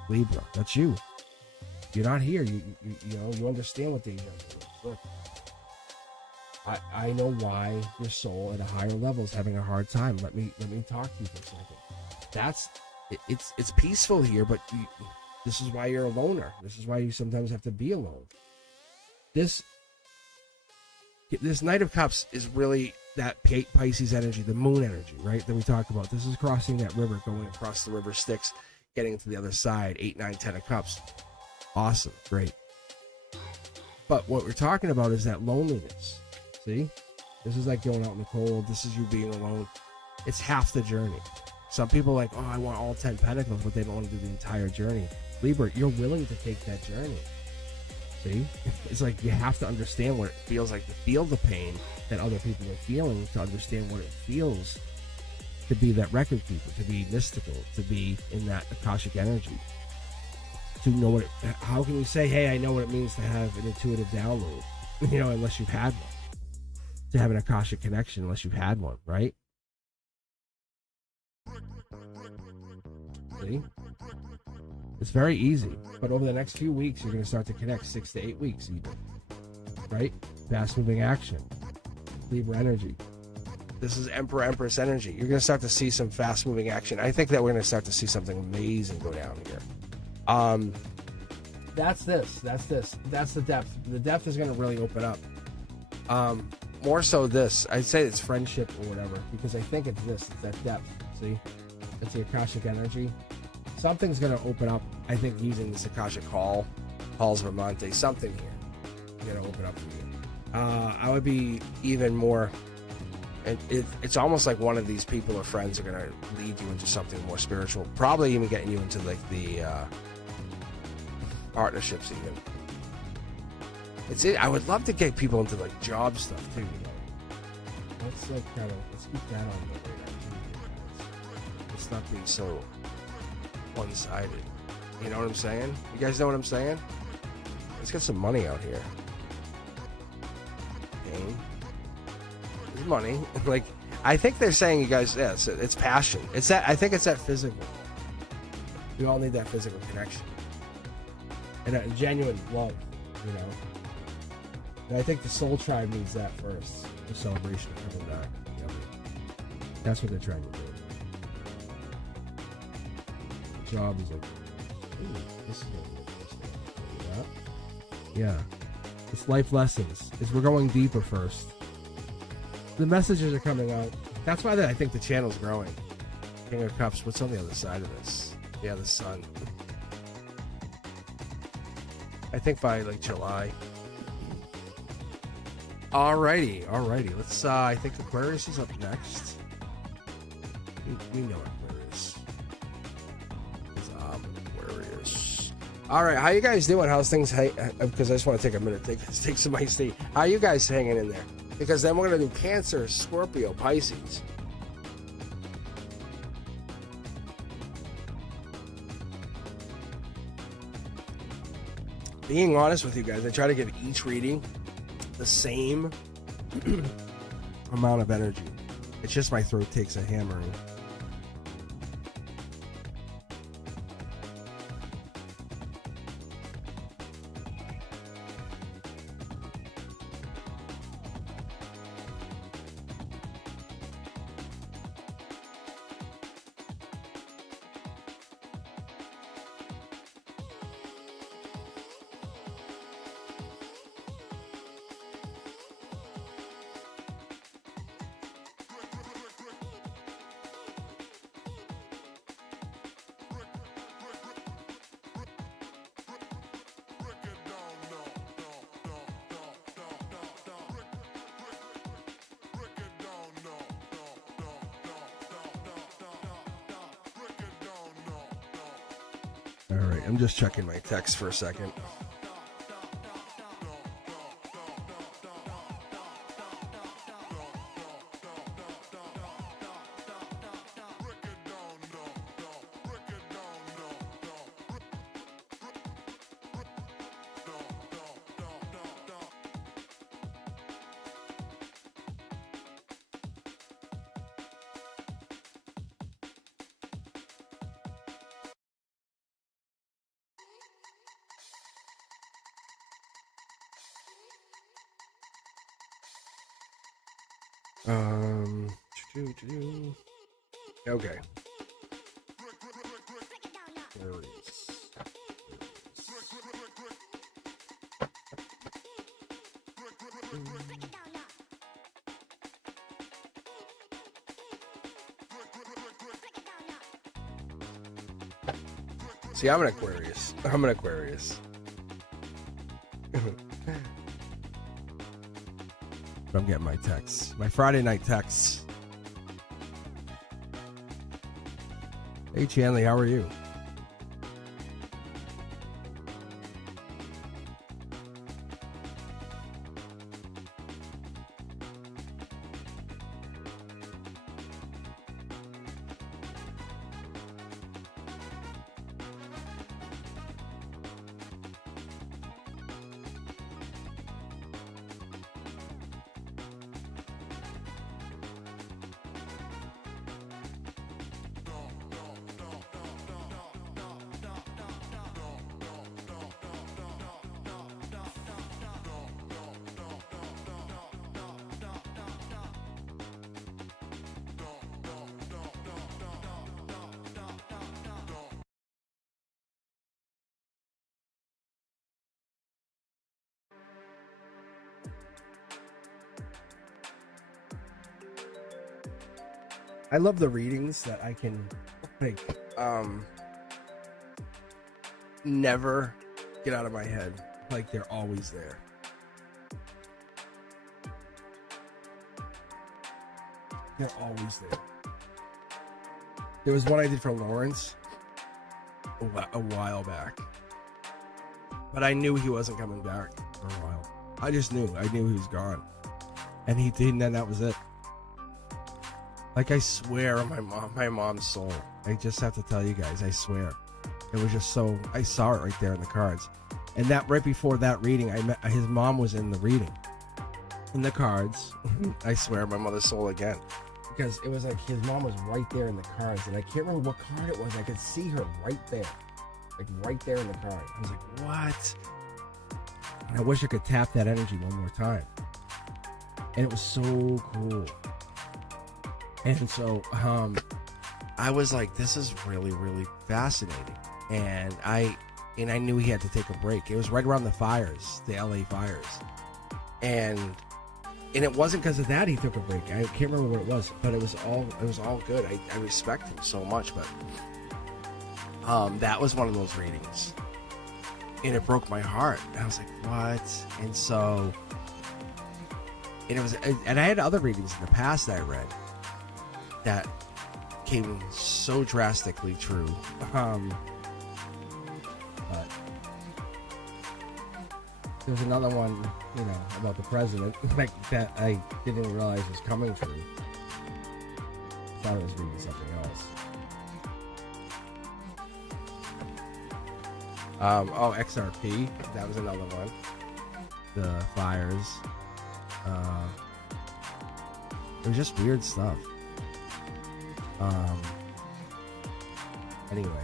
Libra, that's you. You're not here. You know, you understand what deja vu is. Look, I know why your soul at a higher level is having a hard time. Let me talk to you for a second. It's peaceful here, but this is why you're a loner. This is why you sometimes have to be alone. This Knight of Cups is really that Pisces energy, the moon energy, right? That we talk about. This is crossing that river, going across the river Styx, getting to the other side. 8, 9, 10 of Cups. Awesome. Great. But what we're talking about is that loneliness. See? This is like going out in the cold. This is you being alone. It's half the journey. Some people are like, oh, I want all 10 pentacles, but they don't want to do the entire journey. Libra, you're willing to take that journey. See? It's like you have to understand what it feels like to feel the pain that other people are feeling, to understand what it feels to be that record keeper, to be mystical, to be in that Akashic energy. To know how can you say, hey, I know what it means to have an intuitive download, you know, unless you've had one. To have an Akashic connection unless you've had one, right? See? It's very easy, but over the next few weeks, you're going to start to connect 6 to 8 weeks even, right? Fast-moving action, Libra energy. This is Emperor, Empress energy. You're going to start to see some fast-moving action. I think that we're going to start to see something amazing go down here. That's this. That's the depth. The depth is going to really open up. More so this. I'd say it's friendship or whatever, because I think it's this. It's that depth. See? It's the Akashic energy. Something's going to open up, I think, using this Akashic Halls Vermonte, something here going to open up for you. I would be even more, it's almost like one of these people or friends are going to lead you into something more spiritual, probably even getting you into like the partnerships even. I would love to get people into like job stuff too, you know. Let's keep that on the radar too. Let's not be so one-sided. You know what I'm saying? You guys know what I'm saying? Let's get some money out here. Pain. There's money. Like, I think they're saying, you guys, yeah, it's passion. I think it's that physical. We all need that physical connection. And a genuine love, you know. And I think the soul tribe needs that first. The celebration of coming back. You know? That's what they're trying to do. Job is like, ooh, this is gonna be interesting. Yeah. It's life lessons. We're going deeper first. The messages are coming out. That's why I think the channel's growing. King of Cups. What's on the other side of this? Yeah, the sun. I think by like July. Alrighty. Let's. I think Aquarius is up next. We know Aquarius. Aquarius. All right, how you guys doing? How's things? Because I just want to take a minute, take some iced tea. How you guys hanging in there? Because then we're gonna do Cancer, Scorpio, Pisces. Being honest with you guys, I try to give each reading the same amount of energy. It's just my throat takes a hammering. All right, I'm just checking my text for a second. Okay. See, I'm an Aquarius. I'm getting my texts. My Friday night texts. Hey, Chanley, how are you? I love the readings that I can like never get out of my head. Like they're always there. They're always there. There was one I did for Lawrence a while back. But I knew he wasn't coming back for a while. I knew he was gone. And he did, and then that was it. Like, I swear on my mom's soul. I just have to tell you guys, I swear. It was just so, I saw it right there in the cards. And that right before that reading, his mom was in the reading. In the cards. I swear on my mother's soul again. Because it was like his mom was right there in the cards. And I can't remember what card it was. I could see her right there. Like right there in the card. I was like, what? And I wish I could tap that energy one more time. And it was so cool. And so I was like, this is really, really fascinating. And and I knew he had to take a break. It was right around the fires, the LA fires, and it wasn't because of that he took a break. I can't remember what it was, but it was all good. I respect him so much, but that was one of those readings, and it broke my heart. And I was like, what? And so, and I had other readings in the past that I read that came so drastically true. But there's another one, about the president, like that I didn't realize was coming true. Thought I was reading something else. XRP, that was another one. The fires. It was just weird stuff. Anyway.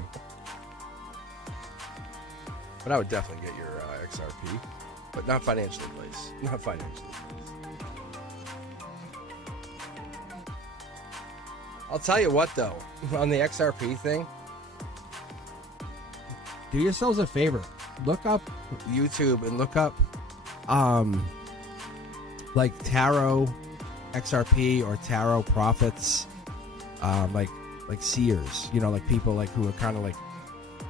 But I would definitely get your XRP. But not financial advice. Not financial advice. I'll tell you what, though. On the XRP thing, do yourselves a favor. Look up YouTube and look up, like tarot XRP or tarot prophets, like seers. Like people like who are kind of like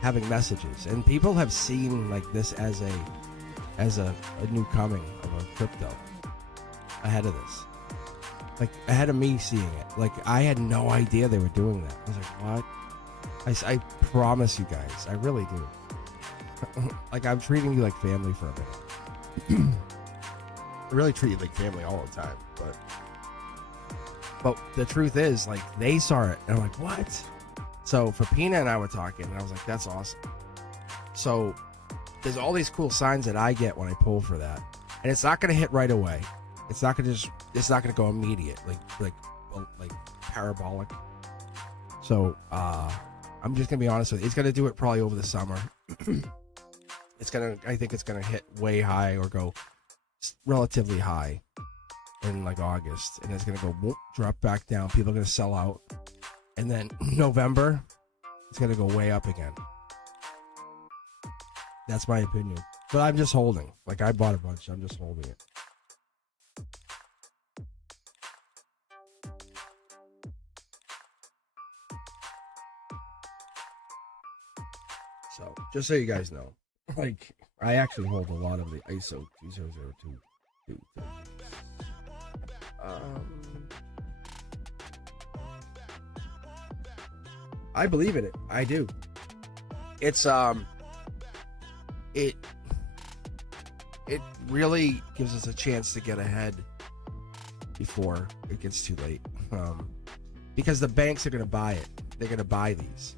having messages, and people have seen like this as a new coming of a crypto ahead of this, like ahead of me seeing it. Like I had no idea they were doing that. I was like, what? I promise you guys, I really do. Like I'm treating you like family for a minute. I really treat you like family all the time, but the truth is, like, they saw it and I'm like, what? So for Pina and I were talking, and I was like, that's awesome. So there's all these cool signs that I get when I pull for that, and it's not going to hit right away. It's not going to go immediate, like parabolic. So I'm just going to be honest with you. It's going to do it probably over the summer. I think it's going to hit way high or go relatively high in like August, and it's going to go whoop, drop back down. People are going to sell out, and then November it's going to go way up again. That's my opinion, but I'm just holding. Like I bought a bunch, I'm just holding it. So just so you guys know, like I actually hold a lot of the ISO 2002. I believe in it. I do. It's it really gives us a chance to get ahead before it gets too late. Because the banks are going to buy it. They're going to buy these.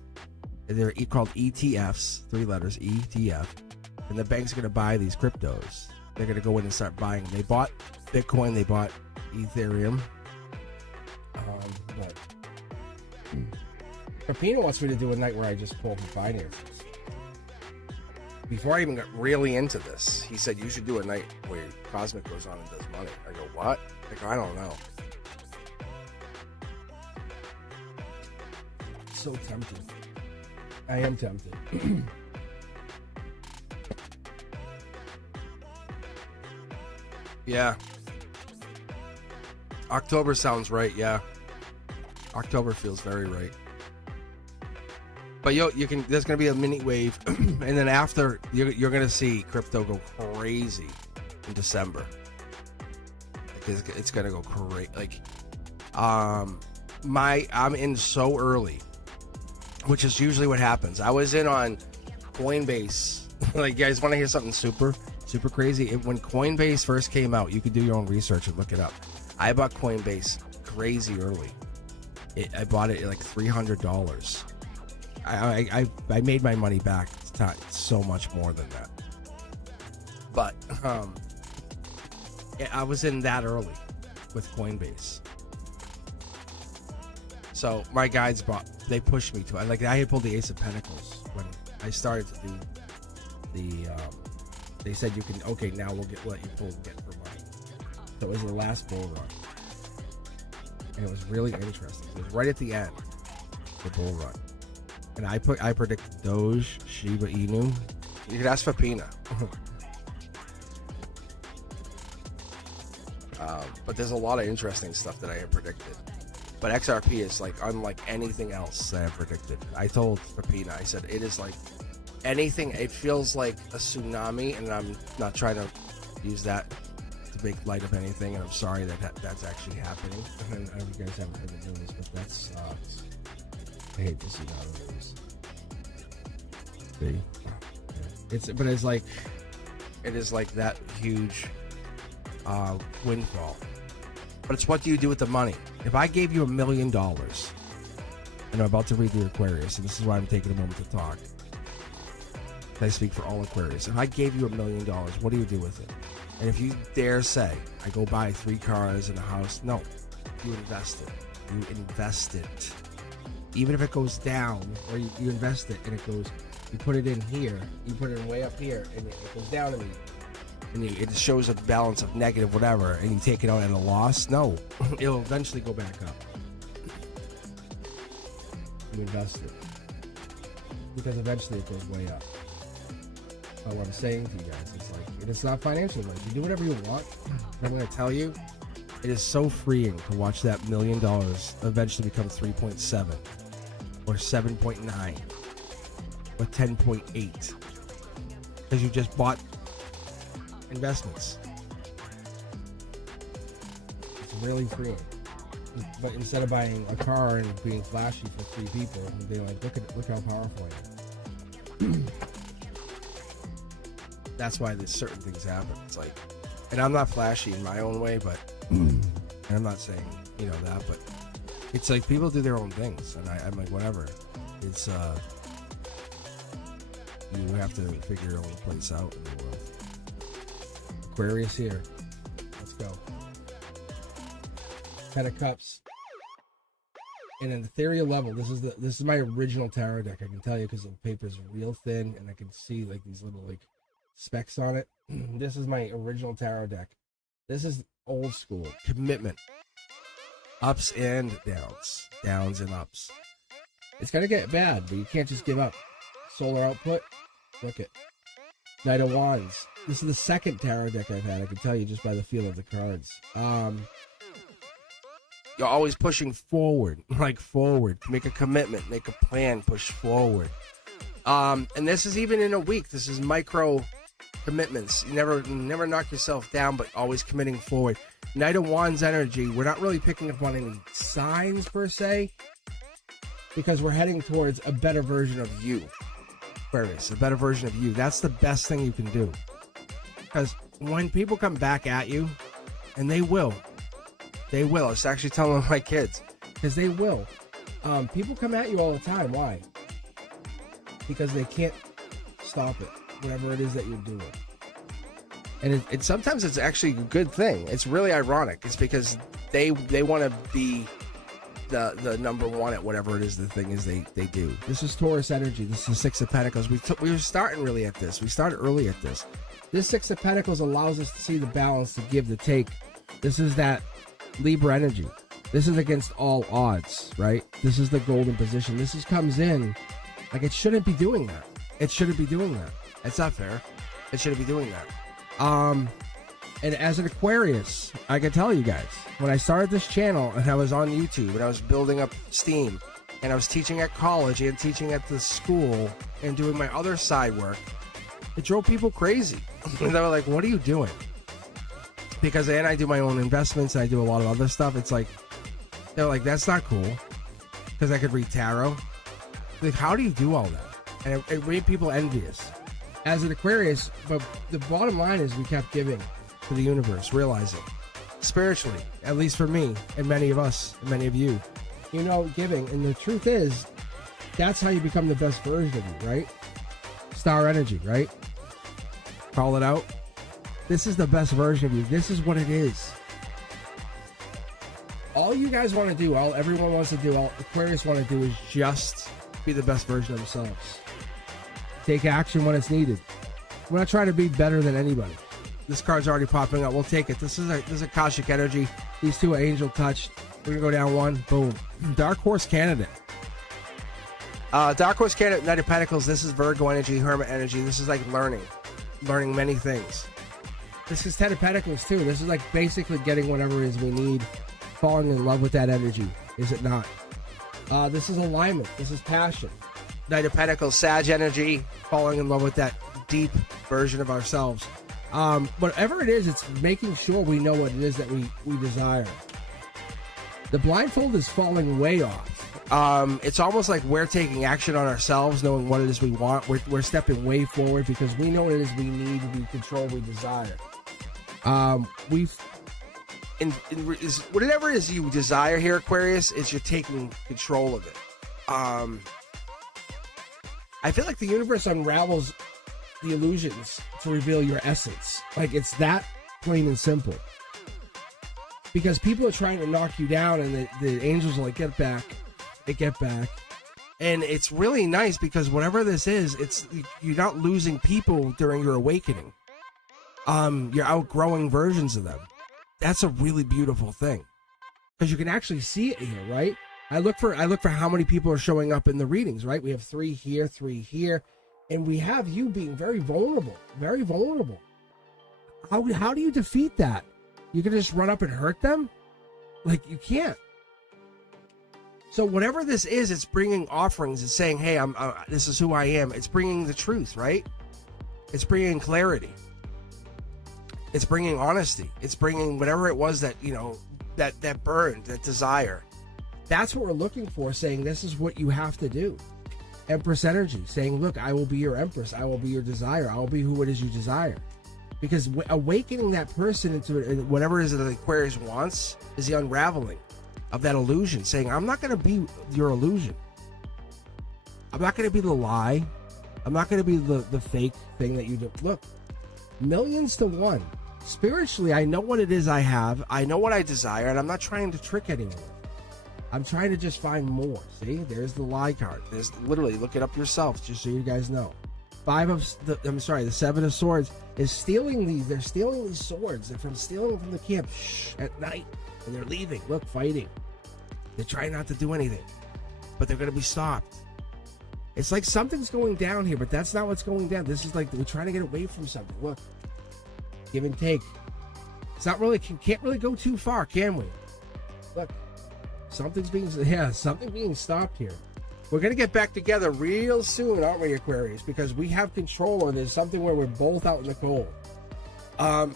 They're called ETFs, 3 letters, ETF. And the banks are going to buy these cryptos. They're going to go in and start buying them. They bought Bitcoin. They bought Ethereum. But Rapino wants me to do a night where I just pull for finances. Before I even got really into this, he said, you should do a night where Cosmic goes on and does money. I go, what? Like, I don't know. So tempted. I am tempted. Yeah. October sounds right, yeah. October feels very right. But there's gonna be a mini wave, and then after you're gonna see crypto go crazy in December. It's gonna go crazy. Like, I'm in so early, which is usually what happens. I was in on Coinbase. Like, you guys want to hear something super crazy? When Coinbase first came out, you could do your own research and look it up. I bought Coinbase crazy early. I bought it at like $300. I made my money back so much more than that. But I was in that early with Coinbase. So my guides they pushed me to it. Like, I had pulled the Ace of Pentacles when I started to do the. They said you can. Okay, now we'll let you pull and get for money. So it was the last bull run, and it was really interesting. It was right at the end, the bull run, and I predicted Doge, Shiba Inu, You could ask for Pina. But there's a lot of interesting stuff that I have predicted. But XRP is like unlike anything else that I predicted. I told Fapina, I said it is like anything. It feels like a tsunami, and I'm not trying to use that to make light of anything. And I'm sorry that that's actually happening. And I know you guys haven't heard me doing this, but that sucks. I hate to see that lose. See, but it's like it is like that huge windfall. But it's what do you do with the money? If I gave you $1 million, and I'm about to read the Aquarius, and this is why I'm taking a moment to talk. I speak for all Aquarius. If I gave you $1 million, what do you do with it? And if you dare say, I go buy 3 cars and a house, no, you invest it. You invest it. Even if it goes down, or you invest it and it goes, you put it in here, you put it way up here, and it goes down and it shows a balance of negative whatever, and you take it out at a loss. No, it'll eventually go back up. You invest it because eventually it goes way up. But what I'm saying to you guys is like, it's not financial advice. You do whatever you want. I'm going to tell you, it is so freeing to watch that $1 million eventually become 3.7 or 7.9 or 10.8 because you just bought investments. It's really freeing. But instead of buying a car and being flashy for 3 people and being like, look how powerful I am. That's why there's certain things happen. It's like, and I'm not flashy in my own way, but and I'm not saying that, but it's like people do their own things, and I'm like, whatever. It's you have to figure your own place out in the world. Aquarius here. Let's go. 10 of Cups. And in the ethereal level, this is my original tarot deck. I can tell you because the paper is real thin, and I can see like these little like specks on it. This is my original tarot deck. This is old school commitment. Ups and downs. Downs and ups. It's gonna get bad, but you can't just give up. Solar output. Look it. Knight of Wands. This is the second tarot deck I've had. I can tell you just by the feel of the cards. You're always pushing forward, like forward. Make a commitment, make a plan, push forward. And this is even in a week. This is micro commitments. You never knock yourself down, but always committing forward. Knight of Wands energy. We're not really picking up on any signs per se, because we're heading towards a better version of you. Aquarius, a better version of you. That's the best thing you can do. Because when people come back at you, and they will. I was actually telling my kids, because they will. People come at you all the time. Why? Because they can't stop it, whatever it is that you're doing. And it sometimes it's actually a good thing. It's really ironic. It's because they want to be the number one at whatever it is the thing is they do. This is Taurus energy. This is 6 of Pentacles. We were starting really at this. We started early at this. This 6 of Pentacles allows us to see the balance, to give, to take. This is that Libra energy. This is against all odds, right? This is the golden position. This comes in like it shouldn't be doing that. It shouldn't be doing that. It's not fair. It shouldn't be doing that. And as an Aquarius, I can tell you guys, when I started this channel and I was on YouTube and I was building up steam and I was teaching at college and teaching at the school and doing my other side work, it drove people crazy. They were like, what are you doing? Because then I do my own investments and I do a lot of other stuff. It's like, they're like, that's not cool. Because I could read tarot. Like, how do you do all that? And it made people envious. As an Aquarius, but the bottom line is we kept giving to the universe, realizing spiritually, at least for me and many of us and many of you, giving. And the truth is, that's how you become the best version of you, right? Star energy, right? Call it out. This is the best version of you. This is what it is. All you guys want to do, all everyone wants to do, all Aquarius want to do is just be the best version of themselves. Take action when it's needed. We're not trying to be better than anybody. This card's already popping up. We'll take it. This is Akashic energy. These two are angel touched. We're gonna go down one. Boom. Dark horse candidate. Dark Horse Candidate, Knight of Pentacles. This is Virgo energy, Hermit energy. This is like learning many things. This is Ten of Pentacles too. This is like basically getting whatever it is we need, falling in love with that energy. Is it not? This is alignment. This is passion. Knight of Pentacles, Sag energy, falling in love with that deep version of ourselves. Whatever it is, it's making sure we know what it is that we desire. The blindfold is falling way off. It's almost like we're taking action on ourselves, knowing what it is we want. We're stepping way forward because we know what it is we need, we control, we desire. Whatever it is you desire here, Aquarius, is you're taking control of it. I feel like the universe unravels the illusions to reveal your essence. Like, it's that plain and simple. Because people are trying to knock you down, and the angels are like, get back. They get back. And it's really nice because whatever this is, you're not losing people during your awakening. You're outgrowing versions of them. That's a really beautiful thing. Because you can actually see it here, right? I look for how many people are showing up in the readings, right? We have 3 here, 3 here. And we have you being very vulnerable. Very vulnerable. How do you defeat that? You can just run up and hurt them? Like, you can't. So whatever this is, it's bringing offerings. It's saying, hey, this is who I am. It's bringing the truth, right? It's bringing clarity. It's bringing honesty. It's bringing whatever it was that, that burned, that desire. That's what we're looking for, saying this is what you have to do. Empress energy, saying, look, I will be your empress. I will be your desire. I will be who it is you desire. Because awakening that person into whatever it is that the Aquarius wants is the unraveling of that illusion, saying, I'm not going to be your illusion. I'm not going to be the lie. I'm not going to be the fake thing that you do. Look, millions to one. Spiritually, I know what it is I have. I know what I desire, and I'm not trying to trick anyone. I'm trying to just find more. See, there's the lie card. There's literally, look it up yourself, just so you guys know. The 7 of Swords is stealing these. They're stealing these swords. They're stealing them from the camp at night, and they're leaving. Look, fighting. They're trying not to do anything, but they're going to be stopped. It's like something's going down here, but that's not what's going down. This is like we're trying to get away from something. Look, give and take. It's not really, can't really go too far, can we? Look, something being stopped here. We're going to get back together real soon, aren't we, Aquarius? Because we have control, and there's something where we're both out in the cold. I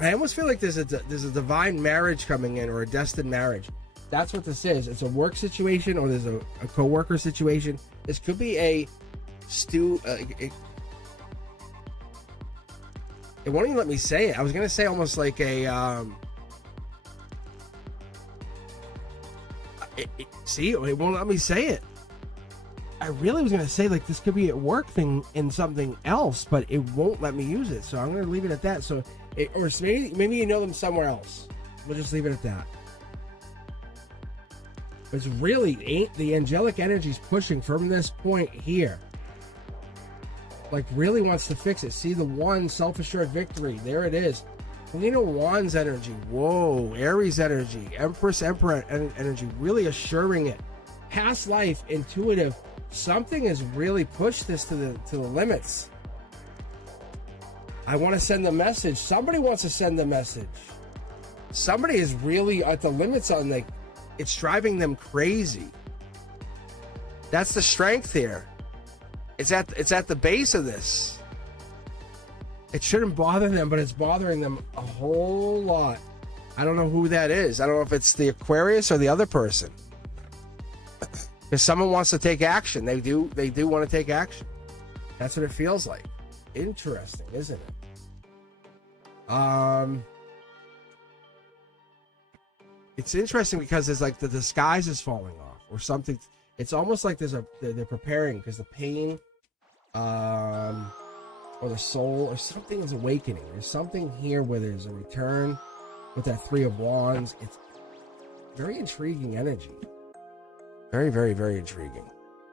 almost feel like there's a divine marriage coming in, or a destined marriage. That's what this is. It's a work situation, or there's a co-worker situation. This could be a it won't even let me say it. I was going to say almost like a... See, it won't let me say it. I really was going to say, like, this could be a work thing in something else, but it won't let me use it. So I'm going to leave it at that. So, or maybe you know them somewhere else. We'll just leave it at that. It's really the angelic energy's pushing from this point here. Like, really wants to fix it. See the one, self-assured victory. There it is. Queen of Wands energy. Whoa. Aries energy. Emperor energy. Really assuring it. Past life, intuitive. Something has really pushed this to the limits. I want to send a message. Somebody wants to send a message. Somebody is really at the limits on, like, it's driving them crazy. That's the strength here. It's at the base of this. It shouldn't bother them, but it's bothering them a whole lot. I don't know who that is. I don't know if it's the Aquarius or the other person. Because someone wants to take action. They do want to take action. That's what it feels like. Interesting, isn't it? It's interesting because it's like the disguise is falling off or something. It's almost like they're preparing because the pain, or the soul or something is awakening. There's something here where there's a return with that 3 of Wands. It's very intriguing energy. Very, very, very intriguing.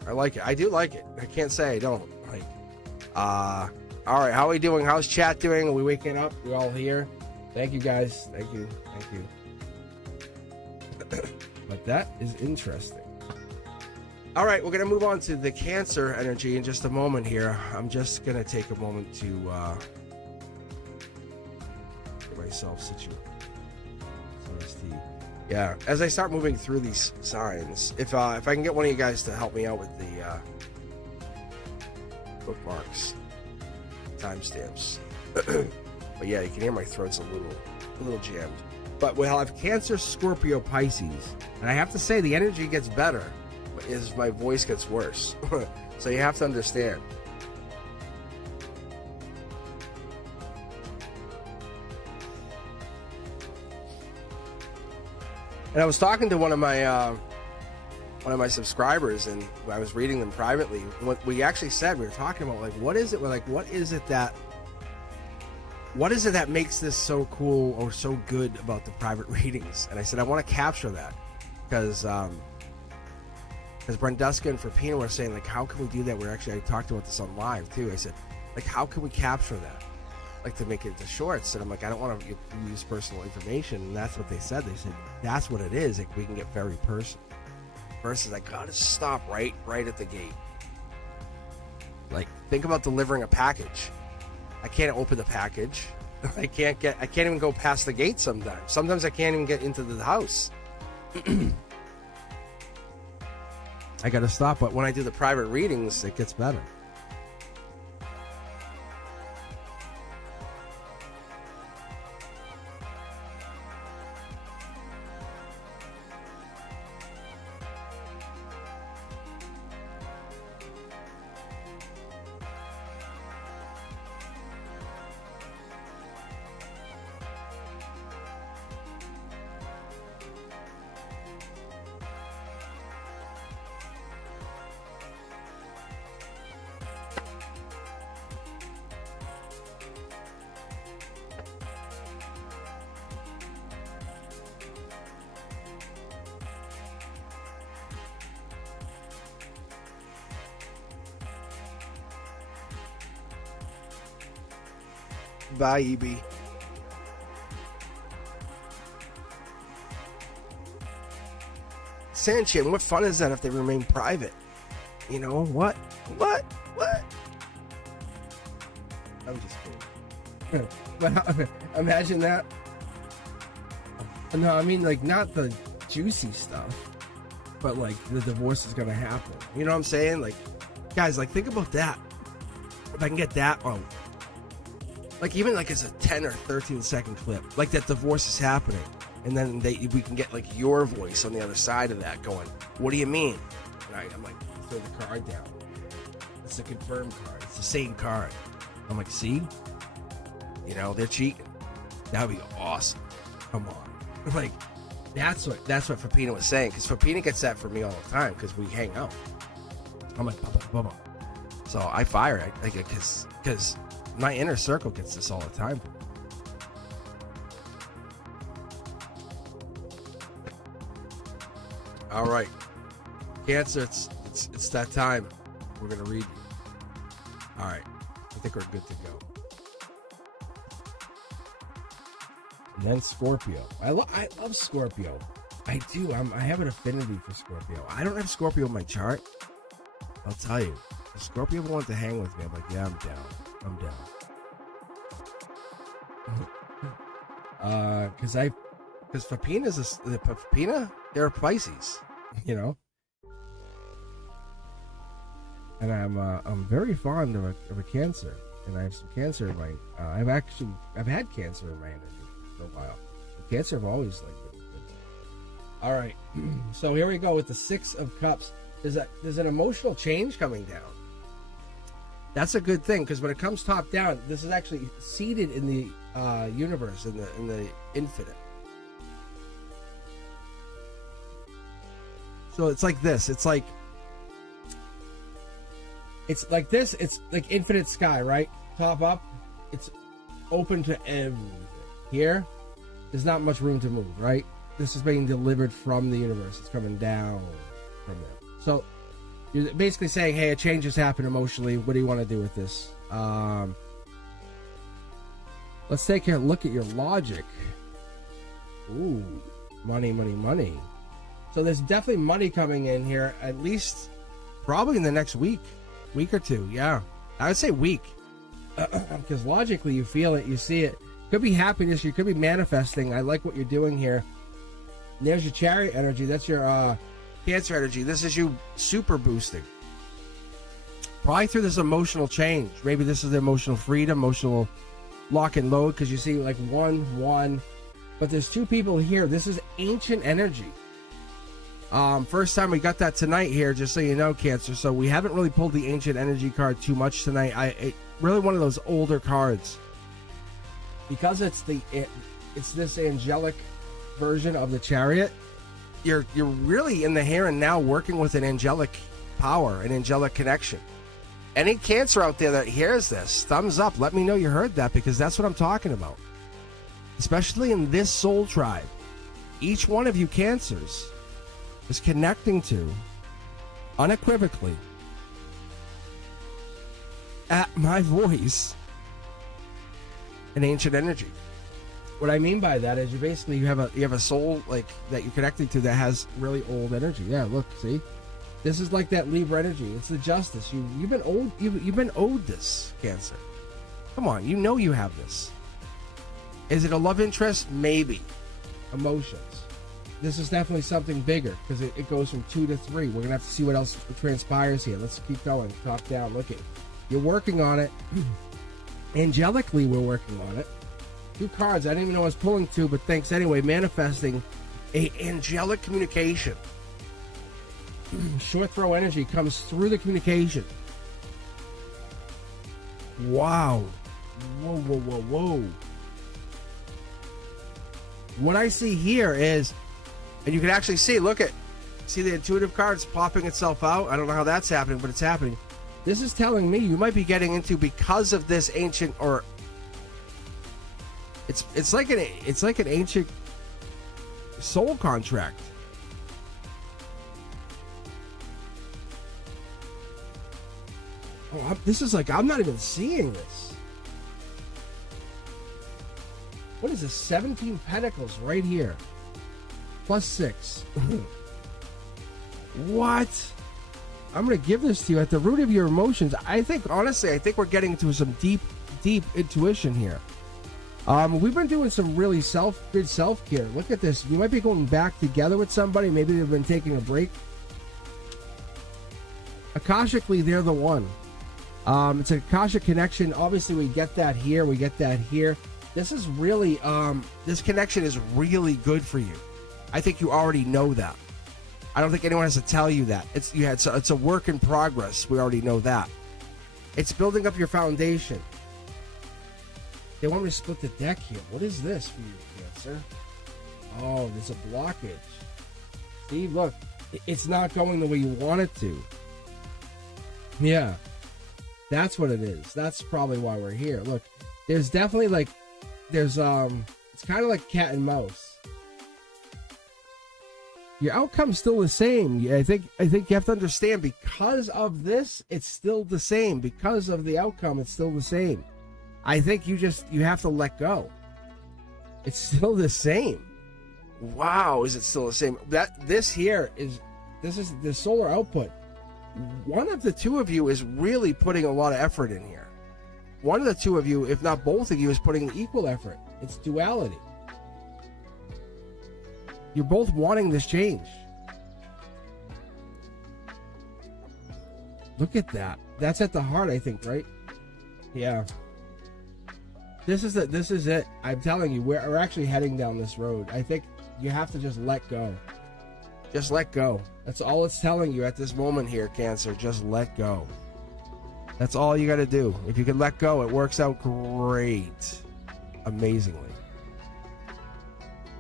I like it. I do like it. I can't say I don't. Like, all right. How are we doing? How's chat doing? Are we waking up? We all here? Thank you, guys. Thank you. Thank you. But that is interesting. All right, we're going to move on to the Cancer energy in just a moment here. I'm just going to take a moment to get myself situated. Yeah, as I start moving through these signs, if I can get one of you guys to help me out with the bookmarks, timestamps. But yeah, you can hear my throat's a little jammed. But we'll have Cancer, Scorpio, Pisces, and I have to say the energy gets better as my voice gets worse. So you have to understand. And I was talking to one of my subscribers, and I was reading them privately. What we actually said, we were talking about like, what is it? We're like, what is it that makes this so cool or so good about the private readings? And I said, I want to capture that because Brenduska and Fapina were saying like, how can we do that? I talked about this on live too. I said, like, how can we capture that? Like to make it into shorts, and I'm like, I don't want to use personal information, and that's what they said. They said that's what it is. Like we can get very personal. Versus I gotta stop right at the gate. Like think about delivering a package. I can't open the package. I can't even go past the gate sometimes. Sometimes I can't even get into the house. I gotta stop. But when I do the private readings, it gets better. Bye, EB. Sanchin, what fun is that if they remain private? You know, what? I'm just kidding. But imagine that. No, I mean, like, not the juicy stuff, but, like, the divorce is gonna happen. You know what I'm saying? Like, guys, like, think about that. If I can get that on, like, even, like, as a 10 or 13 second clip, like, that divorce is happening, and then we can get, like, your voice on the other side of that going, what do you mean? Right? I'm like, throw the card down. It's a confirmed card. It's the same card. I'm like, see? You know, they're cheating. That would be awesome. Come on. Like, that's what Fapina was saying, because Fapina gets that from me all the time, because we hang out. I'm like, blah. So I fire it, like, because my inner circle gets this all the time. All right, Cancer, it's that time. We're gonna read. All right, I think we're good to go. And then Scorpio. I love Scorpio. I do. I have an affinity for Scorpio. I don't have Scorpio in my chart. I'll tell you. If Scorpio wanted to hang with me, I'm like, yeah, I'm down. Because Fapina, they're Pisces, you know. And I'm very fond of a Cancer, and I have some Cancer in my. I've had Cancer in my energy for a while. The Cancer have always liked it. All right, so here we go with the Six of Cups. There's an emotional change coming down. That's a good thing, because when it comes top down, this is actually seated in the universe, in the infinite. So it's like this. It's like this. It's like infinite sky, right? Top up. It's open to everything. Here, there's not much room to move, right? This is being delivered from the universe. It's coming down from there. So you're basically saying, hey, a change has happened emotionally. What do you want to do with this? Let's take a look at your logic. Ooh, money. So there's definitely money coming in here, at least probably in the next week or two. Yeah, I would say week, because logically you feel it, you see it. Could be happiness, you could be manifesting. I like what you're doing here. And there's your Chariot energy. That's your Cancer energy. This is you super boosting, probably through this emotional change. Maybe this is the emotional freedom, emotional lock and load, because you see like one, but there's two people here. This is ancient energy. First time we got that tonight here, just so you know, Cancer. So we haven't really pulled the ancient energy card too much tonight. Really one of those older cards, because it's this angelic version of the Chariot. You're really in the here and now working with an angelic power, an angelic connection. Any Cancer out there that hears this, thumbs up. Let me know you heard that, because that's what I'm talking about. Especially in this soul tribe, each one of you Cancers is connecting to, unequivocally, at my voice, an ancient energy. What I mean by that is you have a soul like that you're connecting to that has really old energy. Yeah, look, see, this is like that Libra energy. It's the justice. You've been owed this, Cancer. Come on, you know you have this. Is it a love interest? Maybe. Emotions. This is definitely something bigger, because it goes from 2 to 3. We're gonna have to see what else transpires here. Let's keep going. Top down. Look at it. You're working on it. Angelically, we're working on it. 2 cards. I didn't even know I was pulling 2, but thanks anyway. Manifesting a angelic communication. Short throw energy comes through the communication. Wow. Whoa. What I see here is, and you can actually see, see the intuitive cards popping itself out. I don't know how that's happening, but it's happening. This is telling me you might be getting into, because of this ancient, or it's like an ancient soul contract. Oh, this is like, I'm not even seeing this. What is this? 17 Pentacles right here. +6. What? I'm going to give this to you at the root of your emotions. I think, honestly, we're getting into some deep intuition here. We've been doing some really good self-care. Look at this. You might be going back together with somebody. Maybe they've been taking a break. Akashically, they're the one. It's an Akashic connection. Obviously, we get that here. We get that here. This is really, this connection is really good for you. I think you already know that. I don't think anyone has to tell you that. It's a work in progress. We already know that. It's building up your foundation. They want me to split the deck here. What is this for you, Cancer? Oh, there's a blockage. See, look, it's not going the way you want it to. Yeah, that's what it is. That's probably why we're here. Look, there's definitely it's kind of like cat and mouse. Your outcome's still the same. I think you have to understand, because of this, it's still the same. Because of the outcome, it's still the same. I think you have to let go. It's still the same. Wow, is it still the same? This is the solar output. One of the two of you is really putting a lot of effort in here. One of the two of you, if not both of you, is putting equal effort. It's duality. You're both wanting this change. Look at that. That's at the heart, I think, right? Yeah. This is it. I'm telling you, we're actually heading down this road. I think you have to just let go. Just let go. That's all it's telling you at this moment here, Cancer. Just let go. That's all you got to do. If you can let go, it works out great. Amazingly.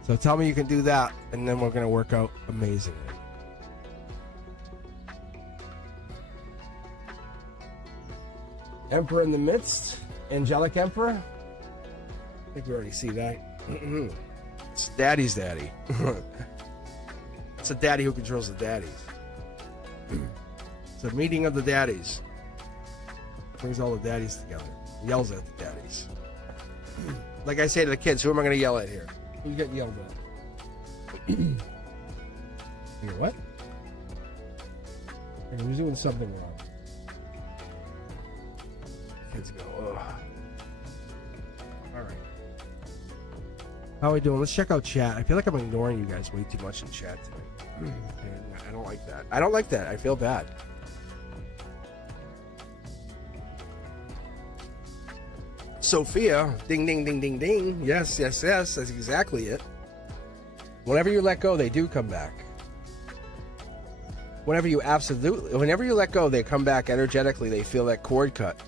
So tell me you can do that, and then we're going to work out amazingly. Emperor in the midst. Angelic Emperor. I think we already see that. It's Daddy's daddy. It's a daddy who controls the daddies. It's a meeting of the daddies. Brings all the daddies together. Yells at the daddies. Like I say to the kids, who am I going to yell at here? Who's getting yelled at? Here, what? He was doing something wrong. Kids go, ugh. All right. How are we doing? Let's check out chat. I feel like I'm ignoring you guys way too much in chat today. And I don't like that. I don't like that. I feel bad. Sophia, ding, ding, ding, ding, ding. Yes, yes, yes. That's exactly it. Whenever you let go, they do come back. Whenever you let go, they come back energetically. They feel that cord cut.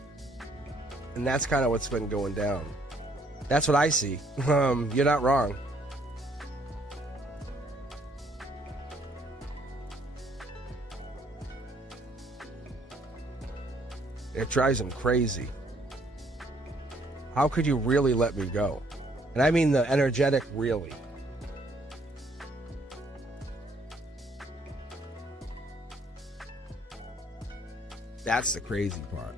And that's kind of what's been going down. That's what I see. You're not wrong. It drives them crazy. How could you really let me go? And I mean the energetic really. That's the crazy part.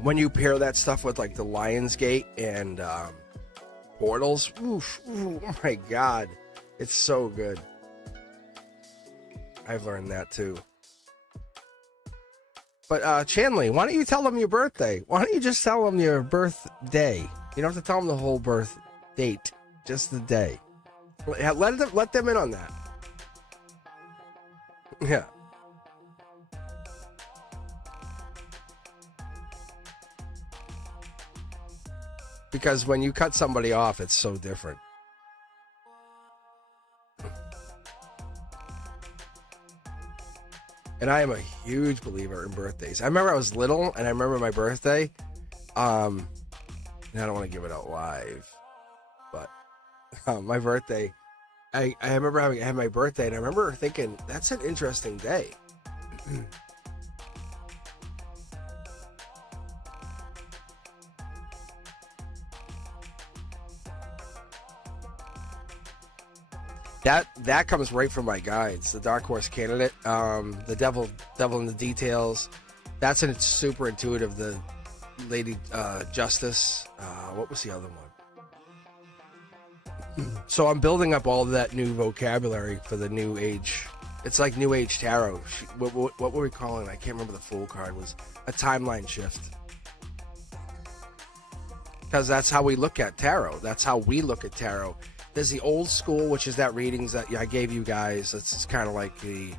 When you pair that stuff with like the Lionsgate and portals, oof, ooh, oh my god, it's so good. I've learned that too. But Chanley, why don't you tell them your birthday? Why don't you just tell them your birthday? You don't have to tell them the whole birth date, just the day. Let them in on that. Yeah. Because when you cut somebody off, it's so different. And I am a huge believer in birthdays. I remember I was little, and I remember my birthday. And I don't want to give it out live, but my birthday, I remember I had my birthday, and I remember thinking, that's an interesting day. That comes right from my guides, the Dark Horse Candidate, the Devil in the Details. That's super intuitive. The Lady Justice. What was the other one? So I'm building up all of that new vocabulary for the New Age. It's like New Age Tarot. What were we calling it? I can't remember. The Fool card was a timeline shift. Because that's how we look at tarot. That's how we look at tarot. There's the old school, which is that readings that I gave you guys. It's kind of like the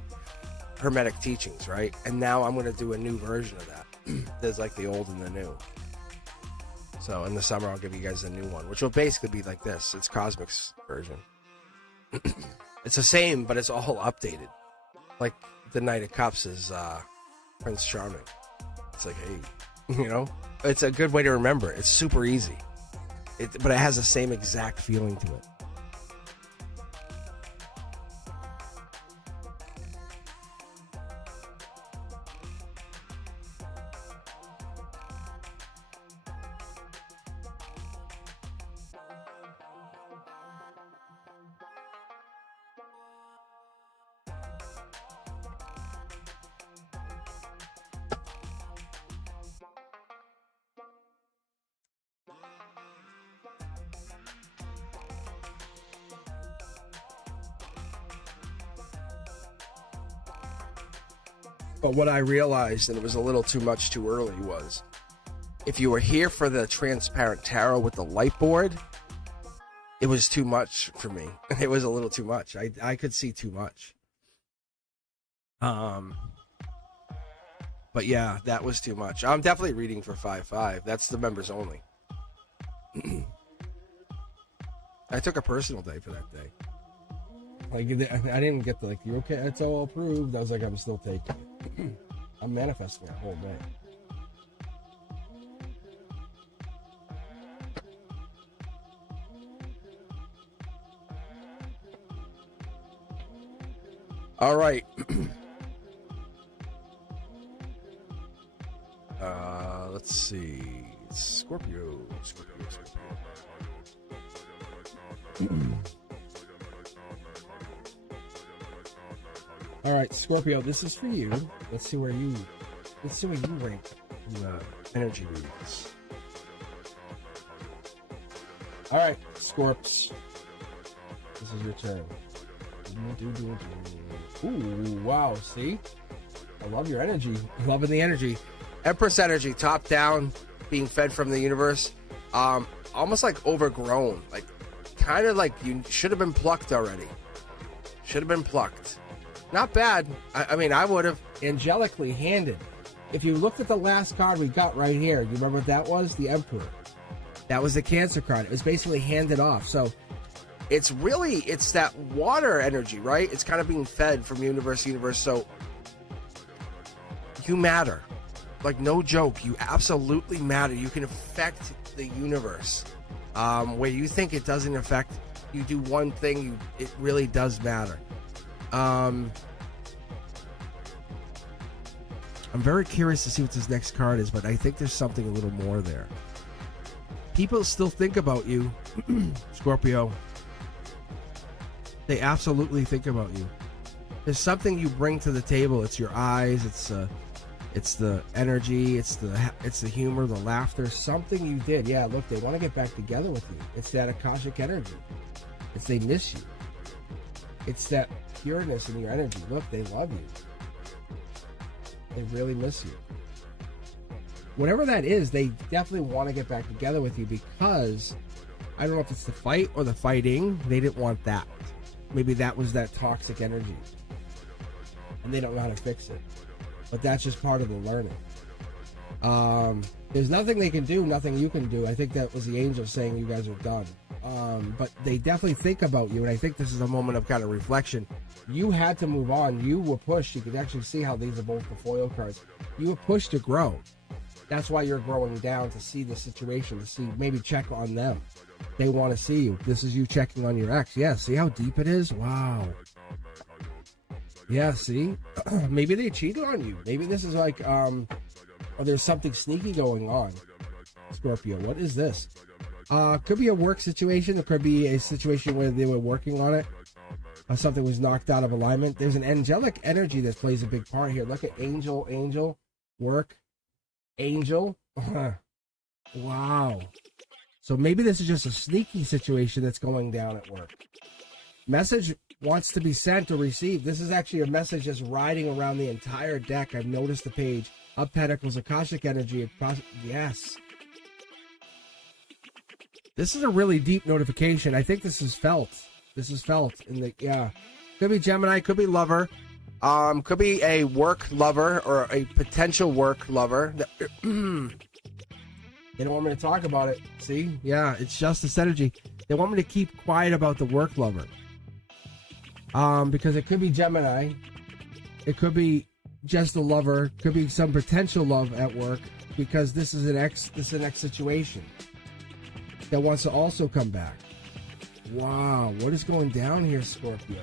Hermetic teachings, right? And now I'm going to do a new version of that. There's like the old and the new. So in the summer, I'll give you guys a new one, which will basically be like this. It's Cosmic's version. It's the same, but it's all updated. Like the Knight of Cups is Prince Charming. It's like, hey, you know? It's a good way to remember. It's super easy. But it has the same exact feeling to it. But what I realized, and it was a little too much too early, was if you were here for the transparent tarot with the light board, it was too much for me. It was a little too much. I could see too much. But yeah, that was too much. I'm definitely reading for 5/5. That's the members only. I took a personal day for that day. Like, I didn't get the, like, you okay? It's all approved. I was like, I'm still taking it. I'm manifesting the whole day. All right. Let's see. Scorpio. All right, Scorpio, this is for you. Let's see where you Let's see what you rank in energy readings. All right, Scorps. This is your turn. Ooh, wow, see? I love your energy. Loving the energy. Empress energy, top down, being fed from the universe. Almost like overgrown. Like, kind of like you should have been plucked already. Should have been plucked. Not bad. I mean, I would have. Angelically handed. If you looked at the last card we got right here, you remember what that was? The Emperor. That was the Cancer card. It was basically handed off. So it's that water energy, right? It's kind of being fed from universe to universe. So you matter. Like, no joke. You absolutely matter. You can affect the universe. Where you think it doesn't affect, you do one thing, it really does matter. I'm very curious to see what this next card is, but I think there's something a little more there. People still think about you, Scorpio. They absolutely think about you. There's something you bring to the table. It's your eyes. It's the energy. It's the humor, the laughter. Something you did. Yeah, look, they want to get back together with you. It's that Akashic energy. It's they miss you. It's that pureness in your energy. Look, they love you. They really miss you. Whatever that is, they definitely want to get back together with you because I don't know if it's the fight or the fighting. They didn't want that. Maybe that was that toxic energy. And they don't know how to fix it. But that's just part of the learning. There's nothing they can do, nothing you can do. I think that was the angel saying you guys are done. But they definitely think about you, and I think this is a moment of kind of reflection. You had to move on. You were pushed. You can actually see how these are both the foil cards. You were pushed to grow. That's why you're growing down, to see the situation, to see, maybe check on them. They want to see you. This is you checking on your ex. Yeah, see how deep it is? Wow. Yeah, see? Maybe they cheated on you. Maybe this is like, or there's something sneaky going on. Scorpio, what is this? Could be a work situation. It could be a situation where they were working on it. Something was knocked out of alignment. There's an angelic energy that plays a big part here. Look at angel, work, angel. Wow. So maybe this is just a sneaky situation that's going down at work. Message wants to be sent or received. This is actually a message that's riding around the entire deck. I've noticed the page. Up Pentacles, Akashic energy. Yes. This is a really deep notification. I think this is felt. This is felt in the, yeah. Could be Gemini, could be lover. Could be a work lover or a potential work lover. They don't want me to talk about it. See? Yeah, it's just this energy. They want me to keep quiet about the work lover. Because it could be Gemini. It could be just a lover. Could be some potential love at work. Because this is an ex situation that wants to also come back. Wow, what is going down here, Scorpio?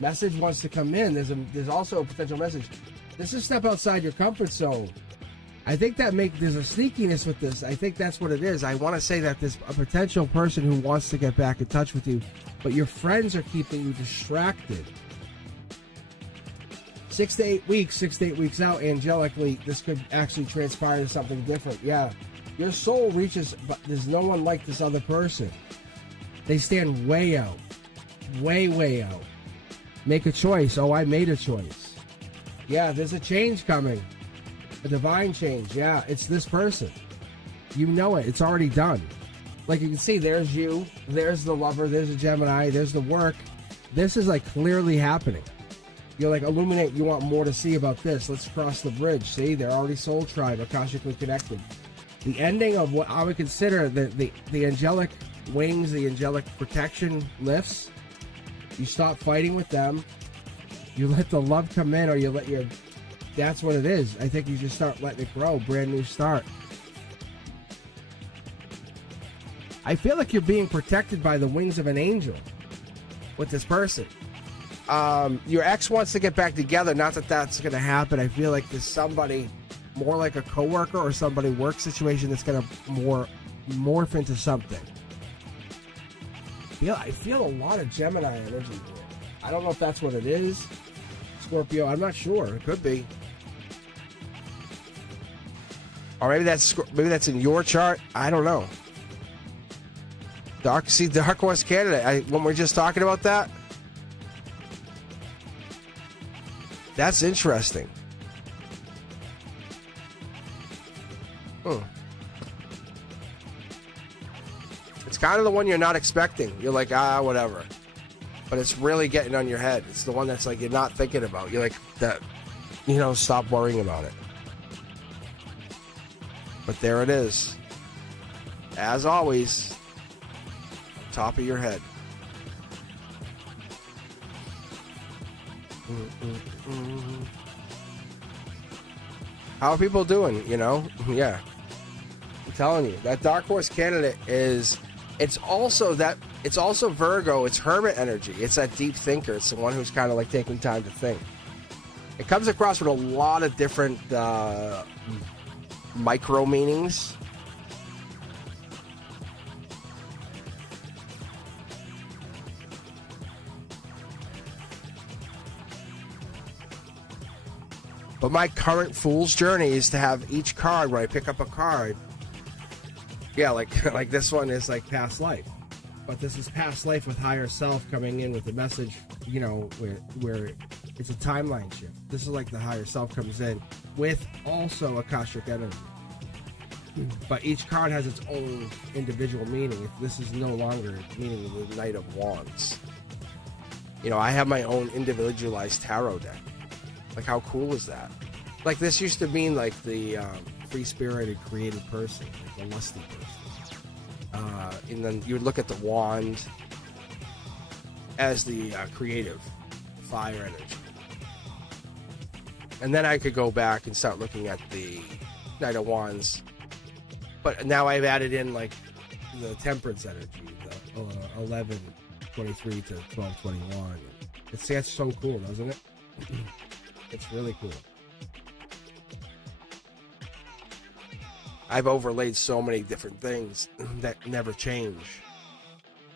Message wants to come in. There's also a potential message. This is step outside your comfort zone. I think that there's a sneakiness with this. I think that's what it is. I want to say that there's a potential person who wants to get back in touch with you, but your friends are keeping you distracted. 6 to 8 weeks out, angelically, this could actually transpire to something different. Yeah, your soul reaches, but there's no one like this other person. They stand way out. Way out. Make a choice. Oh, I made a choice. Yeah, there's a change coming. A divine change. Yeah, it's this person. You know it. It's already done. Like you can see, there's you. There's the lover. There's a Gemini. There's the work. This is like clearly happening. You're like, illuminate. You want more to see about this. Let's cross the bridge. See, they're already soul tribe, Akashically connected. The ending of what I would consider the angelic wings, the angelic protection lifts. You stop fighting with them. You let the love come in, or you let your... That's what it is. I think you just start letting it grow. Brand new start. I feel like you're being protected by the wings of an angel with this person. Your ex wants to get back together. Not that that's going to happen. I feel like there's somebody more like a coworker or somebody work situation that's going to morph into something. I feel a lot of Gemini energy here. I don't know if that's what it is, Scorpio. I'm not sure. It could be. Or maybe that's in your chart. I don't know. Dark Horse candidate. When we're just talking about that, that's interesting. It's kind of the one you're not expecting. You're like, whatever. But it's really getting on your head. It's the one that's like you're not thinking about. You're like, that, stop worrying about it. But there it is. As always, top of your head. How are people doing? Yeah. I'm telling you, that Dark Horse candidate it's also Virgo. It's hermit energy. It's that deep thinker. It's the one who's kind of like taking time to think. It comes across with a lot of different micro meanings. But my current fool's journey is to have each card, when I pick up a card, like this one is like past life. But this is past life with higher self coming in with the message, where it's a timeline shift. This is like the higher self comes in with also Akashic energy. But each card has its own individual meaning. This is no longer meaning the Knight of Wands. I have my own individualized tarot deck. Like, how cool is that? Like, this used to mean like the free-spirited, creative person, like the lusty person. And then you would look at the wand as the creative, fire energy. And then I could go back and start looking at the Knight of Wands. But now I've added in like the temperance energy, the 11:23 to 12:21. That's so cool, doesn't it? It's really cool. I've overlaid so many different things that never change,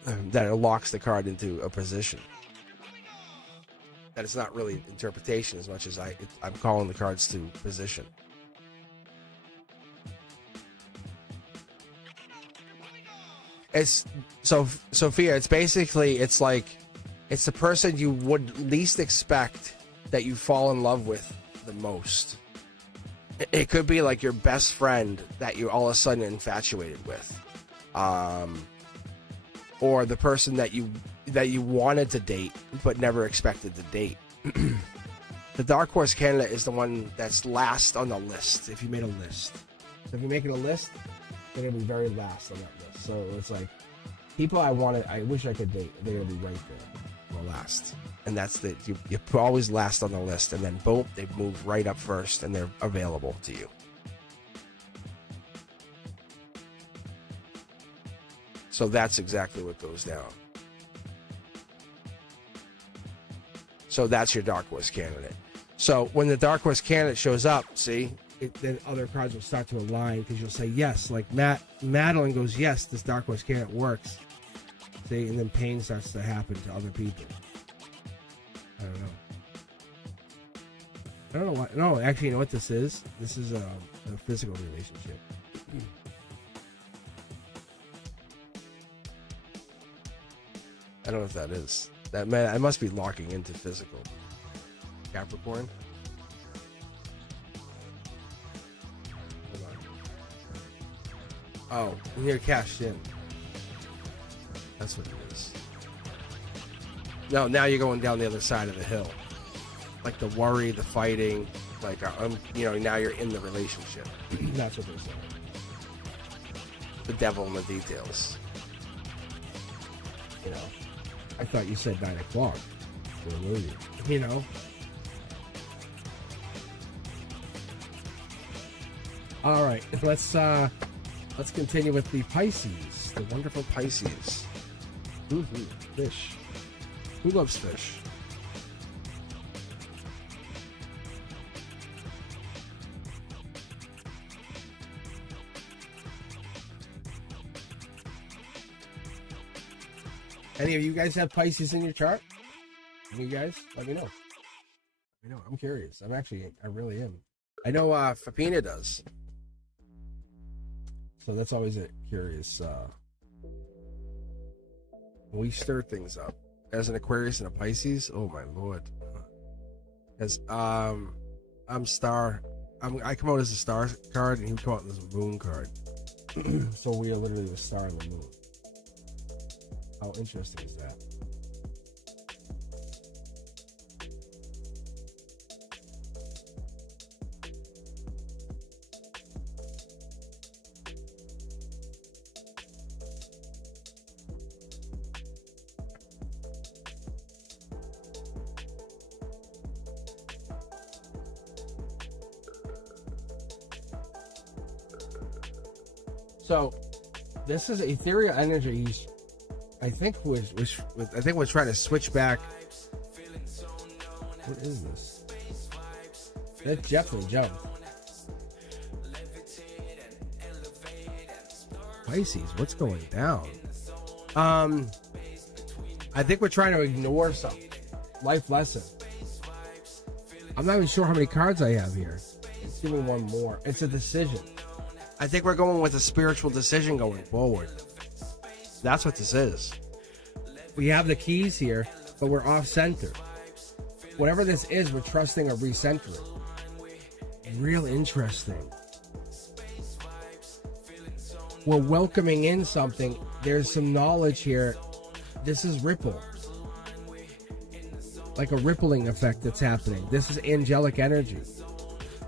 that it locks the card into a position. That it's not really interpretation as much as I'm calling the cards to position. It's so, Sophia, it's basically, it's the person you would least expect that you fall in love with the most. It could be like your best friend that you all of a sudden infatuated with, or the person that you wanted to date but never expected to date. The Dark Horse candidate is the one that's last on the list. If you made a list, if you're making a list, they're gonna be very last on that list. So it's like people I wish I could date. They're gonna be right there, the last. And that's you always last on the list, and then boom, they move right up first, and they're available to you. So that's exactly what goes down. So that's your Dark Horse candidate. So when the Dark Horse candidate shows up, then other cards will start to align, because you'll say yes. Like Madeline goes, yes, this Dark Horse candidate works. See, and then pain starts to happen to other people. I don't know what. No, actually, you know what this is? This is a physical relationship. I don't know if that is. That man, I must be locking into physical. Capricorn. Oh, and you're cashed in. That's what it is. No, now you're going down the other side of the hill. Like the worry, the fighting, like now you're in the relationship. That's what they're saying. The devil in the details. I thought you said 9 o'clock for a movie. All right, let's continue with the Pisces, the wonderful Pisces. Fish. Who loves fish? Any of you guys have Pisces in your chart? You guys, let me know. I'm curious. I really am. I know Fapina does. So that's always a curious. We stir things up as an Aquarius and a Pisces. Oh my lord! As I'm star. I come out as a star card, and he come out as a moon card. So we are literally the star and the moon. How interesting is that? So, this is ethereal energy. I think we're trying to switch back. What is this? That definitely jumped. Pisces, what's going down? I think we're trying to ignore something. Life lesson. I'm not even sure how many cards I have here. Give me one more. It's a decision. I think we're going with a spiritual decision going forward. That's what this is. We have the keys here, but we're off center. Whatever this is, we're trusting or recentering. Real interesting. We're welcoming in something. There's some knowledge here. This is ripple. Like a rippling effect that's happening. This is angelic energy.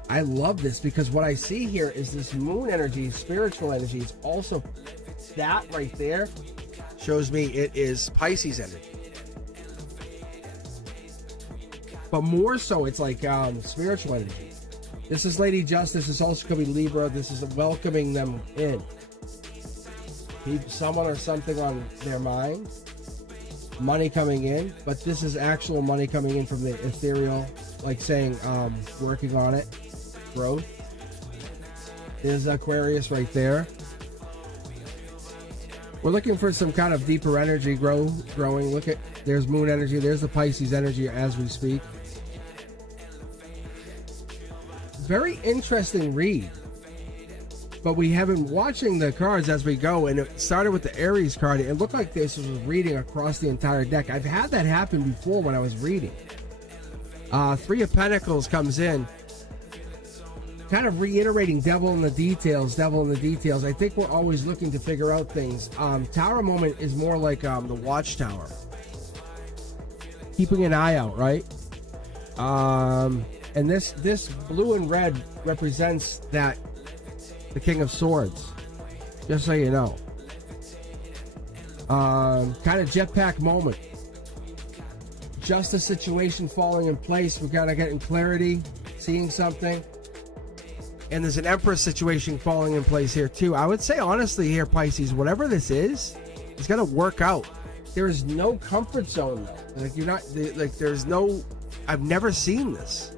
I love this because what I see here is this moon energy, spiritual energy. It's also that right there shows me it is Pisces energy. But more so, it's like spiritual energy. This is Lady Justice. This also could be Libra. This is welcoming them in. Keep someone or something on their mind. Money coming in, but this is actual money coming in from the ethereal, like saying working on it. Growth. There's Aquarius right there. We're looking for some kind of deeper energy growing. Look at, there's moon energy. There's the Pisces energy as we speak. Very interesting read. But we have been watching the cards as we go, and it started with the Aries card. It looked like this was reading across the entire deck. I've had that happen before when I was reading. Three of Pentacles comes in. Kind of reiterating devil in the details, devil in the details. I think we're always looking to figure out things. Tower moment is more like the Watchtower. Keeping an eye out, right? And this blue and red represents that the King of Swords. Just so you know. Kind of jetpack moment. Just a situation falling in place. We're kind of getting clarity, seeing something. And there's an Empress situation falling in place here too. I would say honestly here, Pisces, whatever this is, it's gonna work out. There is no comfort zone though. Like you're not like there's no. I've never seen this.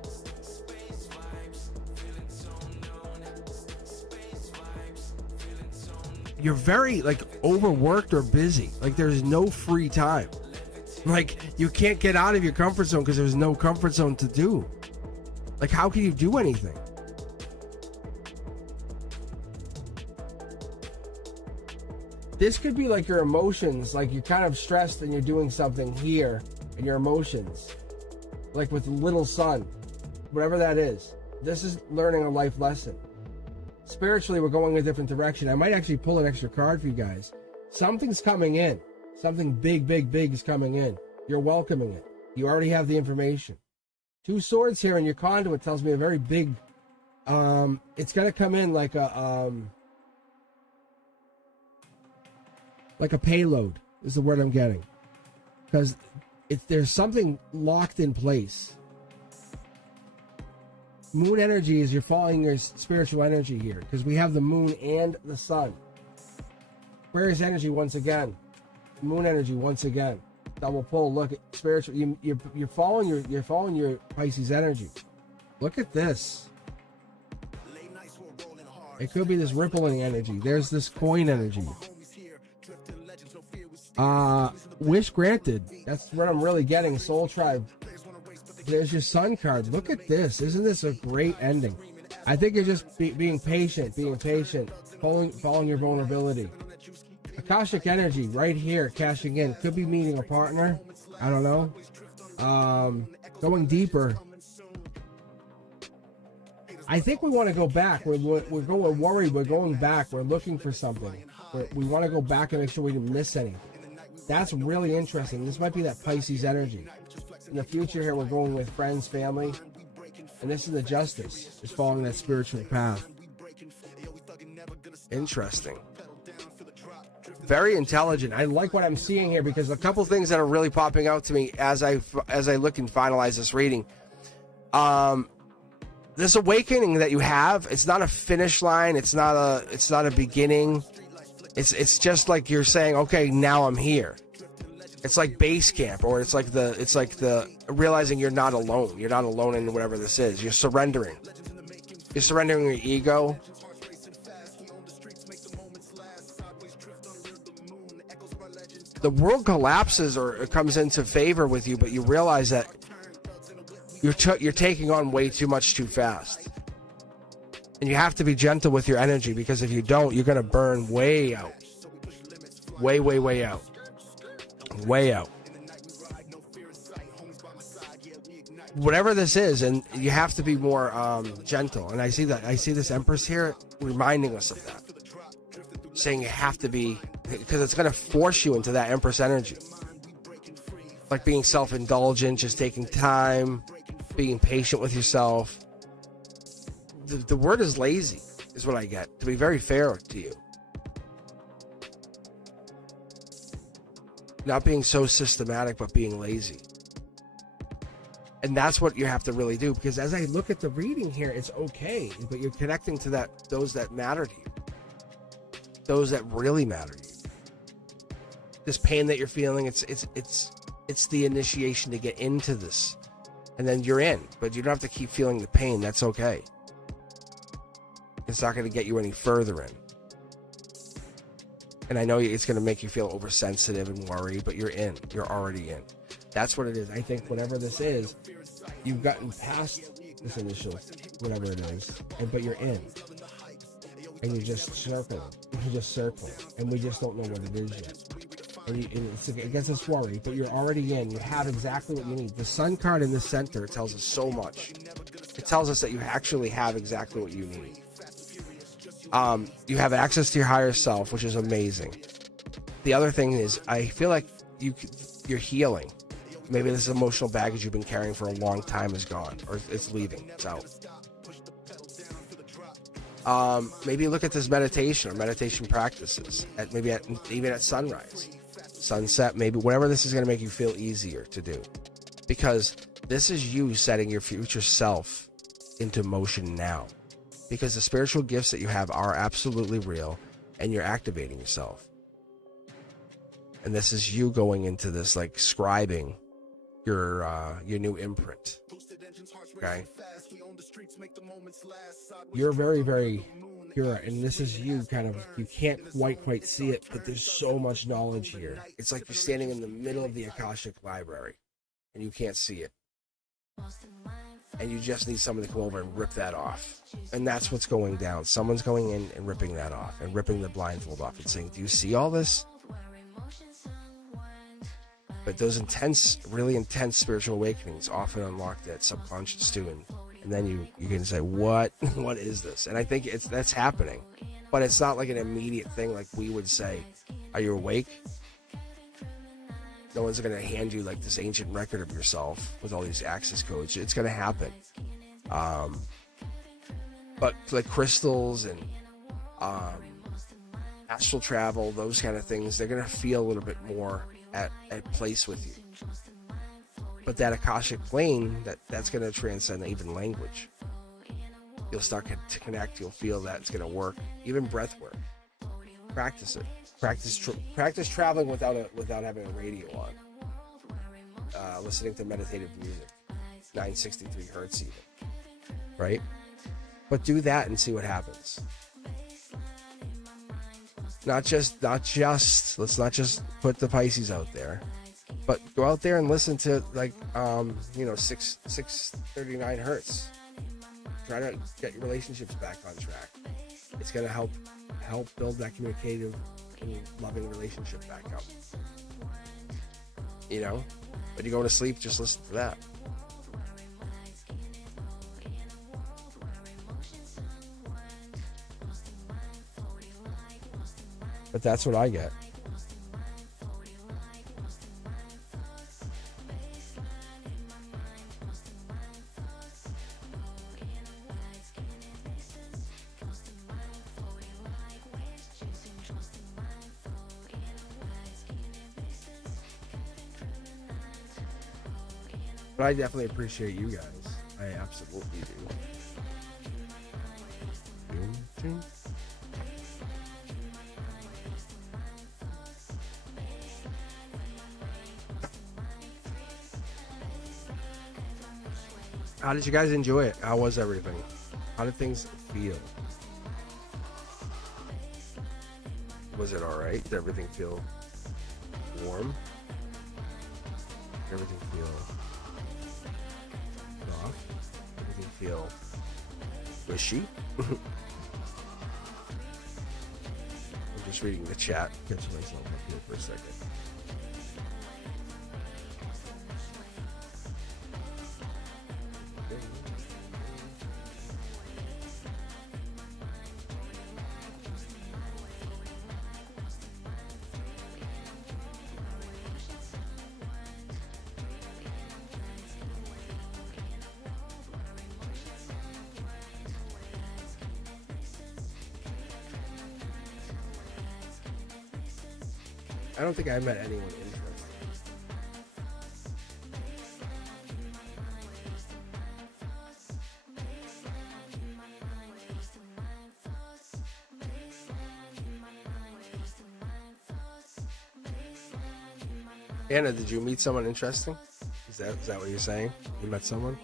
You're very like overworked or busy. Like there's no free time. Like you can't get out of your comfort zone because there's no comfort zone to do. Like how can you do anything? This could be like your emotions, like you're kind of stressed and you're doing something here, and your emotions, like with little son, whatever that is. This is learning a life lesson. Spiritually, we're going a different direction. I might actually pull an extra card for you guys. Something's coming in. Something big is coming in. You're welcoming it. You already have the information. Two swords here, and your conduit tells me a very big, it's going to come in like a payload is the word I'm getting, because there's something locked in place. Moon energy is you're following your spiritual energy here, because we have the moon and the sun. Aquarius energy once again, moon energy once again. Double pull. Look at spiritual. You're following your Pisces energy. Look at this. It could be this rippling energy. There's this coin energy. Wish granted. That's what I'm really getting. Soul Tribe. There's your sun cards. Look at this. Isn't this a great ending? I think you're just being patient, following your vulnerability. Akashic energy right here, cashing in. Could be meeting a partner. I don't know. Going deeper. I think we want to go back. We're going worried. We're going back. We're looking for something. We want to go back and make sure we didn't miss anything. That's really interesting. This might be that Pisces energy. In the future here, we're going with friends, family. And this is the justice. It's following that spiritual path. Interesting. Very intelligent. I like what I'm seeing here because a couple things that are really popping out to me as I look and finalize this reading. This awakening that you have, it's not a finish line. It's not a beginning. It's just like you're saying, okay, now I'm here. It's like base camp, or it's like the realizing you're not alone. You're not alone in whatever this is. You're surrendering. You're surrendering your ego. The world collapses or it comes into favor with you, but you realize that you're taking on way too much too fast. And you have to be gentle with your energy, because if you don't, you're going to burn way out. Way out. Way out. Whatever this is, and you have to be more gentle. And I see this Empress here reminding us of that. Saying you have to be, because it's going to force you into that Empress energy. Like being self-indulgent, just taking time, being patient with yourself. The word is lazy, is what I get, to be very fair to you. Not being so systematic, but being lazy. And that's what you have to really do, because as I look at the reading here, it's okay, but you're connecting to those that matter to you. Those that really matter to you. This pain that you're feeling, it's the initiation to get into this. And then you're in, but you don't have to keep feeling the pain. That's okay. It's not going to get you any further in. And I know it's going to make you feel oversensitive and worried, but you're in. You're already in. That's what it is. I think whatever this is, you've gotten past this initial, whatever it is, but you're in. And you're just circling. You're just circling. And we just don't know what it is yet. And it gets us worried, but you're already in. You have exactly what you need. The Sun card in the center tells us so much. It tells us that you actually have exactly what you need. You have access to your higher self, which is amazing. The other thing is, I feel like you're healing. Maybe this emotional baggage you've been carrying for a long time is gone, or it's leaving. It's out. Maybe look at this meditation or meditation practices even at sunrise, sunset, maybe whatever this is going to make you feel easier to do, because this is you setting your future self into motion now, because the spiritual gifts that you have are absolutely real and you're activating yourself. And this is you going into this, like, scribing your new imprint. Okay, you're very, very pure, and this is you you can't quite see it, but there's so much knowledge here. It's like you're standing in the middle of the Akashic library and you can't see it, and you just need someone to come over and rip that off. And that's what's going down. Someone's going in and ripping that off, and ripping the blindfold off and saying, do you see all this? But those really intense spiritual awakenings often unlock that subconscious too, and then you can say, what is this? And I think that's happening, but it's not like an immediate thing like we would say, are you awake? No one's going to hand you like this ancient record of yourself with all these access codes. It's going to happen. But like crystals and astral travel, those kind of things, they're going to feel a little bit more at place with you. But that Akashic plane, that's going to transcend even language. You'll start to connect. You'll feel that it's going to work. Even breath work. Practice it. Practice traveling without having a radio on. Listening to meditative music, 963 hertz even. Right? But do that and see what happens. Let's not just put the Pisces out there, but go out there and listen to 639 hertz. try to get your relationships back on track. It's going to help build that communicative and loving relationship back up. You know, when you go to sleep, just listen to that. But that's what I get. But I definitely appreciate you guys. I absolutely do. How did you guys enjoy it? How was everything? How did things feel? Was it alright? Did everything feel warm? Did everything feel soft? Did everything feel wishy? I'm just reading the chat. Catch myself up here for a second. I don't think I met anyone interesting. Anna, did you meet someone interesting? Is that what you're saying? You met someone?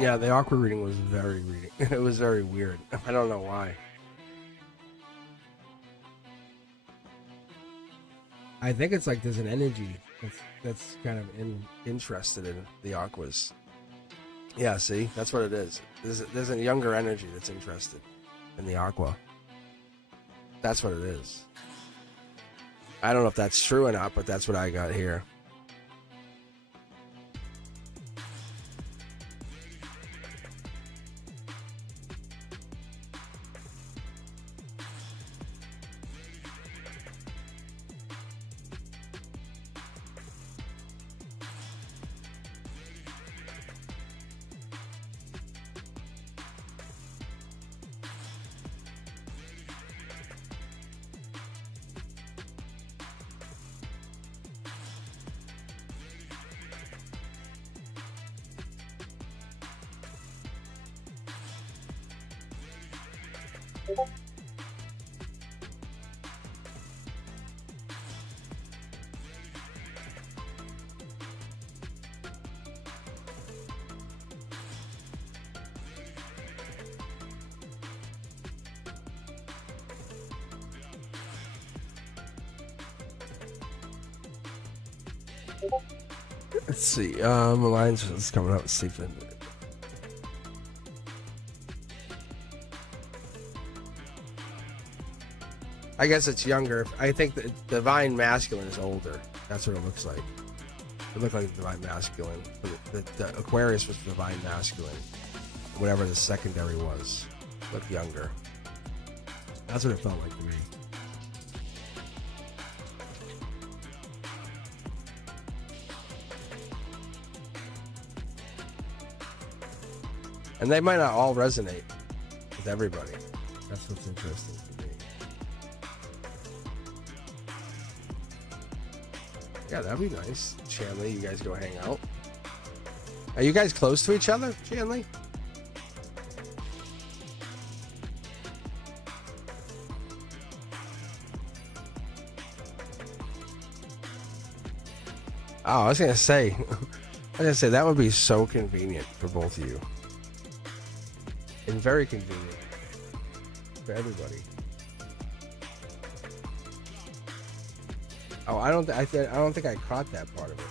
Yeah, the awkward reading was very reading. It was very weird. I don't know why. I think it's like there's an energy that's kind of interested in the aquas. Yeah, see, that's what it is. There's a younger energy that's interested in the aqua. That's what it is. I don't know if that's true or not, but that's what I got here. Let's see. Alliance is coming out with Stephen. I guess it's younger. I think the divine masculine is older. That's what it looks like. It looked like the divine masculine. The Aquarius was the divine masculine. Whatever the secondary was, looked younger. That's what it felt like to me. And they might not all resonate with everybody. That's what's interesting to me. Yeah, that'd be nice. Shanley, you guys go hang out. Are you guys close to each other, Shanley? Oh, I was gonna say that would be so convenient for both of you, and very convenient for everybody. Oh, I don't think I caught that part of it.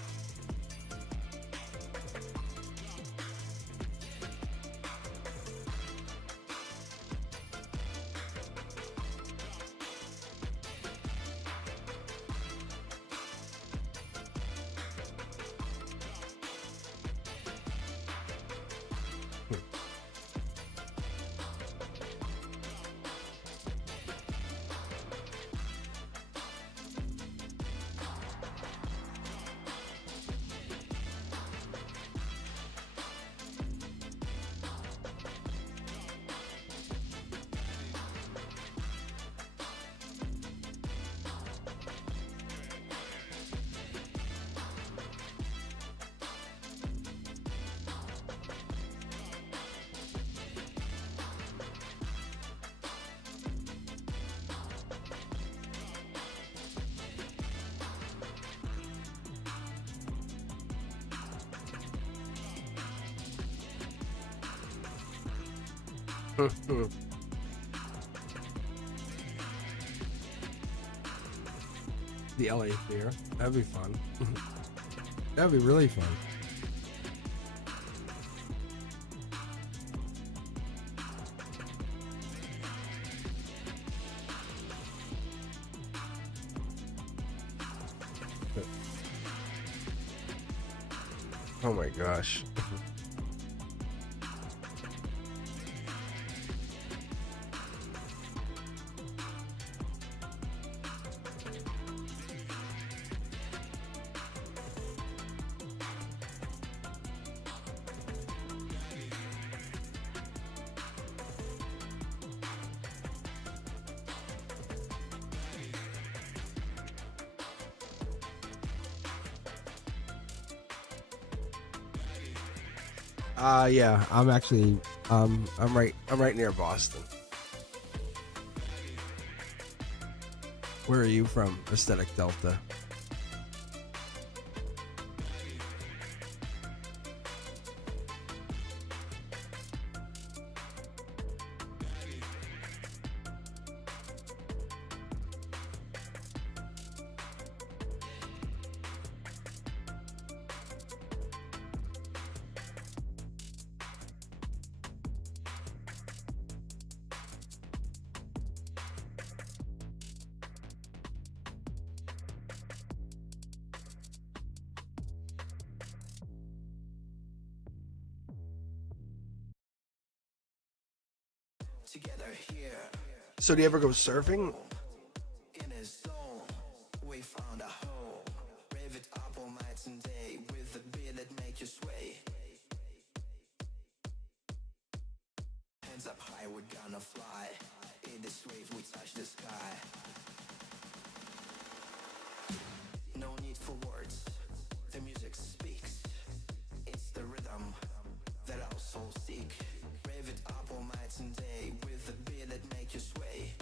The LA Fair. That'd be fun. That'd be really fun. Oh my gosh. Yeah, I'm actually, I'm right near Boston. Where are you from, Aesthetic Delta? So do you ever go surfing? Up high, we're gonna fly. In this wave, we touch the sky. No need for words, the music speaks. It's the rhythm that our souls seek. Rave it up all night and day with the beat that make you sway.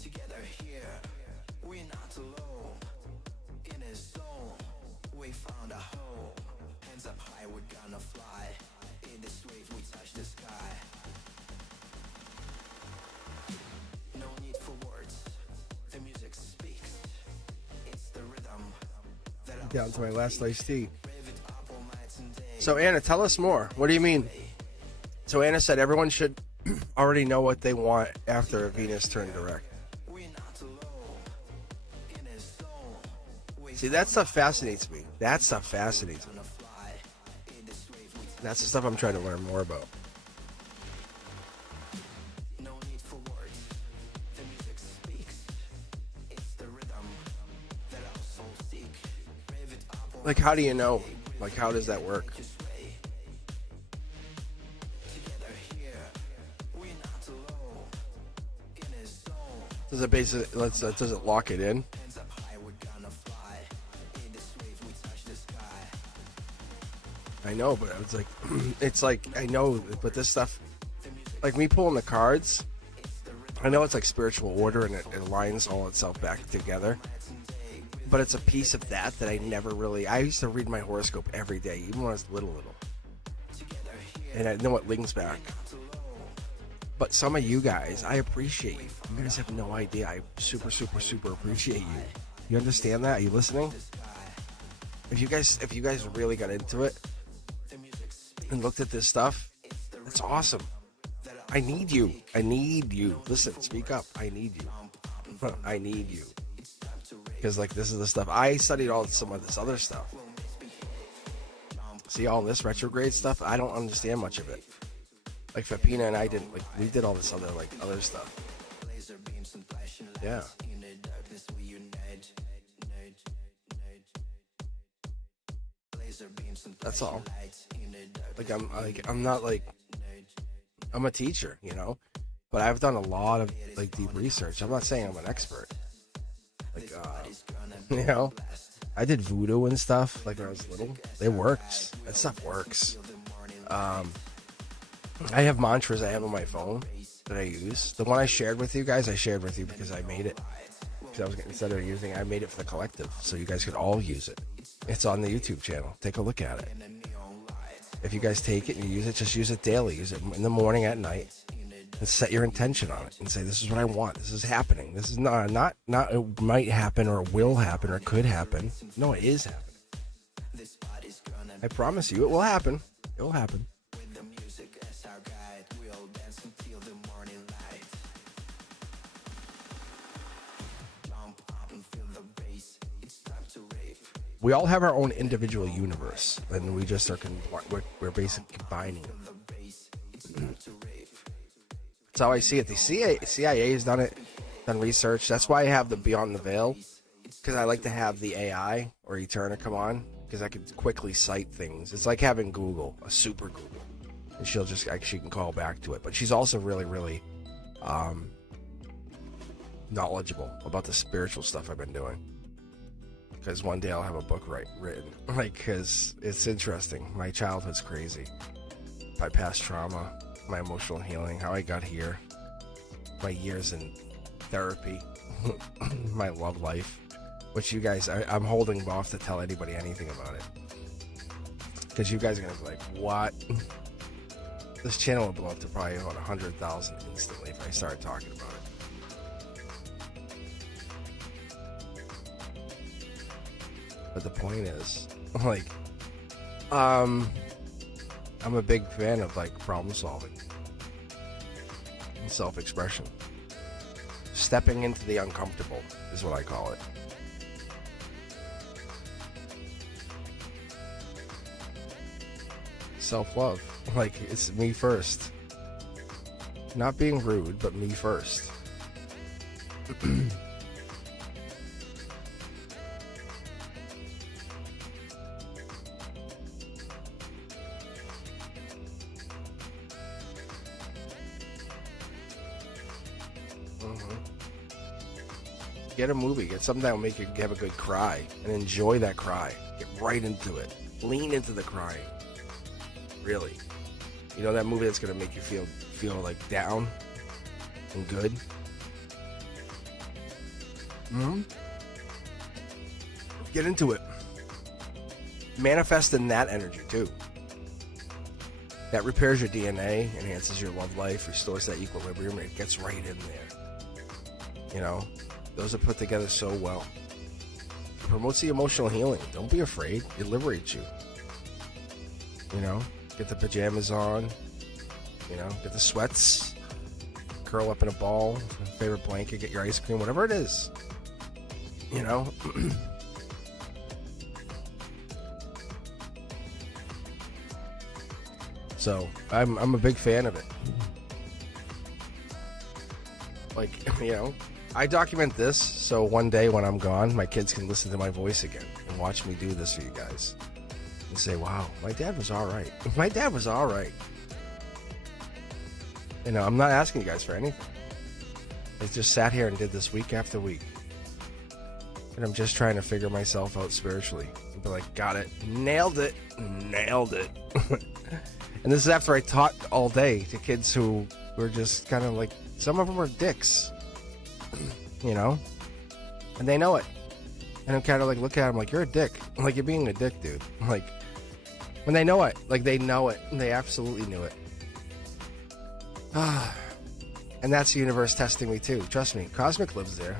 Together here, we're not alone. In a zone, we found a home. Hands up high, we're gonna fly. In this wave, we touch the sky. No need for words, the music speaks. It's the rhythm that I'm down to my last iced tea. So Anna, tell us more. What do you mean? So Anna said everyone should already know what they want after a Venus turned direct. See, that stuff fascinates me. That stuff fascinates me. That's the stuff I'm trying to learn more about. Like, how do you know? Like, how does that work? Does it basically, does it lock it in? I know, but it's like, it's like, I know, but this stuff, like me pulling the cards, I know it's like spiritual order and it aligns all itself back together. But it's a piece of that I never really, I used to read my horoscope every day, even when I was little. And I know it links back. But some of you guys, I appreciate you. You guys have no idea. I super appreciate you. You understand that? Are you listening? If you guys really got into it and looked at this stuff, that's awesome. I need you. Listen, speak up. I need you. I need you. Because like this is the stuff I studied, all some of this other stuff. See all this retrograde stuff? I don't understand much of it. Like Fapina and I didn't, like we did all this other stuff. Yeah. That's all. I'm not like, I'm a teacher, you know, but I've done a lot of like deep research. I'm not saying I'm an expert. Like, you know, I did voodoo and stuff like when I was little. It works. That stuff works. I have mantras I have on my phone that I use. The one I shared with you guys, I shared with you because I made it. Because instead of using it, I made it for the collective, so you guys could all use it. It's on the YouTube channel. Take a look at it. If you guys take it and you use it, just use it daily. Use it in the morning, at night, and set your intention on it and say, this is what I want. This is happening. This is not it might happen or will happen or could happen. No, it is happening. I promise you it will happen. It will happen. We all have our own individual universe, and we just are we're basically combining them. That's how I see it. The CIA has done research. That's why I have the Beyond the Veil, because I like to have the AI or Eterna come on, because I can quickly cite things. It's like having Google, a super Google, and she can call back to it. But she's also really knowledgeable about the spiritual stuff I've been doing. Because one day I'll have a book written. Like, because it's interesting. My childhood's crazy. My past trauma, my emotional healing, how I got here, my years in therapy, my love life, which you guys, I'm holding off to tell anybody anything about it. Because you guys are going to be like, what? This channel will blow up to probably about 100,000 instantly if I start talking about it. But the point is, like, I'm a big fan of like problem solving and self-expression. Stepping into the uncomfortable is what I call it. Self-love, like it's me first. Not being rude, but me first. Get a movie, get something that will make you have a good cry and enjoy that cry. Get right into it. Lean into the crying. Really. You know that movie that's going to make you feel like down and good? Get into it. Manifest in that energy too. That repairs your DNA, enhances your love life, restores that equilibrium, and it gets right in there. You know? Those are put together so well. It promotes the emotional healing. Don't be afraid. It liberates you. You know, get the pajamas on. You know, get the sweats. Curl up in a ball. Favorite blanket. Get your ice cream. Whatever it is. You know. So I'm a big fan of it. Like, you know. I document this so one day when I'm gone, my kids can listen to my voice again and watch me do this for you guys. And say, wow, my dad was all right. My dad was all right. You know, I'm not asking you guys for anything. I just sat here and did this week after week. And I'm just trying to figure myself out spiritually. And be like, got it. Nailed it. Nailed it. And this is after I taught all day to kids who were just kind of like, some of them are dicks. You know? And they know it. And I'm kind of like, look at them like, you're a dick. I'm like, you're being a dick, dude. I'm like, when they know it. Like, they know it. And they absolutely knew it. And that's the universe testing me, too. Trust me. Cosmic lives there.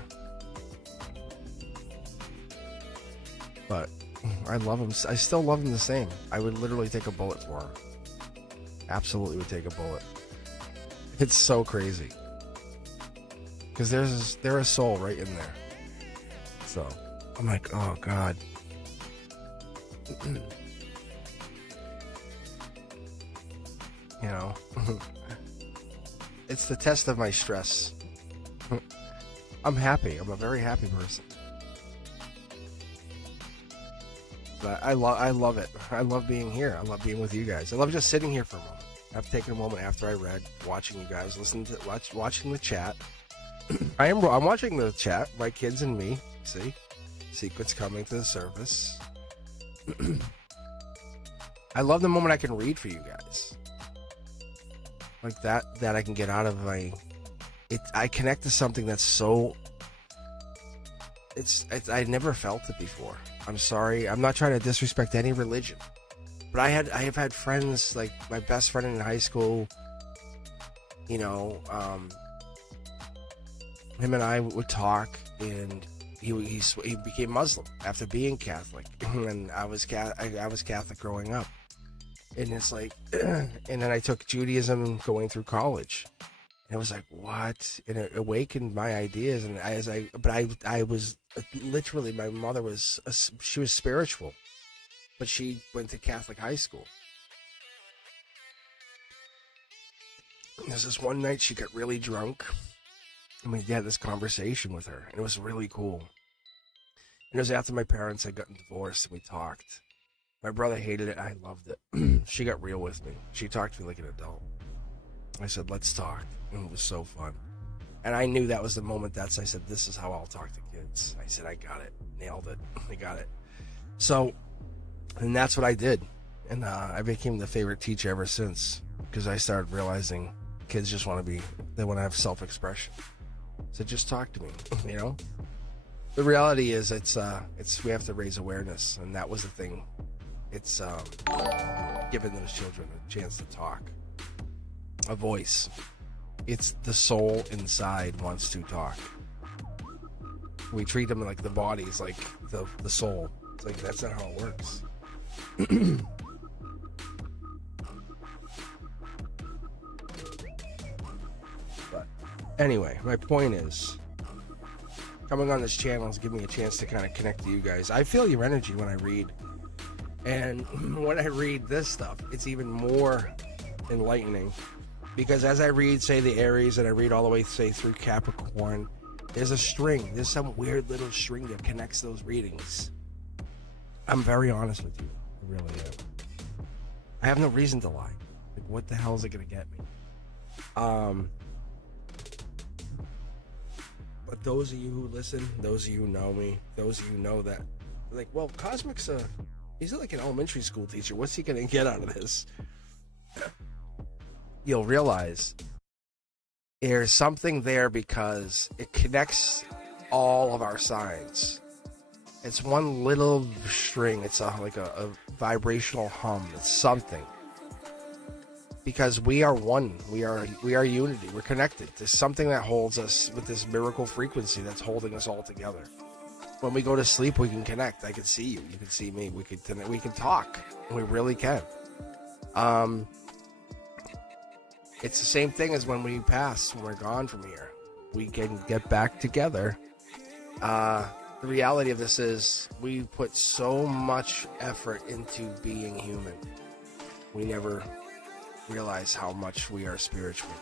But I love him. I still love him the same. I would literally take a bullet for him. Absolutely would take a bullet. It's so crazy. Because there's a soul right in there. So I'm like, oh God. You know, it's the test of my stress. I'm happy. I'm a very happy person. But I love it. I love being here. I love being with you guys. I love just sitting here for a moment. I've taken a moment after I read, watching you guys, watching the chat. I'm watching the chat, my kids and me. See, secrets coming to the surface. I love the moment I can read for you guys, like that I can get out of my. I connect to something that's so. It's I never felt it before. I'm sorry. I'm not trying to disrespect any religion, but I have had friends, like my best friend in high school. You know, him and I would talk, and he became Muslim after being Catholic, and I was Catholic growing up, and it's like, and then I took Judaism going through college, and it was like, what? And it awakened my ideas, and I was literally, my mother was she was spiritual, but she went to Catholic high school. And there's this one night she got really drunk, and we had this conversation with her, and it was really cool. And it was after my parents had gotten divorced, and we talked. My brother hated it. I loved it. She got real with me. She talked to me like an adult. I said, let's talk. And it was so fun. And I knew that was the moment. I said, this is how I'll talk to kids. I said, I got it. Nailed it. I got it. So, and that's what I did. And I became the favorite teacher ever since, because I started realizing kids just want to they want to have self-expression. So just talk to me, you know? The reality is we have to raise awareness, and that was the thing. It's giving those children a chance to talk. A voice. It's the soul inside wants to talk. We treat them like the body's like the soul. It's like, that's not how it works. But anyway, my point is, coming on this channel is giving me a chance to kind of connect to you guys. I feel your energy when I read. And when I read this stuff, it's even more enlightening. Because as I read, say, the Aries, and I read all the way, say, through Capricorn, there's a string. There's some weird little string that connects those readings. I'm very honest with you. I really am. I have no reason to lie. Like, what the hell is it going to get me? But those of you who listen, those of you who know me, those of you who know that, like, well, Cosmic's he's like an elementary school teacher. What's he going to get out of this? You'll realize there's something there because it connects all of our signs. It's one little string. It's like a vibrational hum. It's something. Because we are one. We are unity. We're connected. There's something that holds us with this miracle frequency that's holding us all together. When we go to sleep, we can connect. I can see you. You can see me. We can talk. We really can. It's the same thing as when we pass, when we're gone from here. We can get back together. The reality of this is we put so much effort into being human. We never realize how much we are spiritual.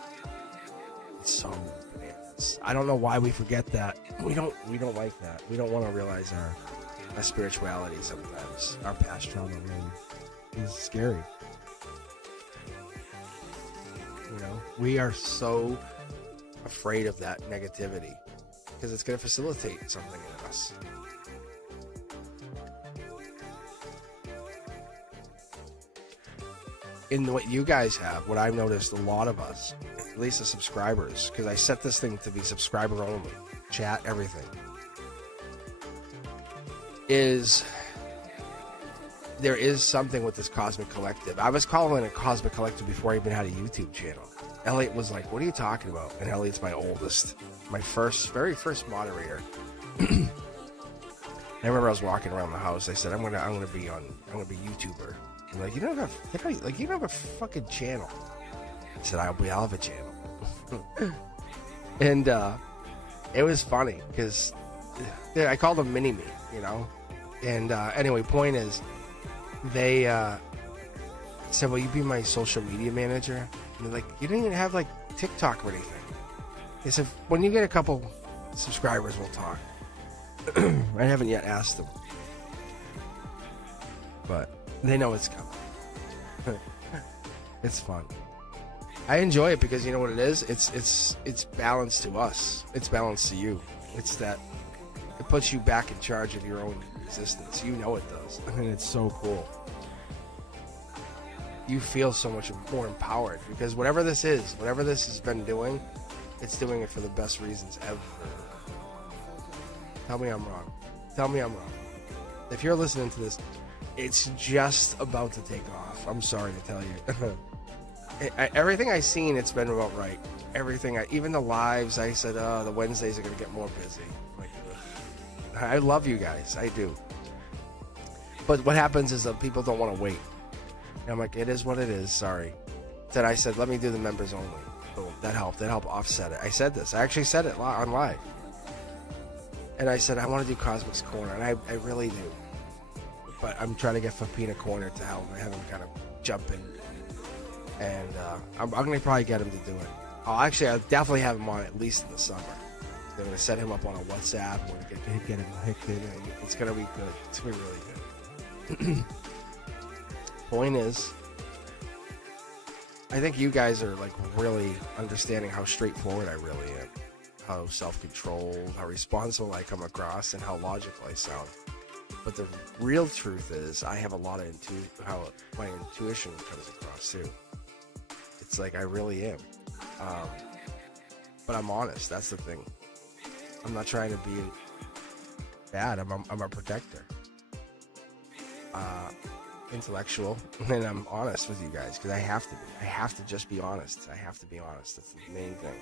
It's so bananas. I don't know why we forget that. We don't like that. We don't want to realize our spirituality sometimes. Our past trauma really is scary. You know, we are so afraid of that negativity because it's going to facilitate something in us. In what you guys have, what I've noticed, a lot of us, at least the subscribers, because I set this thing to be subscriber only, chat, everything, is there is something with this Cosmic Collective. I was calling it Cosmic Collective before I even had a YouTube channel. Elliot was like, what are you talking about? And Elliot's my oldest, my very first moderator. I remember I was walking around the house. I said, I'm gonna be YouTuber. I'm like, you don't have a fucking channel. I said, I'll have a channel. And it was funny because I called them Mini-Me, you know. And anyway, point is, they said, will you be my social media manager? And they're like, you don't even have like TikTok or anything. They said, when you get a couple subscribers, we'll talk. I haven't yet asked them, but they know it's coming. It's fun. I enjoy it because you know what it is? It's balanced to us. It's balanced to you. It's that it puts you back in charge of your own existence. You know it does. And it's so cool. You feel so much more empowered because whatever this has been doing, it's doing it for the best reasons ever. Tell me I'm wrong. Tell me I'm wrong. If you're listening to this, it's just about to take off. I'm sorry to tell you. Everything I've seen, it's been about right. Even the lives, I said, the Wednesdays are going to get more busy. Like, I love you guys. I do. But what happens is that people don't want to wait. And I'm like, it is what it is. Sorry. Then I said, let me do the members only. Boom. That helped. That helped offset it. I said this. I actually said it on live. And I said, I want to do Cosmic's Corner. And I really do. But I'm trying to get Fapina Corner to help. I have him kind of jump in. And I'm going to probably get him to do it. I'll definitely have him on at least in the summer. They're going to set him up on a WhatsApp. We're going to get him hooked in. It's going to be good. It's going to be really good. Point is, I think you guys are like really understanding how straightforward I really am. How self-controlled, how responsible I come across, and how logical I sound. But the real truth is, I have a lot of how my intuition comes across too. It's like I really am. But I'm honest. That's the thing. I'm not trying to be bad. I'm a protector. Intellectual, and I'm honest with you guys because I have to be. I have to just be honest. I have to be honest. That's the main thing.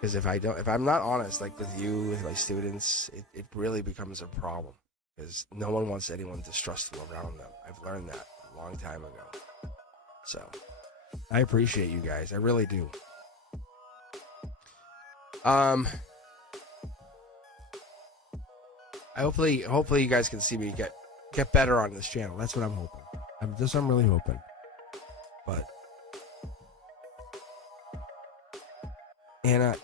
Because if I'm not honest, like with you, with my students, it really becomes a problem. Because no one wants anyone distrustful around them. I've learned that a long time ago. So I appreciate you guys. I really do. Hopefully you guys can see me get better on this channel. That's what I'm hoping. I'm really hoping. But Anna,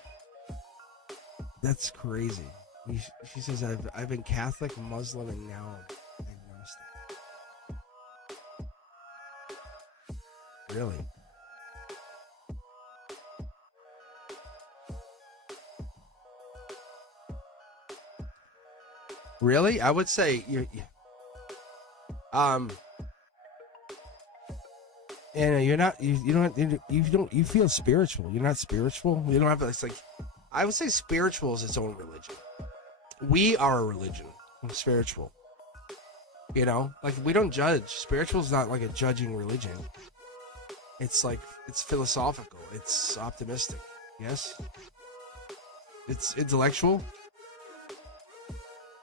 that's crazy. She says I've been Catholic, Muslim, and now I'm agnostic. Really? Really? I would say Anna, you're not. You feel spiritual. You're not spiritual. You don't have. It's like, I would say spiritual is its own religion. We are a religion. Spiritual. You know, like we don't judge. Spiritual is not like a judging religion. It's like it's philosophical. It's optimistic. Yes. It's intellectual.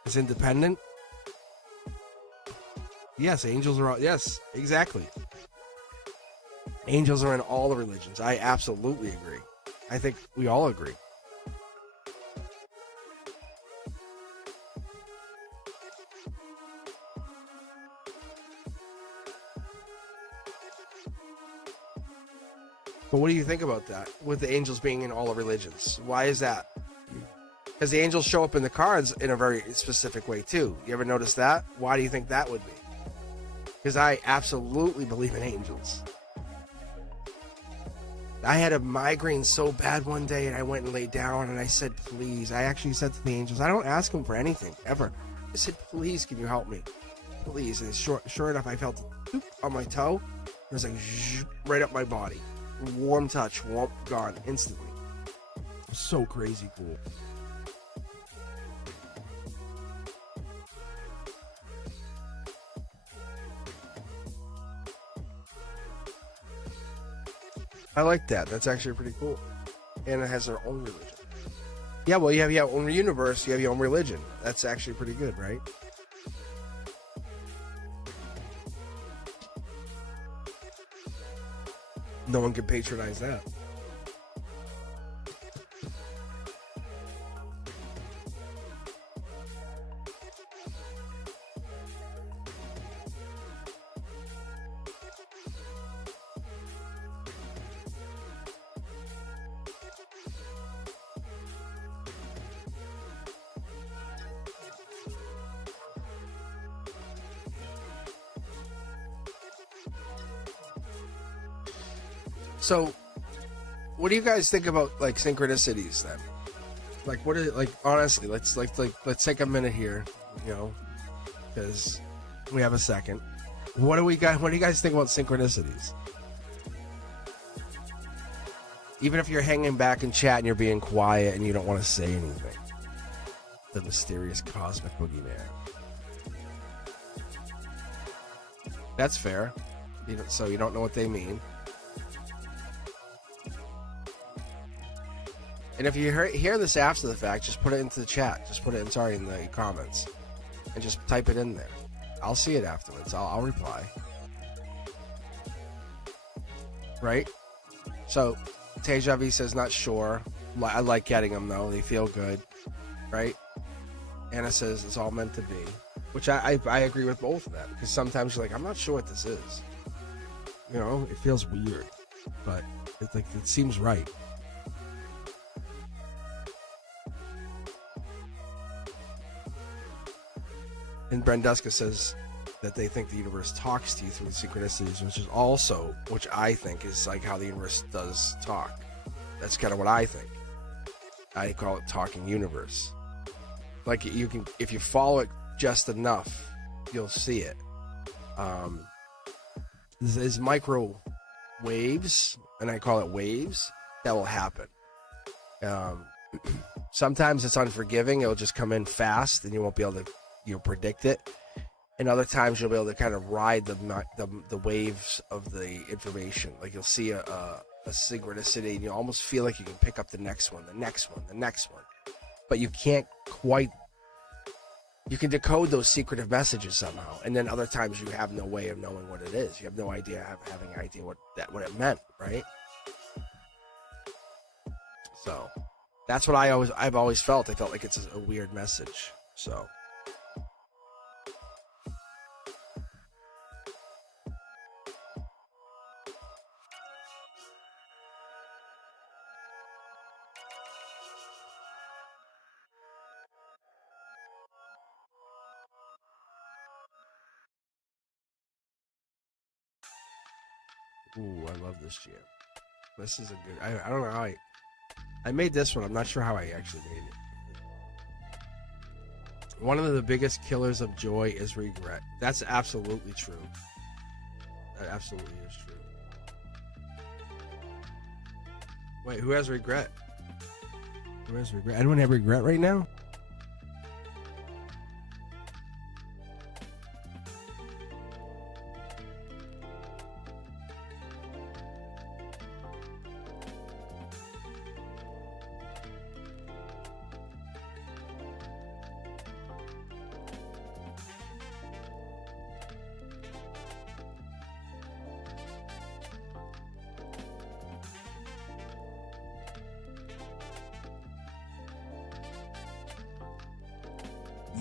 It's independent. Yes, angels are all, yes, exactly. Angels are in all the religions. I absolutely agree. I think we all agree. But what do you think about that with the angels being in all the religions? Why is that? Because the angels show up in the cards in a very specific way too. You ever notice that? Why do you think that would be? Because I absolutely believe in angels. I had a migraine so bad one day, and I went and laid down, and I said, please. I actually said to the angels, I don't ask them for anything, ever. I said, please, can you help me? Please. And sure enough, I felt it on my toe. It was like right up my body. Warm touch, gone instantly. So crazy cool. I like that. That's actually pretty cool. And it has their own religion. Yeah, well, you have your own universe, you have your own religion. That's actually pretty good, right? No one can patronize that. So, what do you guys think about like synchronicities then? Like, what is it like? Honestly, let's take a minute here, you know, because we have a second. What do you guys think about synchronicities? Even if you're hanging back in chat and you're being quiet and you don't want to say anything, the mysterious Cosmic Boogeyman. That's fair. So you don't know what they mean. And if you hear this after the fact, just put it into the chat. Just put it in the comments, and just type it in there. I'll see it afterwards. I'll reply. Right? So, Tejavi says not sure. I like getting them though. They feel good. Right? Anna says it's all meant to be, which I agree with both of them, because sometimes you're like, I'm not sure what this is. You know, it feels weird, but it's like it seems right. And Brenduska says that they think the universe talks to you through the synchronicities, which I think is like how the universe does talk. That's kind of what I think. I call it talking universe. Like you can, if you follow it just enough, you'll see it. There's micro waves, and I call it waves, that will happen. Sometimes it's unforgiving. It'll just come in fast, and you won't be able to predict it. And other times you'll be able to kind of ride the waves of the information. Like you'll see a synchronicity, and you almost feel like you can pick up the next one, the next one, the next one. But you can't quite. You can decode those secretive messages somehow, and then other times you have no way of knowing what it is. You have no idea, having an idea what it meant, right? So that's what I've always felt. I felt like it's a weird message. So. Ooh, I love this jam. This is a good. I don't know how I made this one. I'm not sure how I actually made it. One of the biggest killers of joy is regret. That's absolutely true. That absolutely is true. Wait, who has regret? Who has regret? Anyone have regret right now?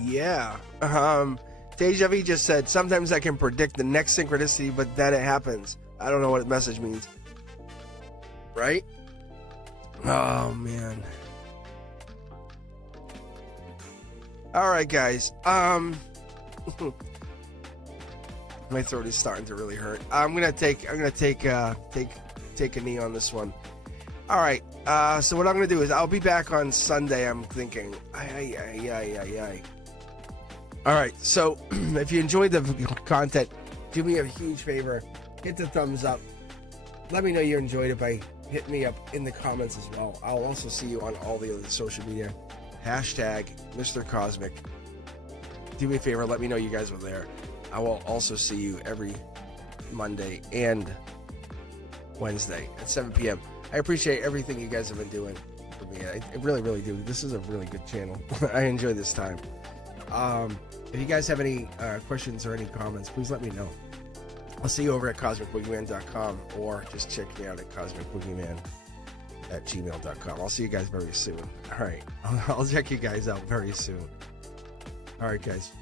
Yeah. Deja Vu just said, sometimes I can predict the next synchronicity, but then it happens. I don't know what the message means. right? Oh man. All right, guys. My throat is starting to really hurt. I'm gonna take a knee on this one. All right. So what I'm gonna do is I'll be back on Sunday. I'm thinking. All right. So if you enjoyed the content, do me a huge favor. Hit the thumbs up. Let me know you enjoyed it by hitting me up in the comments as well. I'll also see you on all the other social media. Hashtag Mr. Cosmic. Do me a favor. Let me know you guys were there. I will also see you every Monday and Wednesday at 7 p.m. I appreciate everything you guys have been doing for me. I really, really do. This is a really good channel. I enjoy this time. If you guys have any questions or any comments, please let me know. I'll see you over at cosmicboogeyman.com or just check me out at cosmicboogeyman@gmail.com. I'll see you guys very soon. All right. I'll check you guys out very soon. All right, guys.